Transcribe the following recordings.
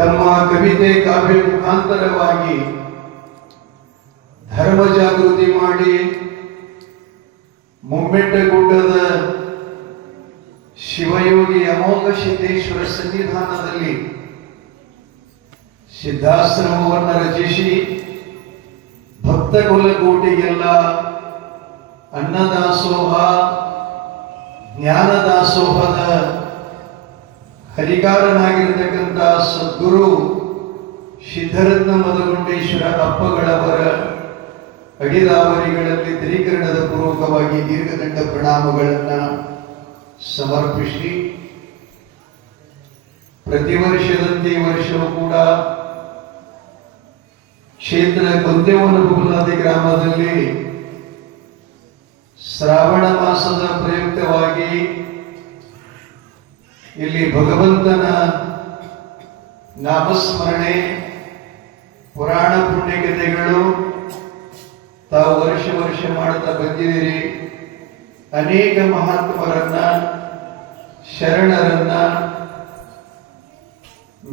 ತಮ್ಮ ಕವಿತೆ ಕಾವ್ಯ ಮುಖಾಂತರವಾಗಿ ಧರ್ಮ ಜಾಗೃತಿ ಮಾಡಿ ಮುಮ್ಮೆಟ್ಟಗುಡ್ಡದ ಶಿವಯೋಗಿ ಅಮೋಘ ಸಿದ್ದೇಶ್ವರ ಸನ್ನಿಧಾನದಲ್ಲಿ ಸಿದ್ಧಾಶ್ರಮವನ್ನು ರಚಿಸಿ ಭಕ್ತಕುಲಕೋಟಿಗೆಲ್ಲ ಅನ್ನದಾಸೋಹ ಜ್ಞಾನದಾಸೋಹದ ಹರಿಕಾರನಾಗಿರತಕ್ಕಂಥ ಸದ್ಗುರು ಸಿದ್ಧರತ್ನ ಮದಗುಂಡೇಶ್ವರ ಅಪ್ಪಗಳವರ ಅಡಿದಾವರಿಗಳಲ್ಲಿ ತ್ರಿಕರಣದ ಪೂರ್ವಕವಾಗಿ ದೀರ್ಘದಂಡ ಪ್ರಣಾಮಗಳನ್ನು ಸಮರ್ಪಿಸಿ ಪ್ರತಿ ವರ್ಷದಂತೆ ಈ ವರ್ಷವೂ ಕೂಡ ಕ್ಷೇತ್ರ ಕೊಂದೇವನಬುಲಾದಿ ಗ್ರಾಮದಲ್ಲಿ ಶ್ರಾವಣ ಮಾಸದ ಪ್ರಯುಕ್ತವಾಗಿ ಇಲ್ಲಿ ಭಗವಂತನ ನಾಮಸ್ಮರಣೆ ಪುರಾಣ ಪುಣ್ಯಕಥೆಗಳು ತಾವು ವರ್ಷ ವರ್ಷ ಮಾಡುತ್ತಾ ಬಂದಿದ್ದೀರಿ. ಅನೇಕ ಮಹಾತ್ಮರನ್ನ ಶರಣರನ್ನ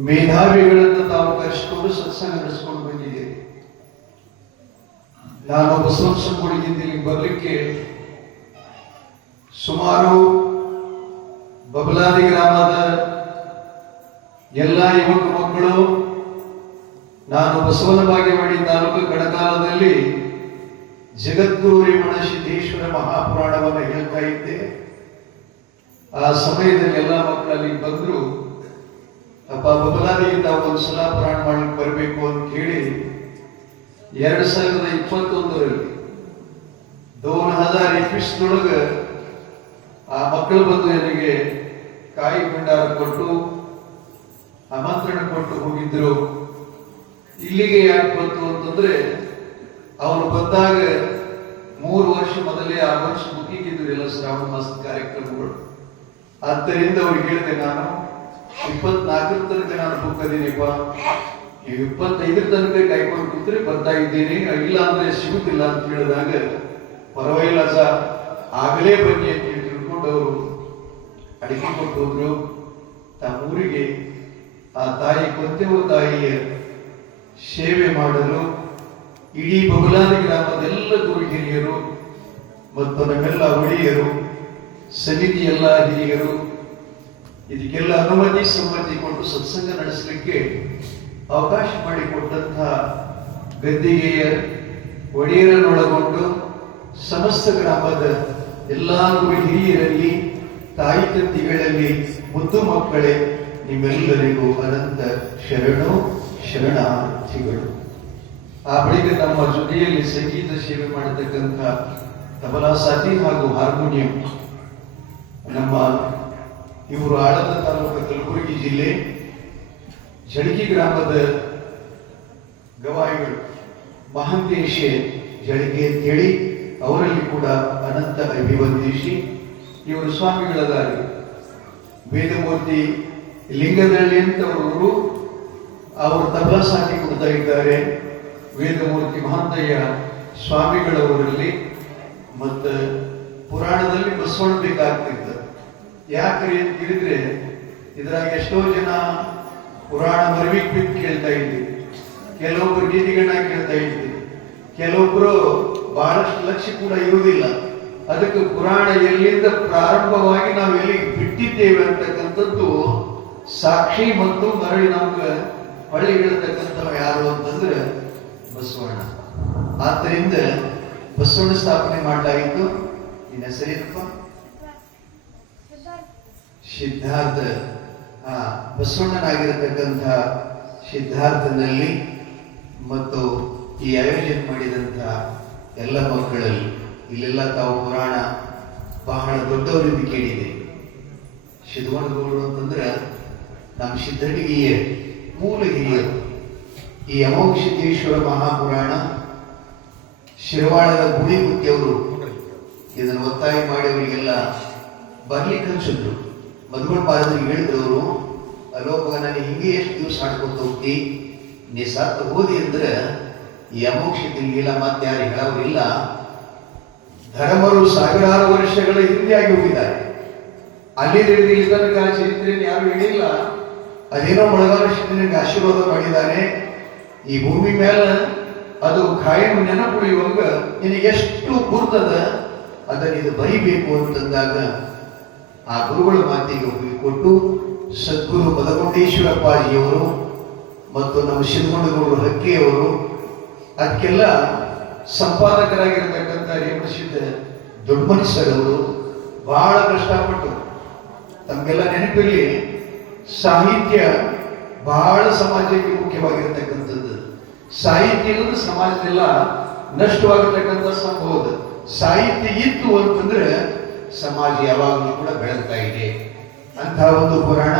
ಮೇಧಾವಿಗಳನ್ನು ತಾವು ಕರೆಸಿಕೊಂಡು ಸತ್ಸಂಗ ನಡೆಸಿಕೊಂಡು ಬಂದಿದ್ದೀರಿ. ನಾನು ಬಸವನಗುಡಿಯಲ್ಲಿ ಬರಲಿಕ್ಕೆ ಸುಮಾರು ಬಬಲಾದಿ ಗ್ರಾಮದ ಎಲ್ಲ ಯುವಕ ಮಕ್ಕಳು ನಾನು ಬಸವನ ಬಾಗೇವಾಡಿ ತಾಲೂಕು ಕಣಕಾಲದಲ್ಲಿ ಜಗದ್ಗುರು ರೇವಣ ಸಿದ್ದೇಶ್ವರ ಮಹಾಪುರಾಣವನ್ನು ಹೇಳ್ತಾ ಇದ್ದೆ. ಆ ಸಮಯದಲ್ಲಿ ಎಲ್ಲ ಮಕ್ಕಳಲ್ಲಿ ಬಂದ್ರು, ಅಪ್ಪ ಬಬಲಾದಿಗೆ ತಾವು ಒಂದ್ಸಲ ಪುರಾಣ ಮಾಡಲಿಕ್ಕೆ ಬರಬೇಕು ಅಂತ ಹೇಳಿ 2021ರಲ್ಲಿ 2021 ಆ ಮಕ್ಕಳು ಬಂದು ನನಗೆ ಕಾಯಿ ಭಂಡಾರ ಕೊಟ್ಟು ಆಮಂತ್ರಣ ಕೊಟ್ಟು ಹೋಗಿದ್ರು. ಇಲ್ಲಿಗೆ ಯಾಕೆ ಬಂತು ಅಂತಂದ್ರೆ ಅವರು ಬಂದಾಗ 3 ವರ್ಷ ಮೊದಲೇ ಆ ವರ್ಷ ಮುಗಿಗಿದ್ರು ಎಲ್ಲ ಶ್ರಾವಣ ಮಾಸದ ಕಾರ್ಯಕ್ರಮಗಳು. ಆದ್ದರಿಂದ ಅವ್ರಿಗೆ ಹೇಳಿದೆ, ನಾನು 24 ತನಕ ನಾನು ಬುಕ್ ಅದೀನಿಪ್ಪ, ನೀವು 25 ತನಕ ಕಾಯ್ಕೊಂಡು ಕೂತ್ರೆ ಬರ್ತಾ ಇದ್ದೀನಿ, ಇಲ್ಲ ಅಂದ್ರೆ ಸಿಗುತ್ತಿಲ್ಲ ಅಂತ ಹೇಳಿದಾಗ ಪರವಾಗಿಲ್ಲ ಸರ್ ಆಗಲೇ ಬನ್ನಿ ಅಂತ ತಿಳ್ಕೊಂಡು ಅವರು ಅಡಿಕೆ ಕೊಟ್ಟು ಹೋದ್ರು. ತಮ್ಮೂರಿಗೆ ಆ ತಾಯಿ ಕೊಂತೆವ ತಾಯಿಯ ಸೇವೆ ಮಾಡಲು ಇಡೀ ಬಬಲಾದಿ ಗ್ರಾಮದೆಲ್ಲ ಗುರು ಹಿರಿಯರು ಮತ್ತು ನಮ್ಮೆಲ್ಲ ಒಡೆಯರು ಸಮಿತಿ ಎಲ್ಲ ಹಿರಿಯರು ಇದಕ್ಕೆಲ್ಲ ಅನುಮತಿ ಸಮ್ಮತಿ ಕೊಟ್ಟು ಸತ್ಸಂಗ ನಡೆಸಲಿಕ್ಕೆ ಅವಕಾಶ ಮಾಡಿಕೊಟ್ಟಂತಹ ಗದ್ದಿಗೆಯ ಒಡೆಯರನ್ನೊಳಗೊಂಡು ಸಮಸ್ತ ಗ್ರಾಮದ ಎಲ್ಲಾ ಗುರು ಹಿರಿಯರಲ್ಲಿ ತಾಯಿ ತಂದಿಗಳಲ್ಲಿ ಮುದ್ದು ಮಕ್ಕಳೇ ನಿಮ್ಮೆಲ್ಲರಿಗೂ ಅನಂತ ಶರಣಾರ್ಥಿಗಳು. ಆ ಬಳಿಕ ನಮ್ಮ ಜೊತೆಯಲ್ಲಿ ಸಂಗೀತ ಸೇವೆ ಮಾಡತಕ್ಕಂಥ ತಬಲಾ ಸಾಥಿ ಹಾಗೂ ಹಾರ್ಮೋನಿಯಂ ನಮ್ಮ ಇವರು ಆಳಂದ ತಾಲೂಕು ಕಲಬುರಗಿ ಜಿಲ್ಲೆ ಜಳಗಿ ಗ್ರಾಮದ ಗವಾಯಿಗಳು ಮಹಾಂತೇಶ ಜಳಗಿ ಅಂತೇಳಿ ಅವರಲ್ಲಿ ಕೂಡ ಅನಂತ ಅಭಿವಂದಿಸಿ ಇವರು ಸ್ವಾಮಿಗಳದಾರಿ ವೇದಮೂರ್ತಿ ಲಿಂಗದಳ್ಳಿ ಅಂತ ಅವರು ತಬಲಾ ಸಾಥಿ ಕೊಡ್ತಾ ಇದ್ದಾರೆ. ವೇದಮೂರ್ತಿ ಮಹಾಂತಯ್ಯ ಸ್ವಾಮಿಗಳವರಲ್ಲಿ ಮತ್ತು ಪುರಾಣದಲ್ಲಿ ಬಸವಣ್ಣ ಬೇಕಾಗ್ತಿದ್ದ. ಯಾಕ್ರಿ ಅಂತ ಹೇಳಿದ್ರೆ ಇದ್ರಾಗ ಎಷ್ಟೋ ಜನ ಪುರಾಣ ಮರವಿಗೆ ಬಿದ್ದು ಕೇಳ್ತಾ ಇದ್ವಿ, ಕೆಲವೊಬ್ಬರು ಗೀತೆಗಳನ್ನ ಕೇಳ್ತಾ ಇದ್ವಿ, ಕೆಲವೊಬ್ಬರು ಬಹಳಷ್ಟು ಲಕ್ಷ್ಯ ಕೂಡ ಇರುವುದಿಲ್ಲ. ಅದಕ್ಕೆ ಪುರಾಣ ಎಲ್ಲಿಂದ ಪ್ರಾರಂಭವಾಗಿ ನಾವು ಎಲ್ಲಿಗೆ ಬಿಟ್ಟಿದ್ದೇವೆ ಅಂತಕ್ಕಂಥದ್ದು ಸಾಕ್ಷಿ ಮತ್ತು ಮರಳಿ ನಮ್ಗೆ ಹೊಳ್ಳಿ ಹೇಳ್ತಕ್ಕಂಥವ ಯಾರು ಅಂತಂದ್ರೆ ಬಸವಣ್ಣ. ಆದ್ದರಿಂದ ಬಸವಣ್ಣ ಸ್ಥಾಪನೆ ಮಾಡಲಾಗಿತ್ತು. ನಿನ್ನ ಹೆಸರೇನಪ್ಪ? ಸಿದ್ಧಾರ್ಥ. ಬಸವಣ್ಣನಾಗಿರತಕ್ಕಂಥ ಸಿದ್ಧಾರ್ಥನಲ್ಲಿ ಮತ್ತು ಈ ಆಯೋಜನೆ ಮಾಡಿದಂಥ ಎಲ್ಲ ಮಕ್ಕಳಲ್ಲಿ ಇಲ್ಲೆಲ್ಲ ತಾವು ಪುರಾಣ ಬಹಳ ದೊಡ್ಡವರಿಂದ ಕೇಳಿದೆ. ಸಿದ್ಧಗೌಡರು ಅಂತಂದ್ರೆ ನಮ್ಮ ಸಿದ್ಧಟಿಗೆಯ ಮೂಲ ಹಿರಿಯರು. ಈ ಅಮೋಘ ಸಿದ್ದೇಶ್ವರ ಮಹಾಪುರಾಣ ಶಿರವಾಳದ ಗುಡಿಗುತ್ತಿಯವರು ಇದನ್ನು ಒತ್ತಾಯ ಮಾಡಿ ಅವರಿಗೆಲ್ಲ ಬರ್ಲಿಕ್ಕೆ ಹಂಚಿದ್ರು. ಮಧುಗಳ ಪಾದರಿಗೆ ಹೇಳಿದವರು, ಅಲೋಪಗ ನಾನು ಹಿಂಗೆ ಎಷ್ಟು ದಿವಸ ಆಡ್ಕೊತ ಹೋಗ್ತಿ, ನೀ ಸತ್ತು ಹೋದಿ ಅಂದ್ರೆ ಈ ಅಮೋಕ್ಷತೆಲ್ಲ ಮತ್ತೆ ಯಾರು ಹೇಳೋರಿಲ್ಲ. ಧರ್ಮರು ಸಾವಿರಾರು ವರ್ಷಗಳ ಹಿಂದೆ ಆಗಿ ಹೋಗಿದ್ದಾರೆ. ಅಲ್ಲಿ ಇಲ್ಲಿ ತನಕ ಚರಿತ್ರೆಯನ್ನು ಯಾರು ಹೇಳಿಲ್ಲ. ಅದೇನೋ ಮೊಳಗಾಲುಷಿ ನಿನಗೆ ಆಶೀರ್ವಾದ ಮಾಡಿದ್ದಾನೆ. ಈ ಭೂಮಿ ಮೇಲೆ ಅದು ಕಾಯಂ ನೆನಪುಳಿಯುವಾಗ ನಿನಗೆ ಎಷ್ಟು ಗುರ್ತದ ಅದನ್ನ ಇದು ಬರಿಬೇಕು ಅಂತಂದಾಗ ಆ ಗುರುಗಳ ಮಾತಿಗೆ ಹೋಗಿ ಕೊಟ್ಟು ಸದ್ಗುರು ಬಲಗೊಂಡೇಶ್ವರಪ್ಪಾಜಿಯವರು ಮತ್ತು ನಮ್ಮ ಸಿದ್ಧಗೊಂಡಗೌಡರು ಹಕ್ಕಿಯವರು ಅದಕ್ಕೆಲ್ಲ ಸಂಪಾದಕರಾಗಿರ್ತಕ್ಕಂಥ ರೇವಣಸಿದ್ಧ ದೊಡ್ಡಮನಿ ಸರ್ ಅವರು ಬಹಳ ಕಷ್ಟಪಟ್ಟು ತಮಗೆಲ್ಲ ನೆನಪಿರಲಿ, ಸಾಹಿತ್ಯ ಬಹಳ ಸಮಾಜಕ್ಕೆ ಮುಖ್ಯವಾಗಿರ್ತಕ್ಕಂಥದ್ದು. ಸಾಹಿತ್ಯ ಇಲ್ಲದ ಸಮಾಜದೆಲ್ಲ ನಷ್ಟವಾಗಿರ್ತಕ್ಕಂಥ ಸಂಭವ. ಸಾಹಿತ್ಯ ಇತ್ತು ಅಂತಂದ್ರೆ ಸಮಾಜ ಯಾವಾಗಲೂ ಕೂಡ ಬೆಳಗ್ತಾ ಇದೆ. ಅಂತಹ ಒಂದು ಪುರಾಣ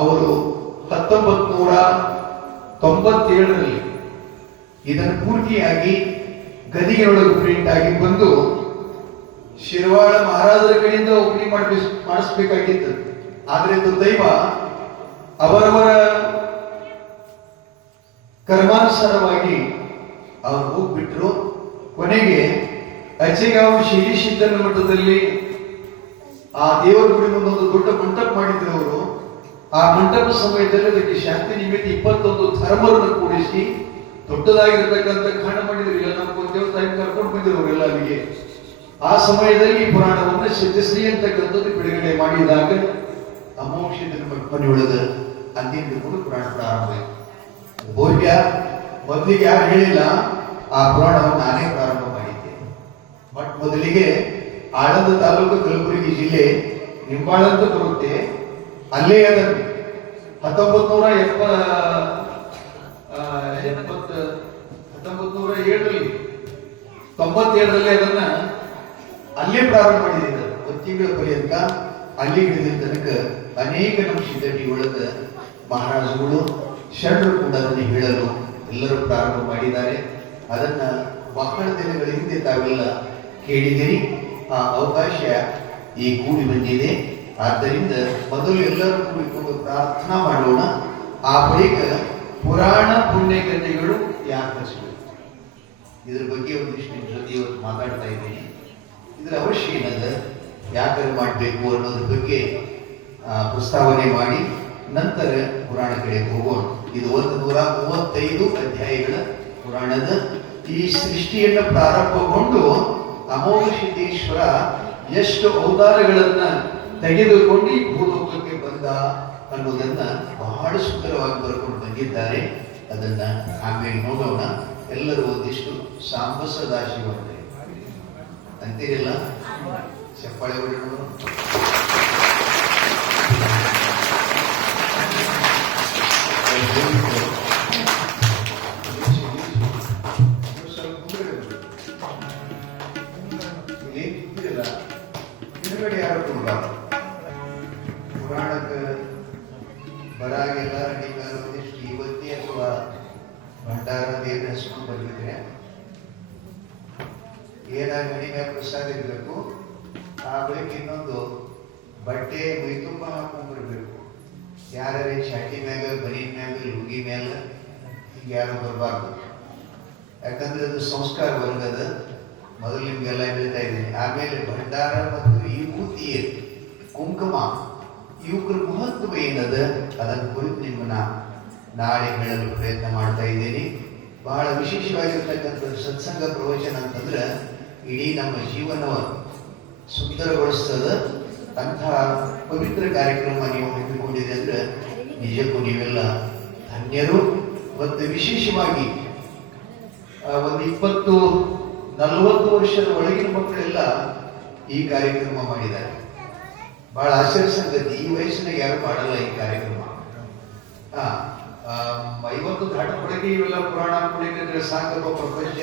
ಅವರು 1997ರಲ್ಲಿ ಇದನ್ನು ಪೂರ್ತಿಯಾಗಿ ಗದಿಗೆಯೊಳಗೆ ಪ್ರಿಂಟ್ ಆಗಿ ಬಂದು ಶಿರವಾಳ ಮಹಾರಾಜರ ಕಡೆಯಿಂದ ಓಪನಿಂಗ್ ಮಾಡಿಸ್ಬೇಕಾಗಿತ್ತು. ಆದ್ರೆ ದೈವ ಅವರವರ ಕರ್ಮಾನುಸಾರವಾಗಿ ಅವರು ಹೋಗ್ಬಿಟ್ರು. ಕೊನೆಗೆ ಅಜ್ಜೆಗಾಂವ್ ಶ್ರೀ ಸಿದ್ದನ ಮಠದಲ್ಲಿ ಆ ದೇವರ ಗುಡಿ ಮುಂದೊಂದು ದೊಡ್ಡ ಮಂಟಪ ಮಾಡಿದ್ರು ಅವರು. ಆ ಮಂಟಪ ಸಮಯದಲ್ಲಿ ಅದಕ್ಕೆ ಶಾಂತಿ ನಿಮಿತ್ತ 21 ಧರ್ಮರನ್ನು ಕೂಡಿಸಿ ದೊಡ್ಡದಾಗಿರ್ತಕ್ಕಂಥ ಖಂಡ ಮಾಡಿದ್ರು. ಇಲ್ಲ ನಮ್ಮ ದೇವತಾಯಿ ಕರ್ಕೊಂಡು ಬಂದಿರು ಅವರೆಲ್ಲ ಅಲ್ಲಿಗೆ. ಆ ಸಮಯದಲ್ಲಿ ಪುರಾಣವನ್ನು ಸಿದ್ಧಶ್ರೀ ಅಂತಕ್ಕಂಥದ್ದು ಬಿಡುಗಡೆ ಮಾಡಿದಾಗ ಅಮೋಕ್ಷದ ಮನೆಯೊಳಗ ಅಂದಿನ ಕೂಡ ಪುರಾಣ ಪ್ರಾರಂಭ ಆಯಿತು. ಬಹುಶಃ ಮೊದಲಿಗೆ ಯಾರು ಹೇಳಿಲ್ಲ, ಆ ಪುರಾಣವನ್ನು ನಾನೇ ಪ್ರಾರಂಭ ಮಾಡಿದ್ದೆ. ಬಟ್ ಮೊದಲಿಗೆ ಆಳಂದ ತಾಲೂಕು ಕಲಬುರಗಿ ಜಿಲ್ಲೆ ನಿಂಬಾಳ ಅಂತ ಬರುತ್ತೆ, ಅಲ್ಲೇ ಅದನ್ನು 1997ರಲ್ಲಿ ಅದನ್ನ ಅಲ್ಲೇ ಪ್ರಾರಂಭ ಮಾಡಿದ್ದೆ. ಒಂದು ತಿಂಗಳ ಪರ್ಯಂತ ಅಲ್ಲಿ ಹಿಡಿದ ತನಕ ಅನೇಕ ನಮ್ಮ ಸಿದ್ಧಟಿ ಒಳಗ ಮಹಾರಾಜಗಳು ಶರಣರು ಕೂಡ ಅದನ್ನು ಹೇಳಲು ಎಲ್ಲರೂ ಪ್ರಾರಂಭ ಮಾಡಿದ್ದಾರೆ. ಅದನ್ನ ಬಹಳ ದಿನಗಳ ಹಿಂದೆ ತಾವೆಲ್ಲ ಕೇಳಿದಿರಿ. ಆ ಅವಕಾಶ ಈ ಕೂಡಿ ಬಂದಿದೆ. ಆದ್ದರಿಂದ ಮೊದಲು ಎಲ್ಲರೂ ಕೂಡಿಕೊಂಡು ಪ್ರಾರ್ಥನಾ ಮಾಡೋಣ. ಆ ಬಳಿಕ ಪುರಾಣ ಪುಣ್ಯಕಥೆಗಳು ಯಾಕೆ ಹಚ್ಚಬೇಕು ಇದ್ರ ಬಗ್ಗೆ ಒಂದಿಷ್ಟು ನಿಮ್ಮ ಜೊತೆ ಇವತ್ತು ಮಾತಾಡ್ತಾ ಇದ್ದೀನಿ. ಇದರ ಅವಶ್ಯ ಏನದ, ಯಾಕೆ ಮಾಡಬೇಕು ಅನ್ನೋದ್ರ ಬಗ್ಗೆ ಪ್ರಸ್ತಾವನೆ ಮಾಡಿ ನಂತರ ಪುರಾಣ ಕಡೆಗೆ ಹೋಗೋಣ. ಇದು 135 ಅಧ್ಯಾಯಗಳ ಪುರಾಣದ ಈ ಸೃಷ್ಟಿಯನ್ನು ಪ್ರಾರಂಭಗೊಂಡು ಅಮೋಘ ಸಿದ್ದೇಶ್ವರ ಎಷ್ಟು ಅವತಾರಗಳನ್ನ ತೆಗೆದುಕೊಂಡು ಈ ಭೂಲೋಕಕ್ಕೆ ಬಂದ ಅನ್ನೋದನ್ನ ಬಹಳ ಸುಂದರವಾಗಿ ಬರ್ಕೊಂಡು ಬಂದಿದ್ದಾರೆ. ಅದನ್ನ ಆಮೇಲೆ ನೋಡೋಣ. ಎಲ್ಲರೂ ಒಂದಿಷ್ಟು ಸಾಂಬ ಸದಾಶಿವ ಅಂತೀರಿಲ್ಲ, ಚಪ್ಪಾಳೆ ಹೊಡೆಯೋಣ. ಯಾರು ಕೊಡಬಾರ್ದು ಪುರಾಣಕ್ಕೆ ಬರಾಗೆಲ್ಲ ಒಂದಿಷ್ಟು ಇವತ್ತಿ ಅಥವಾ ಭಂಡಾರ ದೇವ್ರ ಹೆಸರು ಬರ್ಬಿಟ್ರೆ ಏನಾಗಿ ಮನೆ ಮ್ಯಾಗ ಪ್ರಸಾದ ಇರಬೇಕು. ಆ ಬಳಿಕ ಇನ್ನೊಂದು ಬಟ್ಟೆ ಮೈ ತುಂಬ ಹಾಕೊಂಡ್ಬರ್ಬೇಕು. ಯಾರೇ ಚಾಟಿ ಮ್ಯಾಗ, ಬನೀನ್ ಮ್ಯಾಗ, ಲುಂಗಿ ಮ್ಯಾಲ ಹಿಂಗೆ ಯಾರು ಬರಬಾರ್ದು. ಯಾಕಂದ್ರೆ ಅದು ಸಂಸ್ಕಾರ ವರ್ಗದ. ಮೊದಲು ನಿಮ್ಗೆಲ್ಲ ಹೇಳ್ತಾ ಇದ್ದೀನಿ. ಆಮೇಲೆ ಭಂಡಾರ ಮತ್ತು ವಿಭೂತಿ, ಕುಂಕುಮ, ಇವುಗಳ ಮಹತ್ವ ಏನದ ಅದನ್ನು ಕುರಿತು ನಿಮ್ಮನ್ನ ನಾಳೆ ಹೇಳಲು ಪ್ರಯತ್ನ ಮಾಡ್ತಾ ಇದ್ದೀನಿ. ಬಹಳ ವಿಶೇಷವಾಗಿರ್ತಕ್ಕಂಥ ಸತ್ಸಂಗ ಪ್ರವಚನ ಅಂತಂದ್ರೆ ಇಡೀ ನಮ್ಮ ಜೀವನವನ್ನು ಸುಂದರಗೊಳಿಸ್ತದ. ಅಂತಹ ಪವಿತ್ರ ಕಾರ್ಯಕ್ರಮ ನೀವು ಹಮ್ಮಿಕೊಂಡಿದೆ ಅಂದ್ರೆ ನಿಜಕ್ಕೂ ನೀವೆಲ್ಲ ಧನ್ಯರು. ಮತ್ತು ವಿಶೇಷವಾಗಿ ಒಂದು 20-40 ವರ್ಷದ ಒಳಗಿನ ಮಕ್ಕಳೆಲ್ಲ ಈ ಕಾರ್ಯಕ್ರಮ ಮಾಡಿದ್ದಾರೆ. ಬಹಳ ಆಶ್ಚರ್ಯ ಸಂಗತಿ, ಈ ವಯಸ್ಸಿನಾಗ ಯಾರು ಮಾಡಲ್ಲ ಈ ಕಾರ್ಯಕ್ರಮ. 50 ದಾಟದೊಳಗೆ ಇವೆಲ್ಲ ಪುರಾಣ ಪುಣ್ಯಕಥೆಗಳ ಸಾಕಪ್ಪ ಪ್ರಪಂಚ.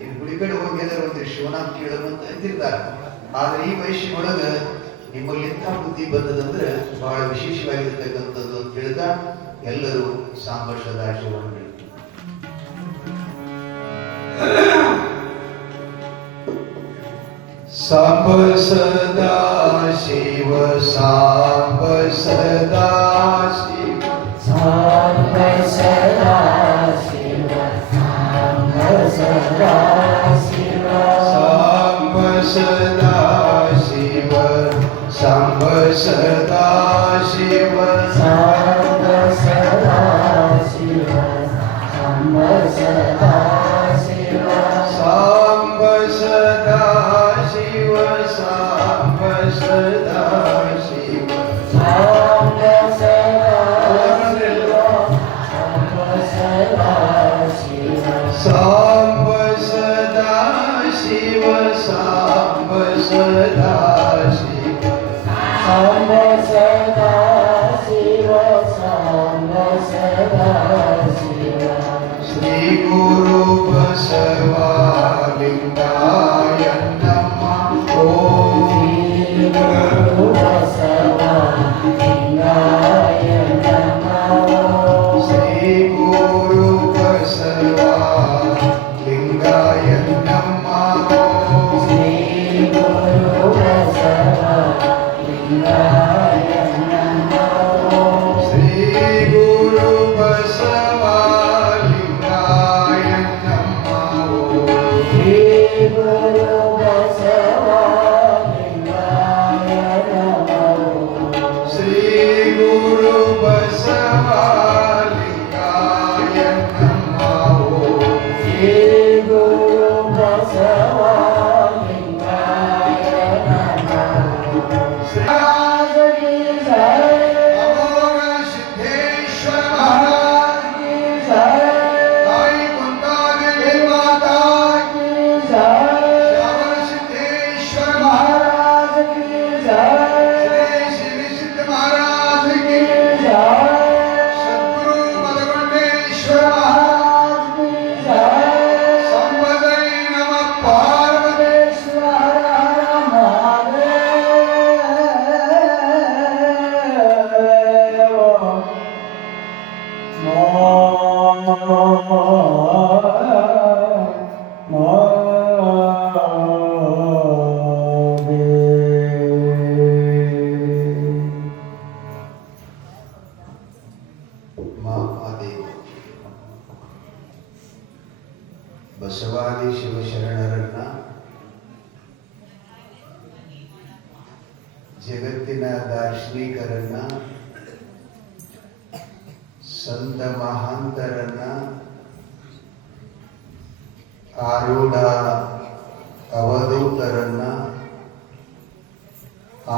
ಇನ್ನು ಗುಡಿ ಕಡೆ ಹೋಗಿದ್ರೆ ಒಂದು ಶಿವನಾಮ ಕೇಳಲು ಅಂತ ಅಂತಿರ್ತಾರೆ. ಆದ್ರೆ ಈ ವಯಸ್ಸಿನೊಳಗ ನಿಮ್ಮಲ್ಲಿ ಎಂಥ ಬುದ್ಧಿ ಬಂದದಂದ್ರೆ ಬಹಳ ವಿಶೇಷವಾಗಿರ್ತಕ್ಕಂಥದ್ದು ಅಂತ ಹೇಳ್ತಾ ಎಲ್ಲರೂ ಸಾಂಬ ಸದಾಶಿವನ ಸಾಂಬ ಸದಾಶಿವ ಸಾಂಬ ಸದಾಶಿವ ಸಾಂಬ ಸದಾಶಿವ ಸಾಂಬ ಸದಾಶಿವ ಸಾಂಬ ಸದಾಶಿವ ಸಾಂಬ ಸದಾಶಿವ ಸಾಂಬ ಬಸವಲಿಂಗಾಯ ನಮಃ. ಓಂ ಶ್ರೀ ಗುರು ಬಸವಲಿಂಗಾಯ ನಮಃ. ಶ್ರೀ ಗುರು ಬಸವಲಿಂಗಾಯ ನಮಃ. ಶ್ರೀ ಗುರು ಬಸವಲಿಂಗಾಯ ನಮಃ. ಅಮೋಘ ಸಿದ್ದೇಶ್ವರ ಮಹಾರಾಜ್ ತಾಯಿ ಕುಂತಾದೇವಿ ಮಾತಾ ಶ್ಯಾಮಲ ಸಿದ್ದೇಶ್ವರ ಮಹಾರಾಜ್ ಶ್ರೀ ಸಿದ್ಧ ಮಹಾರಾಜ್ ಕಿ ಸದ್ಗುರು ಮದಗೊಂಡೇಶ್ವರ ಮಹಾರಾಜ್ ಸಂಪದೈ ನಮಃ ಪಾರ್ವತೇಶ್ವರ ಮಹಾದೇವ. ಬಸವಾದಿ ಶಿವಶರಣರನ್ನ ಜಗತ್ತಿನ ದಾರ್ಶನಿಕರನ್ನ ಸಂತ ಮಹಾಂತರನ್ನ ಆರೂಢ ಅವಧೂತರನ್ನ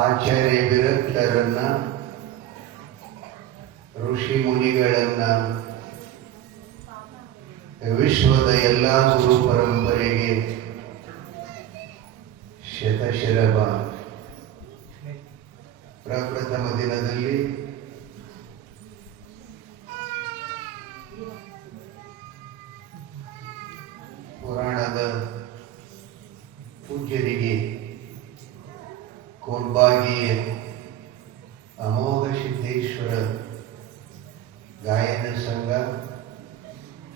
ಆಚಾರ್ಯ ವಿರಕ್ತರನ್ನ ಋಷಿ ಮುನಿಗಳನ್ನ ವಿಶ್ವದ ಎಲ್ಲ ಗುರು ಪರಂಪರೆಗೆ ಶತಶಿರವ. ಪ್ರಪ್ರಥಮ ದಿನದಲ್ಲಿ ಪುರಾಣದ ಪೂಜ್ಯರಿಗೆ ಕೋಲ್ಬಾಗಿಯ ಅಮೋಘ ಸಿದ್ದೇಶ್ವರ ಗಾಯನ ಸಂಘ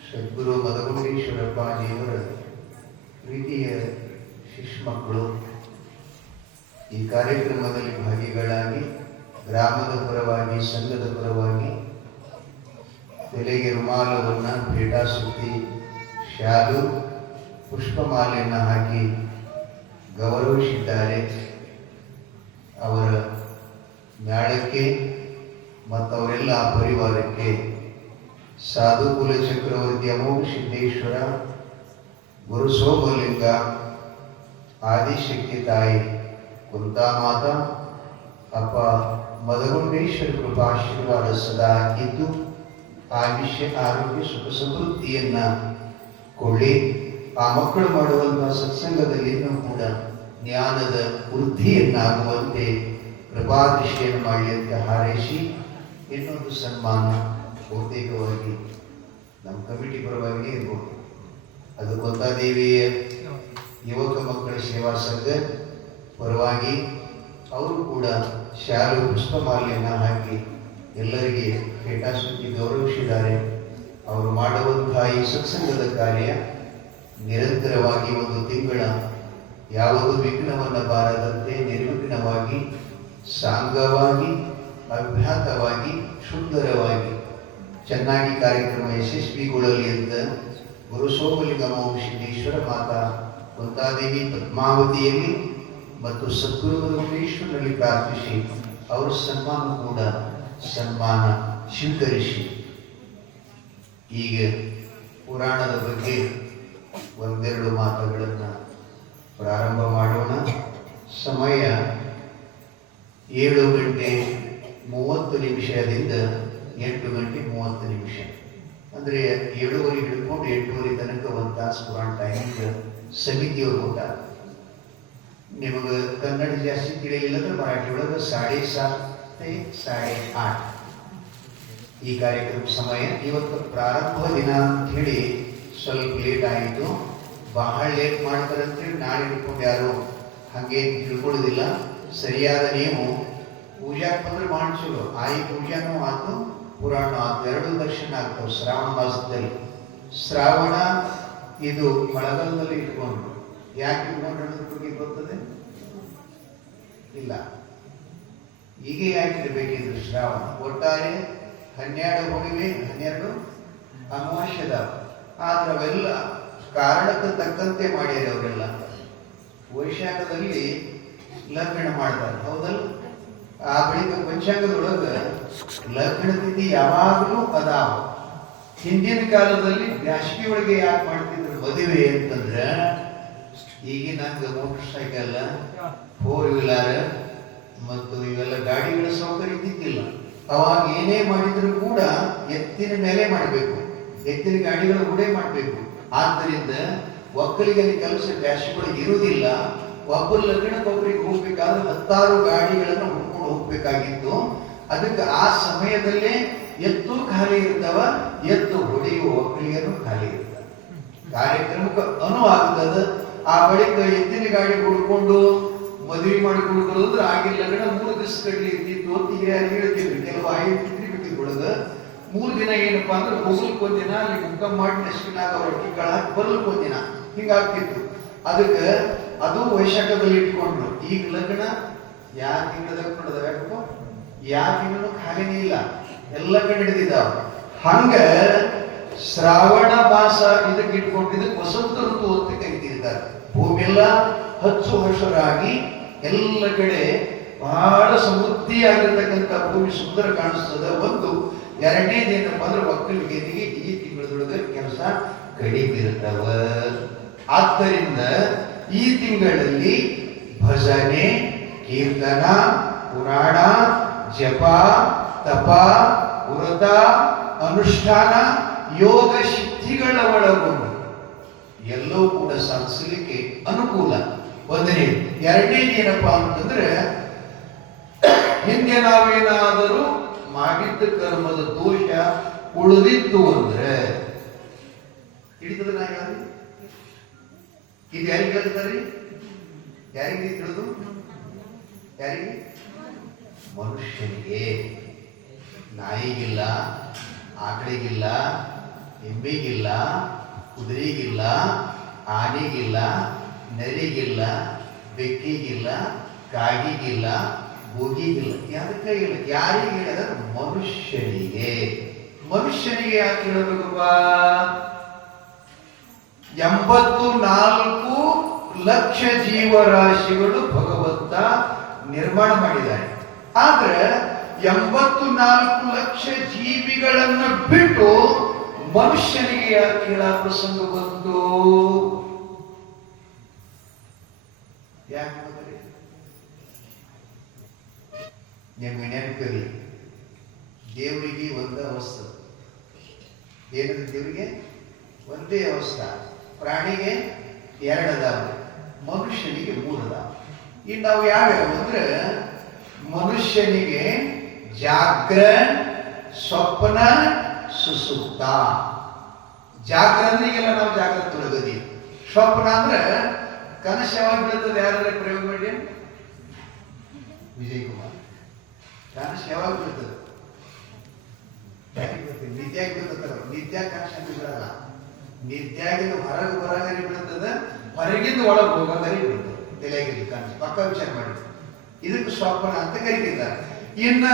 ಸದ್ಗುರು ಮದಗೊಂಡೇಶ್ವರಪ್ಪ ದೇವರ ಪ್ರೀತಿಯ ಶಿಷ್ಮಕ್ಕಳು ಈ ಕಾರ್ಯಕ್ರಮದಲ್ಲಿ ಭಾಗಿಗಳಾಗಿ ಗ್ರಾಮದ ಪರವಾಗಿ ಸಂಘದ ಪರವಾಗಿ ತಲೆಗೆ ರುಮಾಲವನ್ನು ಪೇಟಾ ಸುತ್ತಿ ಶಾಲು ಪುಷ್ಪಮಾಲೆಯನ್ನು ಹಾಕಿ ಗೌರವಿಸಿದ್ದಾರೆ. ಅವರ ಮ್ಯಾಳಕ್ಕೆ ಮತ್ತು ಅವರೆಲ್ಲ ಪರಿವಾರಕ್ಕೆ ಸಾಧುಕುಲ ಚಕ್ರವರ್ತಿ ಅಮೋಘ ಸಿದ್ದೇಶ್ವರ ಗುರು ಸೋಮಲಿಂಗ ಆದಿಶಕ್ತಿ ತಾಯಿ ಕುಂತಾ ಮಾತಾ ಅಪ್ಪ ಮದಗೊಂಡೇಶ್ವರ ಕೃಪಾಶೀರ್ವಾದ ಸದಾ ಇದ್ದು ಆಯುಷ್ಯ ಆರೋಗ್ಯ ಸುಖ ಸಮೃದ್ಧಿಯನ್ನ ಕೊಳ್ಳಿ. ಆ ಮಕ್ಕಳು ಮಾಡುವಂತಹ ಸತ್ಸಂಗದಲ್ಲಿ ಇನ್ನೂ ಕೂಡ ಜ್ಞಾನದ ವೃದ್ಧಿಯನ್ನಾಗುವಂತೆ ಕೃಪಾದೃಷ್ಟಿಯನ್ನು ಮಾಡಲಿ ಅಂತ ಹಾರೈಸಿ ಇನ್ನೊಂದು ಸನ್ಮಾನ ಬಹುತೇಕವಾಗಿ ನಮ್ಮ ಕಮಿಟಿ ಪರವಾಗಿ ಇರ್ಬೋದು. ಅದು ಕೊಂತಾದೇವಿಯ ಯುವಕ ಮಕ್ಕಳ ಸೇವಾ ಸಂಘ ಪರವಾಗಿ ಅವರು ಕೂಡ ಶಾಲು ಪುಷ್ಪಮಾಲೆಯನ್ನು ಹಾಕಿ ಎಲ್ಲರಿಗೆ ಪೇಟಾ ಸುತ್ತಿ ಗೌರವಿಸಿದ್ದಾರೆ. ಅವರು ಮಾಡುವಂತಹ ಈ ಸತ್ಸಂಗದ ಕಾರ್ಯ ನಿರಂತರವಾಗಿ ಒಂದು ತಿಂಗಳ ಯಾವುದೂ ವಿಘ್ನವನ್ನು ಬಾರದಂತೆ ನಿರ್ವಿಘ್ನವಾಗಿ ಸಾಂಗವಾಗಿ ಅಭ್ಯಾತವಾಗಿ ಸುಂದರವಾಗಿ ಚೆನ್ನಾಗಿ ಕಾರ್ಯಕ್ರಮ ಯಶಸ್ವಿಗೊಳ್ಳಲಿ ಅಂತ ಗುರು ಸೋಮಲಿಂಗ ಅಮೋಘ ಸಿದ್ದೇಶ್ವರ ಮಾತಾ ಕುಂತಾದೇವಿ ಪದ್ಮಾವತಿಯಲ್ಲಿ ಮತ್ತು ಸದ್ಗುರು ಮದಗೊಂಡೇಶ್ವರನಲ್ಲಿ ಪ್ರಾರ್ಥಿಸಿ ಅವರ ಸನ್ಮಾನ ಸ್ವೀಕರಿಸಿ ಈಗ ಪುರಾಣದ ಬಗ್ಗೆ ಒಂದೆರಡು ಮಾತುಗಳನ್ನು ಪ್ರಾರಂಭ ಮಾಡೋಣ. ಸಮಯ 7:30 8:30 ಅಂದರೆ 7:30 ಹಿಡ್ಕೊಂಡು 8:30 ತನಕ ಒಂದು ತಾಸು ಪುರಾಣ ಟೈಮಿಂಗ್ ಸಮಿತಿಯವರು ಕೊಟ್ಟಾರ. ನಿಮಗೆ ಕನ್ನಡ ಜಾಸ್ತಿ ತಿಳಿಯಿಲ್ಲಂದ್ರೆ ಮರಾಠಿ ಒಳಗೆ 7:30 8:30 ಈ ಕಾರ್ಯಕ್ರಮ ಸಮಯ. ಇವತ್ತು ಪ್ರಾರಂಭ ದಿನ ಅಂತ ಹೇಳಿ ಸ್ವಲ್ಪ ಲೇಟ್ ಆಯಿತು. ಬಹಳ ಲೇಟ್ ಮಾಡ್ತಾರಂತೇಳಿ ನಾಳೆ ಹಿಡ್ಕೊಂಡು ಯಾರು ಹಂಗೇನು ತಿಳ್ಕೊಳ್ಳೋದಿಲ್ಲ. ಸರಿಯಾದ ನೀವು ಪೂಜಾಕ್ ಬಂದ್ರೆ ಮಾಡಿಸೋದು ಆಯಿ ಪೂಜಾನೂ ಆತು, ಪುರಾಣ ಆತು, ಎರಡು ದರ್ಶನ ಆಗ್ತವೆ ಶ್ರಾವಣ ಮಾಸದಲ್ಲಿ. ಶ್ರಾವಣ ಇದು ಮಳೆಗಾಲದಲ್ಲಿ ಇಟ್ಕೊಂಡ್ರು. ಯಾಕೆ ಇಟ್ಕೊಂಡ್ರೆ ಅದ್ರ ಬಗ್ಗೆ ಗೊತ್ತದೆ ಇಲ್ಲ. ಈಗ ಯಾಕೆ ಇರಬೇಕಿದ್ರು ಶ್ರಾವಣ? ಒಟ್ಟಾರೆ 12 ಹುಣ್ಣಿಮೆ, 12 ಅಮಾವಾಸ್ಯದ. ಆದ್ರೆ ಅವೆಲ್ಲ ಕಾರಣಕ್ಕೆ ತಕ್ಕಂತೆ ಮಾಡ್ಯಾರ ಅವರೆಲ್ಲ. ವೈಶಾಖದಲ್ಲಿ ಲಗ್ನ ಮಾಡ್ತಾರೆ, ಹೌದಲ್ಲ? ಆ ಬಳಿಕ ಪಂಚಾಂಗದೊಳಗ ಲಗ್ನ ತಿಥಿ ಯಾವಾಗಲೂ ಅದಾವ. ಹಿಂದಿನ ಕಾಲದಲ್ಲಿ ಬ್ಯಾಸಿಗೆ ಒಳಗೆ ಯಾಕೆ ಮಾಡ್ತಿದ್ರು ಮದುವೆ ಅಂತಂದ್ರ, ಈಗಿನ ಮೋಟರ್ ಸೈಕಲ್, 4 ವೀಲರ್ ಮತ್ತು ಇವೆಲ್ಲ ಗಾಡಿಗಳ ಸೌಕರ್ಯ ಇದ್ದಿದ್ದಿಲ್ಲ. ಅವಾಗ ಏನೇ ಮಾಡಿದ್ರು ಕೂಡ ಎತ್ತಿನ ಮೇಲೆ ಮಾಡಬೇಕು, ಎತ್ತಿನ ಗಾಡಿಗಳ ಕೂಡ ಮಾಡಬೇಕು. ಆದ್ದರಿಂದ ಒಕ್ಕಲಿಗಲ್ಲಿ ಕೆಲಸ ಬ್ಯಾಸಿಗಳು ಇರುವುದಿಲ್ಲ. ಒಬ್ಬರು ಲಗ್ನಕ್ಕೊಬ್ಬರಿಗೆ ಹೋಗ್ಬೇಕಾದ್ರೆ 10 ಗಾಡಿಗಳನ್ನು ಹುಡ್ಕೊಂಡು ಹೋಗ್ಬೇಕಾಗಿತ್ತು. ಅದಕ್ಕೆ ಆ ಸಮಯದಲ್ಲೇ ಎತ್ತು ಖಾಲಿ ಇರ್ತಾವ, ಎತ್ತು ಹೊಡೆಯುವ ಒಕ್ಕಲಿಗರು ಖಾಲಿ ಇರ್ತಾವ. ಕಾರ್ಯಕ್ರಮಕ್ಕೆ ಅನುವಾಗುತ್ತದ. ಆ ಬಳಿಕ ಎತ್ತಿನ ಗಾಡಿ ಹುಡ್ಕೊಂಡು ಮದುವೆ ಮಾಡಿಕೊಂಡು ಬರೋದ್ರೆ ಆಗಿನ ಲಗ್ನ 3 ದಿವಸ ಕಡ್ಲಿ ಇರ್ತಿತ್ತು ಅಂತ ಹಿರಿಯರು ಹೇಳ್ತಿದ್ರು. ಕೆಲವು ಆಯ್ತಿದ್ರಿ ಬಿಟ್ಟಿಗೊಳಗ 3 ದಿನ ಏನಪ್ಪಾ ಅಂದ್ರೆ ಹೋಗ್ಲಿಕ್ಕೆ ಒಂದಿನ, ಅಲ್ಲಿ ಮುಖ ಮಾಡಿ ನೆಸ್ಕಿನಾಗ ಅವ್ರ ಅಕ್ಕಿ ಕಾಳ ಹಾಕಿ ಬರ್ಲಿಕ್ಕೆ ಒಂದಿನ, ಹಿಂಗಾಗ್ತಿತ್ತು. ಅದಕ್ಕೆ ಅದು ವೈಶಾಖದಲ್ಲಿ ಇಟ್ಕೊಂಡ್ರು. ಈಗ ಲಗ್ನ ಯಾವ ತಿಂಗಳದಾಗ ನೋಡದ ಯಾವ ತಿಂಗಳು ಖಾಲಿನೇ ಇಲ್ಲ, ಎಲ್ಲ ಕಡೆ ಹಿಡಿದಿದ್ದಾವ. ಹಂಗ ಶ್ರಾವಣ ಮಾಸ ಇದಕ್ಕೆ ಇಟ್ಕೊಂಡಿದ್ದಕ್ಕೆ ವಸಂತ ಋತು ಅಂತ ಕರಿತಿರ್ತಾರೆ. ಭೂಮಿಯೆಲ್ಲ ಹಚ್ಚು ಹಸುರಾಗಿ ಎಲ್ಲ ಕಡೆ ಬಹಳ ಸಮೃದ್ಧಿಯಾಗಿರ್ತಕ್ಕಂಥ ಭೂಮಿ ಸುಂದರ ಕಾಣಿಸ್ತದ. ಒಂದು. ಎರಡನೇದೇನಪ್ಪ ಅಂದ್ರೆ ಒಕ್ಕಲಿಗರಿಗೆ ಈ ತಿಂಗಳದೊಳಗೆ ಕೆಲಸ ಕಡಿಮೆ ಇರ್ತಾವ. ಆದ್ದರಿಂದ ಈ ತಿಂಗಳಲ್ಲಿ ಭಜನೆ, ಕೀರ್ತನ, ಪುರಾಣ, ಜಪ, ತಪ, ವ್ರತ, ಅನುಷ್ಠಾನ, ಯೋಗ ಸಿದ್ಧಿಗಳ ಒಳಗೊಂಡು ಎಲ್ಲವೂ ಕೂಡ ಸಾಧಿಸಲಿಕ್ಕೆ ಅನುಕೂಲ. ಒಂದನೇ. ಎರಡನೇದು ಏನಪ್ಪಾ ಅಂತಂದ್ರೆ, ಹಿಂದೆ ನಾವೇನಾದರೂ ಮಾಡಿದ್ದ ಕರ್ಮದ ದೋಷ ಉಳಿದಿತ್ತು ಅಂದ್ರೆ ಹಿಡಿತದ ನಾ ಯಾರು ಇದು ಯಾರಿಗೆ ಹೇಳ್ತಾರೆ? ಯಾರಿಗೆ ತಿಳಿದು? ಯಾರಿಗೆ? ಮನುಷ್ಯನಿಗೆ. ನಾಯಿಗಿಲ್ಲ, ಆಕಳಿಗಿಲ್ಲ, ಎಮ್ಮೆಗಿಲ್ಲ, ಕುದುರೆಗಿಲ್ಲ, ಆನೆಗಿಲ್ಲ, ನರಿಗಿಲ್ಲ, ಬೆಕ್ಕಿಗಿಲ್ಲ, ಕಾಗಿಗಿಲ್ಲ, ಗೋಗಿಗಿಲ್ಲ, ಯಾದಕ್ಕೆ ಇಲ್ಲ? ಯಾರಿಗೆ ಹೇಳಿದ? ಮನುಷ್ಯನಿಗೆ. ಮನುಷ್ಯನಿಗೆ ಯಾಕೆ ಹೇಳಬೇಕಪ್ಪ? 84 ಲಕ್ಷ ಜೀವರಾಶಿಗಳು ಭಗವಂತ ನಿರ್ಮಾಣ ಮಾಡಿದ್ದಾರೆ. ಆದ್ರೆ 84 ಲಕ್ಷ ಜೀವಿಗಳನ್ನ ಬಿಟ್ಟು ಮನುಷ್ಯನಿಗೆ ಯಾಕೆ ಹೇಳ ಪ್ರಸಂಗ ಬಂತು? ಯಾಕೆ ನಿಮ್ಗೆ ನೆನಪಿರಲಿ, ದೇವರಿಗೆ ಒಂದೇ ಅವಸ್ಥೆ. ಏನಂದ್ರೆ ದೇವರಿಗೆ ಒಂದೇ ಅವಸ್ಥೆ. ಪ್ರಾಣಿಗೆ 2 ಅದಾವ, ಮನುಷ್ಯನಿಗೆ 3 ಅದಾವ. ಇನ್ನು ನಾವು ಯಾವ್ಯಾವ ಅಂದ್ರೆ, ಮನುಷ್ಯನಿಗೆ ಜಾಗ್ರ, ಸ್ವಪ್ನ, ಸುಸುಪ್ತ. ಜಾಗ್ರ ಅಂದ್ರೆ ಈಗೆಲ್ಲ ನಾವು ಜಾಗ್ರತೆ ತೊಳಗದಿ. ಸ್ವಪ್ನ ಅಂದ್ರೆ ಕನಸು ಯಾವಾಗ ಬೀಳ್ತದೆ? ಯಾರಾದ್ರೆ ಪ್ರಯೋಗ ಮಾಡಿ ವಿಜಯ್ ಕುಮಾರ್. ಕನಸು ಯಾವಾಗ ಬೀಳ್ತದೆ? ನಿತ್ಯಾಗಿ ಬೀಳ್ತದ. ನಿತ್ಯ ಕನಸು ಅಂತ ಬೀಳಲ್ಲ. ನಿತ್ಯಾಗಿಂದ ಹೊರಗೆ ಬರಗರಿ ಬೀಳ್ತದೆ, ಹೊರಗಿಂದ ಒಳಗೆ ಹೋಗಂಗರಿ ಬೀಳ್ತದೆ. ತಲೆಯಾಗಿರ್ಲಿ ಕನಸು ಪಕ್ಕ ವಿಚಾರ ಮಾಡಿ. ಇದಕ್ಕೆ ಸ್ವಪ್ನ ಅಂತ ಕರೀತಿದ್ದಾರೆ. ಇನ್ನ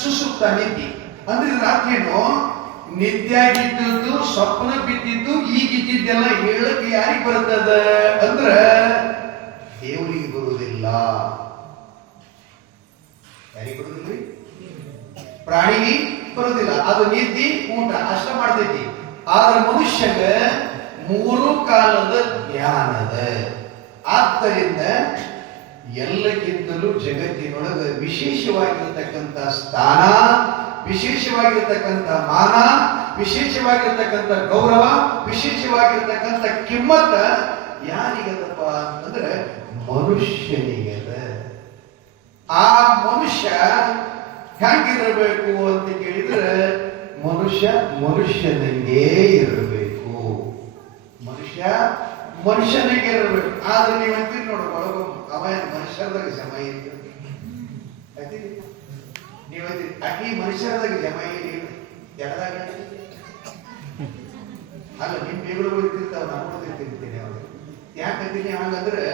ಸುಸುಪ್ತ, ನಿದ್ದೆ ಅಂದ್ರೆ ರಾತ್ರಿನೂ ನಿದ್ಯಾಗಿದ್ದು ಸ್ವಪ್ನ ಬಿದ್ದಿದ್ದು ಈಗಿದ್ದೆಲ್ಲ ಹೇಳಕ್ಕೆ ಯಾರಿಗೆ ಬರ್ತದ ಅಂದ್ರ ದೇವರಿಗೆ ಬರುವುದಿಲ್ಲ. ಯಾರಿಗೆ ಬರುದಿಲ್ಲ? ಪ್ರಾಣಿಗೆ ಬರುವುದಿಲ್ಲ. ಅದು ನಿದ್ದೆ ಊಟ ಅಷ್ಟ ಮಾಡ್ತೈತಿ. ಆದ್ರೆ ಮನುಷ್ಯಗ 3 ಕಾಲದ ಜ್ಞಾನದ. ಆದ್ದರಿಂದ ಎಲ್ಲಕ್ಕಿಂತಲೂ ಜಗತ್ತಿನೊಳಗ ವಿಶೇಷವಾಗಿರತಕ್ಕಂಥ ಸ್ಥಾನ, ವಿಶೇಷವಾಗಿರತಕ್ಕಂಥ ಮಾನ, ವಿಶೇಷವಾಗಿರತಕ್ಕಂಥ ಗೌರವ, ವಿಶೇಷವಾಗಿರತಕ್ಕಂಥ ಕಿಮ್ಮತ್ತ ಯಾರಿಗದಪ್ಪ ಅಂತಂದ್ರೆ ಮನುಷ್ಯನಿಗದ. ಆ ಮನುಷ್ಯ ಹೆಂಗಿರಬೇಕು ಅಂತ ಕೇಳಿದ್ರೆ, ಮನುಷ್ಯ ಮನುಷ್ಯನಿಗೆ ಇರಬೇಕು. ಮನುಷ್ಯ ಮನುಷ್ಯನಿಗೆ ಇರಬೇಕು. ಆದ್ರೆ ನೀವು ಅಂತೀರಿ ನೋಡು ಒಳಗ ಅವ ಮನುಷ್ಯರದಾಗ ಜಮ ಇಲ್ಲ. ನೀವಂತೀರಿ ಅಕ್ಕಿ ಮನುಷ್ಯರದಾಗ ಜಮ ಇಲ್ಲ. ಎಲ್ಲದಾಗ ಅಲ್ಲ ನಿಮ್ ಬೇಗಳು ಇರ್ತಿರ್ತಾವ, ನಾನು ತಿಂತೀನಿ ಅವಾಗ. ಯಾಕಂತೀನಿ ಹಾಗಂದ್ರೆ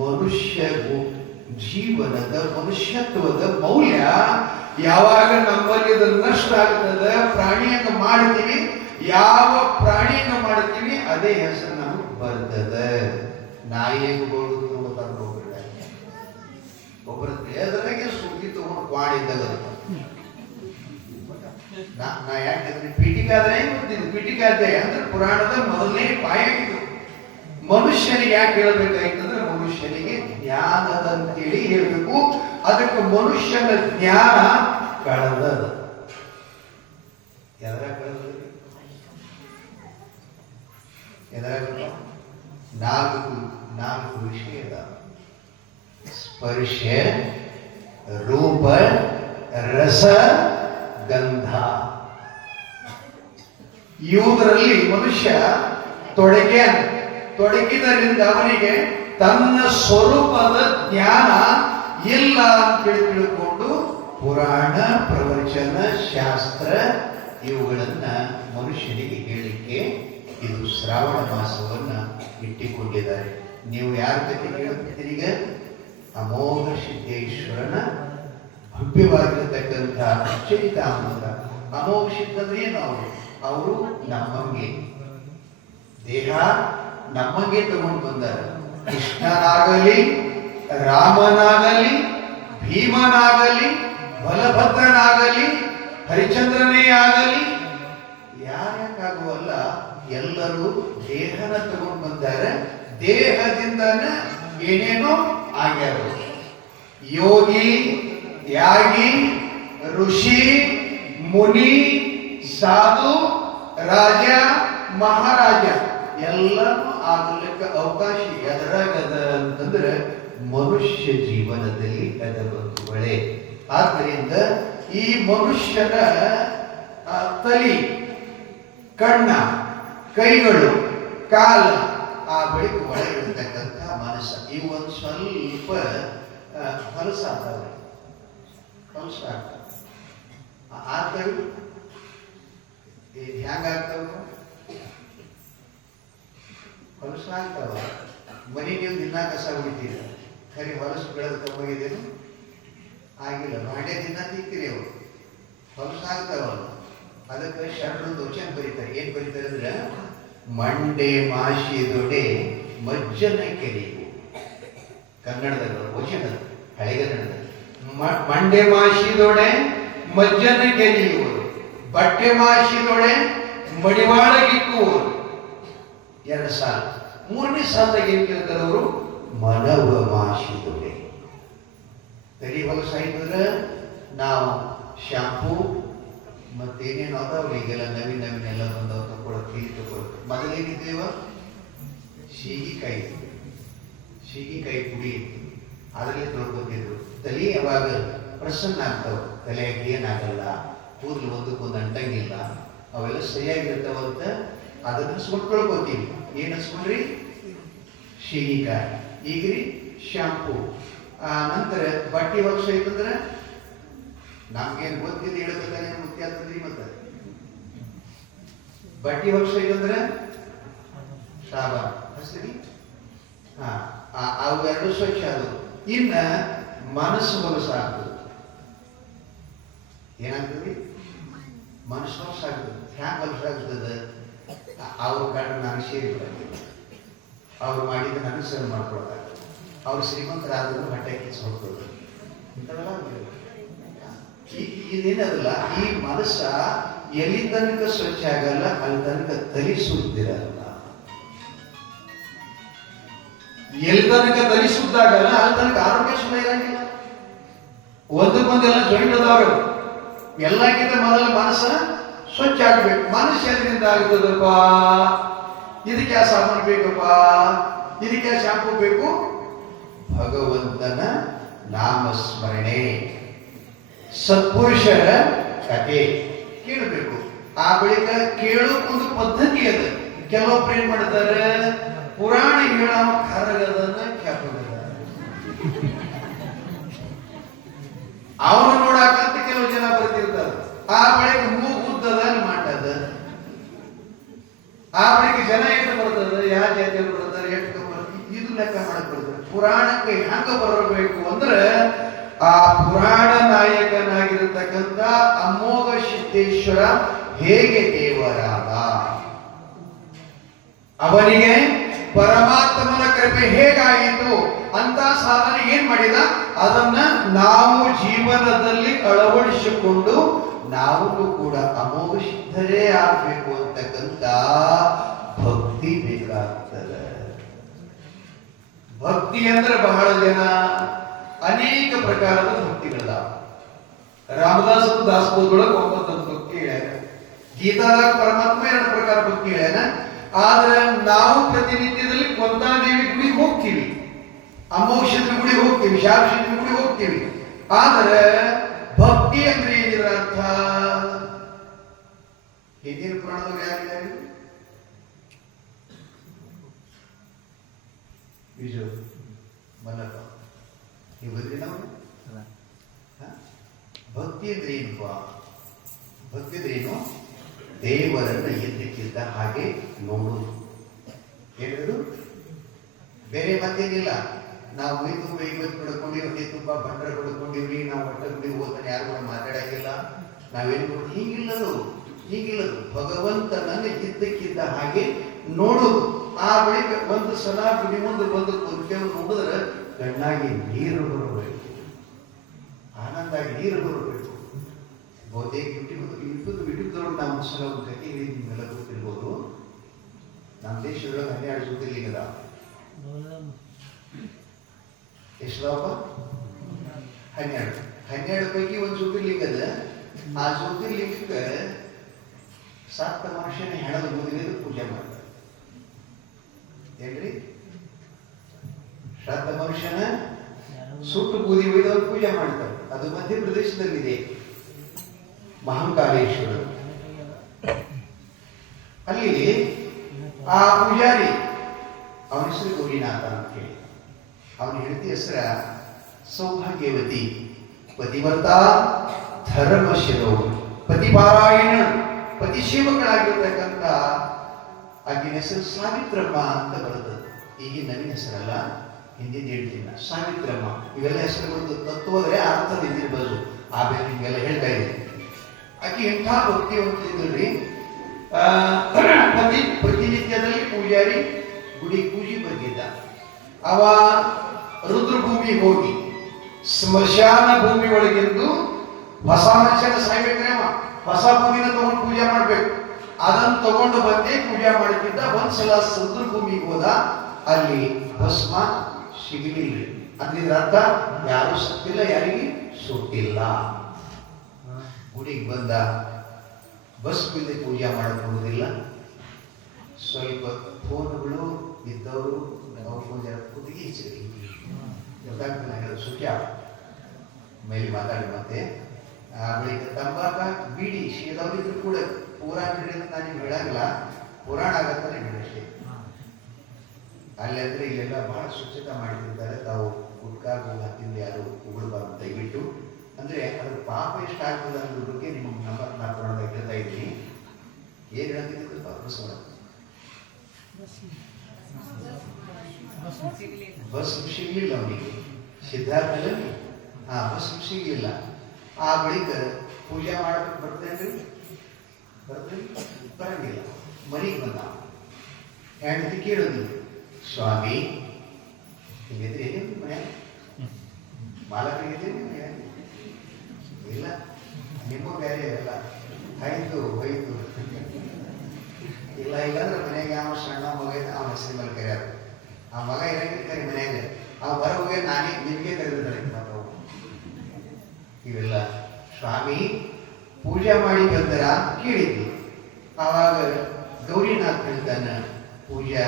ಮನುಷ್ಯ ಜೀವನದ ಮನುಷ್ಯತ್ವದ ಮೌಲ್ಯ ಯಾವಾಗ ನಮ್ಮಲ್ಲಿ ಅದು ನಷ್ಟ ಆಗ್ತದೆ, ಪ್ರಾಣಿಯಂಗ ಮಾಡ್ತೀವಿ, ಯಾವ ಪ್ರಾಣಿಯಂಗ ಮಾಡ್ತೀವಿ ಅದೇ ಹೆಸರು ನಮಗೆ ಬರ್ತದ. ನಾಯಿಗೆ ಬೋಳುದು ನೋಡ್ತಾರೆ ಹೋಗ್ಬಿಡ, ಒಬ್ಬರ ದೇಹದೊಳಗೆ ಸುದ್ದಿ ತಗೊಂಡು ಮಾಡಿದ್ದಾಗ ನಾ ಯಾಕಂದ್ರೆ ಪೀಠಿಕಾದ್ರೆ ಗೊತ್ತಿದ್ದು, ಪೀಠಿಕಾಧ್ಯಾಯ ಅಂದ್ರೆ ಪುರಾಣದ ಮೊದಲನೇ ಪಾಯಾಗಿತ್ತು. ಮನುಷ್ಯನಿಗೆ ಯಾಕೆ ಹೇಳ್ಬೇಕಾಯ್ತಂದ್ರೆ ಮನುಷ್ಯನಿಗೆ ಜ್ಞಾನದಂತೇಳಿ ಹೇಳ್ಬೇಕು. ಅದಕ್ಕೆ ಮನುಷ್ಯನ ಜ್ಞಾನ ಕಳೆದದ. ಎದರ ಕಳೆದ? ನಾಲ್ಕು ವಿಷಯ ಅದಾವ. ಸ್ಪರ್ಶ, ರೂಪ, ರಸ, ಗಂಧ. ಇವುದರಲ್ಲಿ ಮನುಷ್ಯ ತೊಡಗಿದರಿಂದ ಅವನಿಗೆ ತನ್ನ ಸ್ವರೂಪದ ಜ್ಞಾನ ಇಲ್ಲ ಅಂತ ತಿಳ್ಕೊಂಡು ಪುರಾಣ, ಪ್ರವಚನ, ಶಾಸ್ತ್ರ ಇವುಗಳನ್ನ ಮನುಷ್ಯನಿಗೆ ಹೇಳಲಿಕ್ಕೆ ಇದು ಶ್ರಾವಣ ಮಾಸವನ್ನ ಇಟ್ಟಿಕೊಂಡಿದ್ದಾರೆ. ನೀವು ಯಾರ ಜೊತೆ ಕೇಳುತ್ತೀರಿ? ಈಗ ಅಮೋಘ ಸಿದ್ದೇಶ್ವರನ ಭವ್ಯವಾಗಿರತಕ್ಕಂಥ ಚರಿತಾಮೃತ. ಅಮೋಘ ಸಿದ್ಧ ಅಂದ್ರೆ ಏನು? ಅವರು ನಮ್ಮಂಗೆ ದೇಹ ನಮ್ಮಂಗೆ ತಗೊಂಡು ಬಂದಾರ. ಕೃಷ್ಣನಾಗಲಿ, ರಾಮನಾಗಲಿ, ಭೀಮನಾಗಲಿ, ಬಲಭದ್ರನಾಗಲಿ, ಹರಿಚಂದ್ರನೇ ಆಗಲಿ, ಯಾರ್ಯಾಕಾಗುವಲ್ಲ ಎಲ್ಲರೂ ದೇಹನ ತಗೊಂಡು ಬಂದಾರೆ. ದೇಹದಿಂದನ ಏನೇನೋ ಆಗ್ಯಾರ. ಯೋಗಿ, ಯಾಗಿ, ಋಷಿ, ಮುನಿ, ಸಾಧು, ರಾಜ, ಮಹಾರಾಜ ಎಲ್ಲರೂ ಆಗಲಿಕ್ಕೆ ಅವಕಾಶ ಎದರಾಗದ ಅಂತಂದ್ರೆ ಮನುಷ್ಯ ಜೀವನದಲ್ಲಿ ಅದ ಬಂಧುಗಳೇ. ಆದ್ದರಿಂದ ಈ ಮನುಷ್ಯನ ತಲೆ, ಕಣ್ಣ, ಕೈಗಳು, ಕಾಲ, ಆ ಬಳಿಕ ಒಳಗಿರ್ತಕ್ಕಂಥ ಮನಸ್ಸು, ಇವು ಒಂದು ಸ್ವಲ್ಪ ಹೊಲಸಾಗ್ತವೆ. ಆಗ್ತವೆ ಹ್ಯಾಂಗಾಗ್ತಾವ? ಹೊಲಸಾಗ್ತಾವ. ಮನೆ ನೀವು ದಿನ ಕಸ ಹೊಡಿತೀರ, ಖರೆ ಹೊಲಸು ಬೆಳೆದ ತಗೋಗಿದ್ದೇನು? ಆಗಿಲ್ಲ. ಬಾಂಡೆ ದಿನ ತಿಂತೀರಿ, ಅವರು ಹೊಲಸಾಗ್ತಾವಲ್ಲ. ಅದಕ್ಕೆ ಶರಣರು ವಚನ ಬರೀತಾರೆ. ಏನ್ ಬರೀತಾರೆ ಅಂದ್ರೆ, ಮಂಡೆ ಮಾಶಿದೊಡೆ ಮಜ್ಜನ ಕೆರೆಯು. ಕನ್ನಡದ ವಚನ, ಹಳೆಗನ್ನಡದ. ಮಂಡೆ ಮಾಶಿದೊಡೆ ಮಜ್ಜನ ಕೆರೆಯುವರು, ಬಟ್ಟೆ ಮಾಶಿದೊಡೆ ಮಡಿವಾಳಗಿಕ್ಕುವರು. 2 ಸಾಲ. 3ನೇ ಸಾಲದಾಗ ಏನ್ ಕೇಳ್ತಾರೆ ಅವರು? ಮನವ ಮಾಶಿದೊಡೆ. ತಲೆ ಹೊಲಸಾಯ್ತಂದ್ರೆ ನಾವು ಶಾಂಪೂ ಮತ್ತೇನೇನು ಅದಾವ್ರಿ, ಈಗೆಲ್ಲ ನವೀನ ಎಲ್ಲ ಬಂದವ ತಗೊಳಕ್, ತಿಳಿ ತಗೊಳಕ್. ಮೊದಲೇನಿದ್ದೇವ? ಸೀಗಿಕಾಯಿ ಪುಡಿ ಇತ್ತು, ಅದರಲ್ಲಿ ತೊಳ್ಕೊತಿದ್ರು. ತಲೆ ಯಾವಾಗ ಪ್ರಸನ್ನ ಆಗ್ತಾವ, ತಲೆಯಾಗಿ ಏನಾಗಲ್ಲ, ಕೂದಲು ಒಂದಕ್ಕೊಂದು ಅಂಟಂಗಿಲ್ಲ, ಅವೆಲ್ಲ ಸರಿಯಾಗಿರ್ತಾವಂತ ಅದನ್ನ ಹಸ್ಕೊಂಡು ತೊಳ್ಕೊತೀವಿ. ಏನ್ ಹಸ್ಕೊಂಡ್ರಿ? ಸೀಗಿಕಾಯಿ. ಈಗ್ರಿ ಶಾಂಪೂ. ನಂತರ ಬಟ್ಟೆ ಹೊಲಸ ಐತಂದ್ರೆ ನಮ್ಗೇನು ಗೊತ್ತಿದ್ದು ಹೇಳಬೇಕಾದ್ರೆ ಮುಖ್ಯ ಆಗ್ತದ್ರಿ. ಮತ್ತೆ ಬಟ್ಟೆ ಹೊಲಸ ಐತಂದ್ರೆ ಸಾಬಾನ್ ಹಸ್ರಿ. ಅವೆರಡು ಸ್ವಚ್ಛ ಅದು. ಇನ್ನ ಮನಸ್ಸು ಹೊಲಸ ಆಗ್ತದೆ. ಏನಾಗ್ತದೆ? ಮನಸ್ಸು ಹೊಲಸ ಆಗ್ತದೆ. ಹ್ಯಾಂಗ ಹೊಲಸ ಆಗ್ತದೆ? ಅವ್ರ ಕಂಡು ನಾನು ಸೇರಿ ಬಿಡ್ತೀನಿ, ಅವ್ರು ಮಾಡಿದ ಅನುಸರಣೆ ಮಾಡ್ಕೊಳ್ತಾರೆ. ಅವ್ರು ಶ್ರೀಮಂತರಾದರೂ ಹೊಟ್ಟೆ ಕಿಚ್ಚು ಹೋಗ್ತದೆ. ಇಂಥವೆಲ್ಲ ಇದೇನದಲ್ಲ, ಈ ಮನಸ್ಸ ಎಲ್ಲಿ ತನಕ ಸ್ವಚ್ಛ ಆಗಲ್ಲ ಅಲ್ಲಿ ತನಕ ತಲೆ ಸುದ್ದಿರಲ್ಲ. ಎಲ್ಲಿ ತನಕ ತಲೆ ಸುದ್ದಾಗಲ್ಲ ಅಲ್ಲಿ ತನಕ ಆರೋಗ್ಯ ಸುಖ ಇರಂಗಿಲ್ಲ. ಒಂದಕ್ಕೊಂದೆಲ್ಲ ಜಾಯಿಂಟ್ ಅದಾವ. ಎಲ್ಲಕ್ಕಿಂತ ಮೊದಲ ಮನಸ್ಸ ಸ್ವಚ್ಛ ಆಗ್ಬೇಕು. ಮನಸ್ಸು ಎದರಿಂದ ಆಗ್ತದಪ್ಪ? ಇದಕ್ಕೆ ಸಾಮಾನು ಬೇಕಪ್ಪ, ಇದಕ್ಕೆ ಶಾಂಪು ಬೇಕು. ಭಗವಂತನ ನಾಮಸ್ಮರಣೆ, ಸತ್ಪುರುಷರ ಕಥೆ ಕೇಳಬೇಕು. ಆ ಬಳಿಕ ಕೇಳೋಕ್ಕೊಂದು ಪದ್ಧತಿ ಅದ. ಕೆಲವೊಬ್ರು ಏನ್ ಮಾಡ್ತಾರೆ, ಪುರಾಣ ಹೇಳೋ ಕರಗದನ್ನ ಕೆಪ್ಪಗದ ಅವನು ನೋಡಾಕಂತ ಕೆಲವು ಜನ ಬರ್ತಿರ್ತಾರೆ. ಆ ಬಳಿಕ ಮೂಗು ಉದ್ದದ ಮಾಡದ, ಆ ಬಳಿಕ ಜನ ಎಷ್ಟು ಬರ್ತದ, ಯಾವ ಜಾತಿಯಲ್ಲಿ ಬರ್ತಾರೆ, ಎಷ್ಟು ಇದು ಲೆಕ್ಕ ಮಾಡಕ್ ಬರ್ತಾರೆ. ಪುರಾಣಕ್ಕೆ ಹೆಂಗ ಬರಬೇಕು ಅಂದ್ರೆ ಆ ಪುರಾಣ ನಾಯಕನಾಗಿರತಕ್ಕಂಥ ಅಮೋಘ ಸಿದ್ದೇಶ್ವರ ಹೇಗೆ ದೇವರಾದ, ಅವನಿಗೆ ಪರಮಾತ್ಮನ ಕೃಪೆ ಹೇಗಾಯಿತು ಅಂತ ಸಾಧನೆ ಏನ್ ಮಾಡಿದ, ಅದನ್ನ ನಾವು ಜೀವನದಲ್ಲಿ ಅಳವಡಿಸಿಕೊಂಡು ನಾವು ಕೂಡ ಅಮೋಘ ಸಿದ್ಧರೇ ಆಗ್ಬೇಕು ಅಂತಕ್ಕಂಥ ಭಕ್ತಿ ಬೇಕಾಗ್ತದೆ. ಭಕ್ತಿ ಅಂದ್ರೆ ಬಹಳ ಜನ ಅನೇಕ ಪ್ರಕಾರದ ಭಕ್ತಿಗಳಿದಾವ. ರಾಮದಾಸರು ದಾಸಬೋಧದೊಳಗೆ 9 ಭಕ್ತಿ ಹೇಳ್ಯಾರ. ಗೀತಾದಾಗ ಪರಮಾತ್ಮ 2 ಪ್ರಕಾರ ಭಕ್ತಿ ಹೇಳ್ಯಾನ. ಆದ್ರೆ ನಾವು ಪ್ರತಿನಿತ್ಯದಲ್ಲಿ ಕೊಂತಾದೇವಿ ಗುಡಿಗೆ ಹೋಗ್ತೀವಿ, ಅಮೋಘದ ಗುಡಿಗೆ ಹೋಗ್ತೀವಿ, ಶಾರಶಿದ್ರ ಗುಡಿಗೆ ಹೋಗ್ತೀವಿ. ಆದ್ರೆ ಭಕ್ತಿ ಅಂದ್ರೆ ಏನಿದ್ರ ಅರ್ಥ? ಹಿಂದಿನ ಪುರಾಣದವ್ರು ಯಾರಿದ್ದಾರೆ? ವಿಜಯ ಮಲ್ಲಪ್ಪ ನೀವು ಬಂದ್ರಿ. ನಾವು ಭಕ್ತಿ ಅಂದ್ರೆ ಏನಪ್ಪ? ಭಕ್ತಿ ಅಂದ್ರೆ ಏನು? ದೇವರನ್ನ ಎದ್ದಕ್ಕಿದ್ದ ಹಾಗೆ ನೋಡುದು. ಹೇಳುದು ಬೇರೆ ಮತ್ತೇನಿಲ್ಲ. ನಾವು ಮೈ ತುಂಬ ಇವತ್ತು ಪಡ್ಕೊಂಡಿವಿ, ಹೊಟ್ಟೆ ತುಂಬಾ ಬಂಡ್ರ ಪಡ್ಕೊಂಡಿವ್ರಿ, ನಾವು ಒಟ್ಟ ಗುಡಿ ಹೋಗ್ತಾನೆ ಯಾರು ಕೂಡ ಮಾತಾಡಂಗಿಲ್ಲ, ನಾವೇನ್ ನೋಡಿ ಹೀಗಿಲ್ಲದು. ಭಗವಂತನನ್ನ ಇದ್ದಕ್ಕಿದ್ದ ಹಾಗೆ ನೋಡುದು. ಆ ಬಳಿಕ ಒಂದು ಸಲ ಗುಡಿ ಮುಂದೆ ಬಂದು ಕುರ್ಕೆಯನ್ನು ನೋಡಿದ್ರೆ ಕಣ್ಣಾಗಿ ನೀರು ಬರಬೇಕು, ಆನಂದಾಗಿ ನೀರು ಬರಬೇಕು. ಬಹುತೇಕ ಯೂಟ್ಯೂಬ್ದವ್ರು ನಾವು ಸಲ ಗತಿ ನಿಮ್ಮೆಲ್ಲ ಗೊತ್ತಿರ್ಬೋದು. ನಮ್ಮ ದೇಶದೊಳಗೆ 12 ಜ್ಯೋತಿರ್ಲಿಂಗದ. ಎಷ್ಟಪ್ಪ? 12 ಪೈಕಿ ಒಂದು ಜ್ಯೋತಿರ್ಲಿಂಗದ. ಆ ಜ್ಯೋತಿರ್ಲಿಂಗಕ್ಕೆ ಸತ್ತ ಮನುಷ್ಯನ ಹೆಣದ ಬೂದಿಗೆ ಪೂಜೆ ಮಾಡ್ತಾರೆ. ಏನ್ರಿ? ಸತ್ತ ಮನುಷ್ಯನ ಸುಟ್ಟು ಬೂದಿ ಒಯ್ದವ್ರು ಪೂಜೆ ಮಾಡ್ತಾರೆ. ಅದು ಮಧ್ಯಪ್ರದೇಶದಲ್ಲಿದೆ, ಮಹಾಕಾಲೇಶ್ವರ. ಅಲ್ಲಿ ಆ ಪೂಜಾರಿ, ಅವನ ಹೆಸರು ಗೌರಿನಾಥ ಅಂತ ಹೇಳಿ, ಅವನ ಹೆಂಡತಿ ಹೆಸರ ಸೌಭಾಗ್ಯವತಿ, ಪತಿವ್ರತ, ಧರ್ಮಶಿರೋ, ಪತಿಪಾರಾಯಣ, ಪತಿ ಸೇವಕಳಾಗಿರ್ತಕ್ಕಂಥ ಆಕಿನ ಹೆಸರು ಸಾವಿತ್ರಮ್ಮ ಅಂತ ಬರ್ತದೆ. ಈಗಿನ ನವೀನ ಹೆಸರಲ್ಲ, ಹಿಂದಿನ ಹೇಳ್ತೀನಿ ಸಾವಿತ್ರಮ್ಮ. ಇವೆಲ್ಲ ಹೆಸರುಗಳು ತತ್ವದ್ರೆ ಅರ್ಥದಿಂದಿರ್ಬೋದು. ಆಮೇಲೆ ನಿಮ್ಗೆಲ್ಲ ಹೇಳ್ತಾ ಇದ್ದೀನಿ. ಆಕೆ ಎಂಥ ಭಕ್ತಿವಂತಿದ್ರಿ. ಪ್ರತಿನಿತ್ಯದಲ್ಲಿ ಪೂಜಾರಿ ಗುಡಿ ಪೂಜೆ ಬಂದಿದ್ದ. ಅವ ರುದ್ರಭೂಮಿ ಹೋಗಿ ಸ್ಮಶಾನ ಭೂಮಿ ಒಳಗಿದ್ದು ಹೊಸ ಮನುಷ್ಯನ ಸಾಯ್ಬೇಕ್ರೆ ಅವ ಹೊಸ ಭೂಮಿನ ತಗೊಂಡು ಪೂಜೆ ಮಾಡ್ಬೇಕು. ಅದನ್ನು ತಗೊಂಡು ಬಂದೇ ಪೂಜೆ ಮಾಡುತ್ತಿದ್ದ. ಒಂದ್ಸಲ ರುದ್ರಭೂಮಿಗೆ ಹೋದ, ಅಲ್ಲಿ ಭಸ್ಮ ಸಿಗಲಿಲ್ಲ. ಅಂದಿದ್ರ ಅರ್ಥ ಯಾರು ಸತ್ತಿಲ್ಲ, ಯಾರಿಗೆ ಸುಟ್ಟಿಲ್ಲ. ಗುಡಿಗೆ ಬಂದ, ಬಸ್ ಬಿಲ್ದೆ ಪೂಜೆ ಮಾಡಬಹುದಿಲ್ಲ. ಸ್ವಲ್ಪ ಫೋನ್ಗಳು ಇದ್ದವರು ಪೂಜೆ ಕುದಿಗೆ ಸುಖ್ಯ ಮೇಲೆ ಮಾತಾಡಿ. ಮತ್ತೆ ಆ ಬಳಿಕ ತಂಬಾಕ ಬೀಡಿ ಶೀದವರಿದ್ರು ಕೂಡ ಪೂರಾ ಬಿಡಿ ಅಂತ ನಾನು ನಿಮ್ಗೆ ಹೇಳಂಗಿಲ್ಲ, ಪುರಾಣ ಆಗತ್ತಾನೆ ಬಿಡಷ್ಟೇ. ಅಲ್ಲಿ ಅಂದ್ರೆ ಇಲ್ಲೆಲ್ಲ ಬಹಳ ಸ್ವಚ್ಛತೆ ಮಾಡಿರ್ತಾರೆ. ತಾವು ಗುಟ್ಕಾ ಹಾಕಿಂದ ಯಾರು ಉಗುಳ್ಬಾರ್ದು ದಯವಿಟ್ಟು. ಅಂದ್ರೆ ಅದ್ರ ಪಾಪ ಎಷ್ಟಾಗ್ತದೆ ಅನ್ನೋದ್ರ ಬಗ್ಗೆ ನಿಮ್ಗೆ ನಾ ಪುರಾಣದಾಗ ಹೇಳ್ತಾ ಇದ್ದೀನಿ. ಏನ್ ಹೇಳ್ತಿದ್ರು ಬಸವಣ್ಣ? ಬಸ್ ಸಿಗ್ಲಿಲ್ಲ ಅವನಿಗೆ, ಸಿದ್ಧಾರ್ಥನಲ್ಲಿ ಬಸ್ ಸಿಗ್ಲಿಲ್ಲ. ಆ ಬಳಿಕ ಪೂಜೆ ಮಾಡಬೇಕು ಬರ್ತೇನ್ರಿ, ಬರಂಗಿಲ್ಲ. ಮನೆಗೆ ಬಂದ, ಹೆಂಡತಿ ಕೇಳೋದು, ಸ್ವಾಮಿ ಹೀಗಿದ್ರೆ ಮನೆ ಮಾಲಕರಿಗಿದ್ರೆ ಮನೆ ಇಲ್ಲ, ನಿಮ್ಮ ಬೇರೆ ಅಲ್ಲ, ಆಯ್ತು ಹೋಯ್ತು. ಇಲ್ಲ ಇಲ್ಲಾಂದ್ರೆ ಮನೆಗೆ ಯಾವ ಸಣ್ಣ ಮಗ ಅವನ ಹೆಸರು ಮೇಲೆ ಕರೆಯಾರ. ಆ ಮಗ ಇರಂಗಿರ್ತಾರೆ ಮನೆಯಾಗ, ಆ ಹೊರ ಹೋಗಿ ನಾನೇ ನಿಮಗೆ ಕರೆದಿದ್ದಾರೆ. ಇವೆಲ್ಲ ಸ್ವಾಮಿ ಪೂಜೆ ಮಾಡಿ ಬಂದರ ಕೇಳಿದ್ವಿ. ಆವಾಗ ಗೌರಿನಾಥ್ ಹೇಳ್ತಾನ, ಪೂಜಾ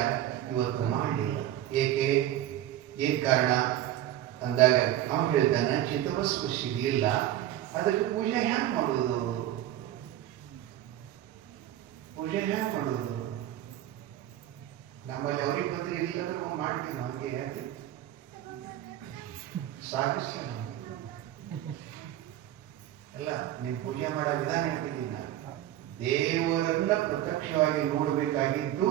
ಇವತ್ತು ಮಾಡಲಿಲ್ಲ. ಏಕೆ, ಏನ್ ಕಾರಣ ಅಂದಾಗ ಅವನು ಹೇಳ್ತಾನ, ಚಿತ್ತಭಸ್ಮ ಸಿಗಲಿಲ್ಲ, ಅದಕ್ಕೆ ಪೂಜೆ ಹ್ಯಾಂಗ ಮಾಡೋದು? ಪೂಜೆ ಹ್ಯಾಂಗ ಮಾಡೋದು? ನಮ್ಮಲ್ಲಿ ಅವ್ರಿಗೆ ಬಂದ್ರೆ ಇಲ್ಲಂದ್ರೆ ನಾವು ಮಾಡ್ತೀವಿ ಹಂಗೆ ಯಾಕೆ ಸಾಗಿಸ್ತೀವಿ ನಾವು ಅಲ್ಲ. ನೀವು ಪೂಜೆ ಮಾಡೋ ವಿಧಾನ ಹೇಳ್ತಿದ್ದೀನಿ ನಾನು. ದೇವರನ್ನ ಪ್ರತ್ಯಕ್ಷವಾಗಿ ನೋಡಬೇಕಾಗಿದ್ದು,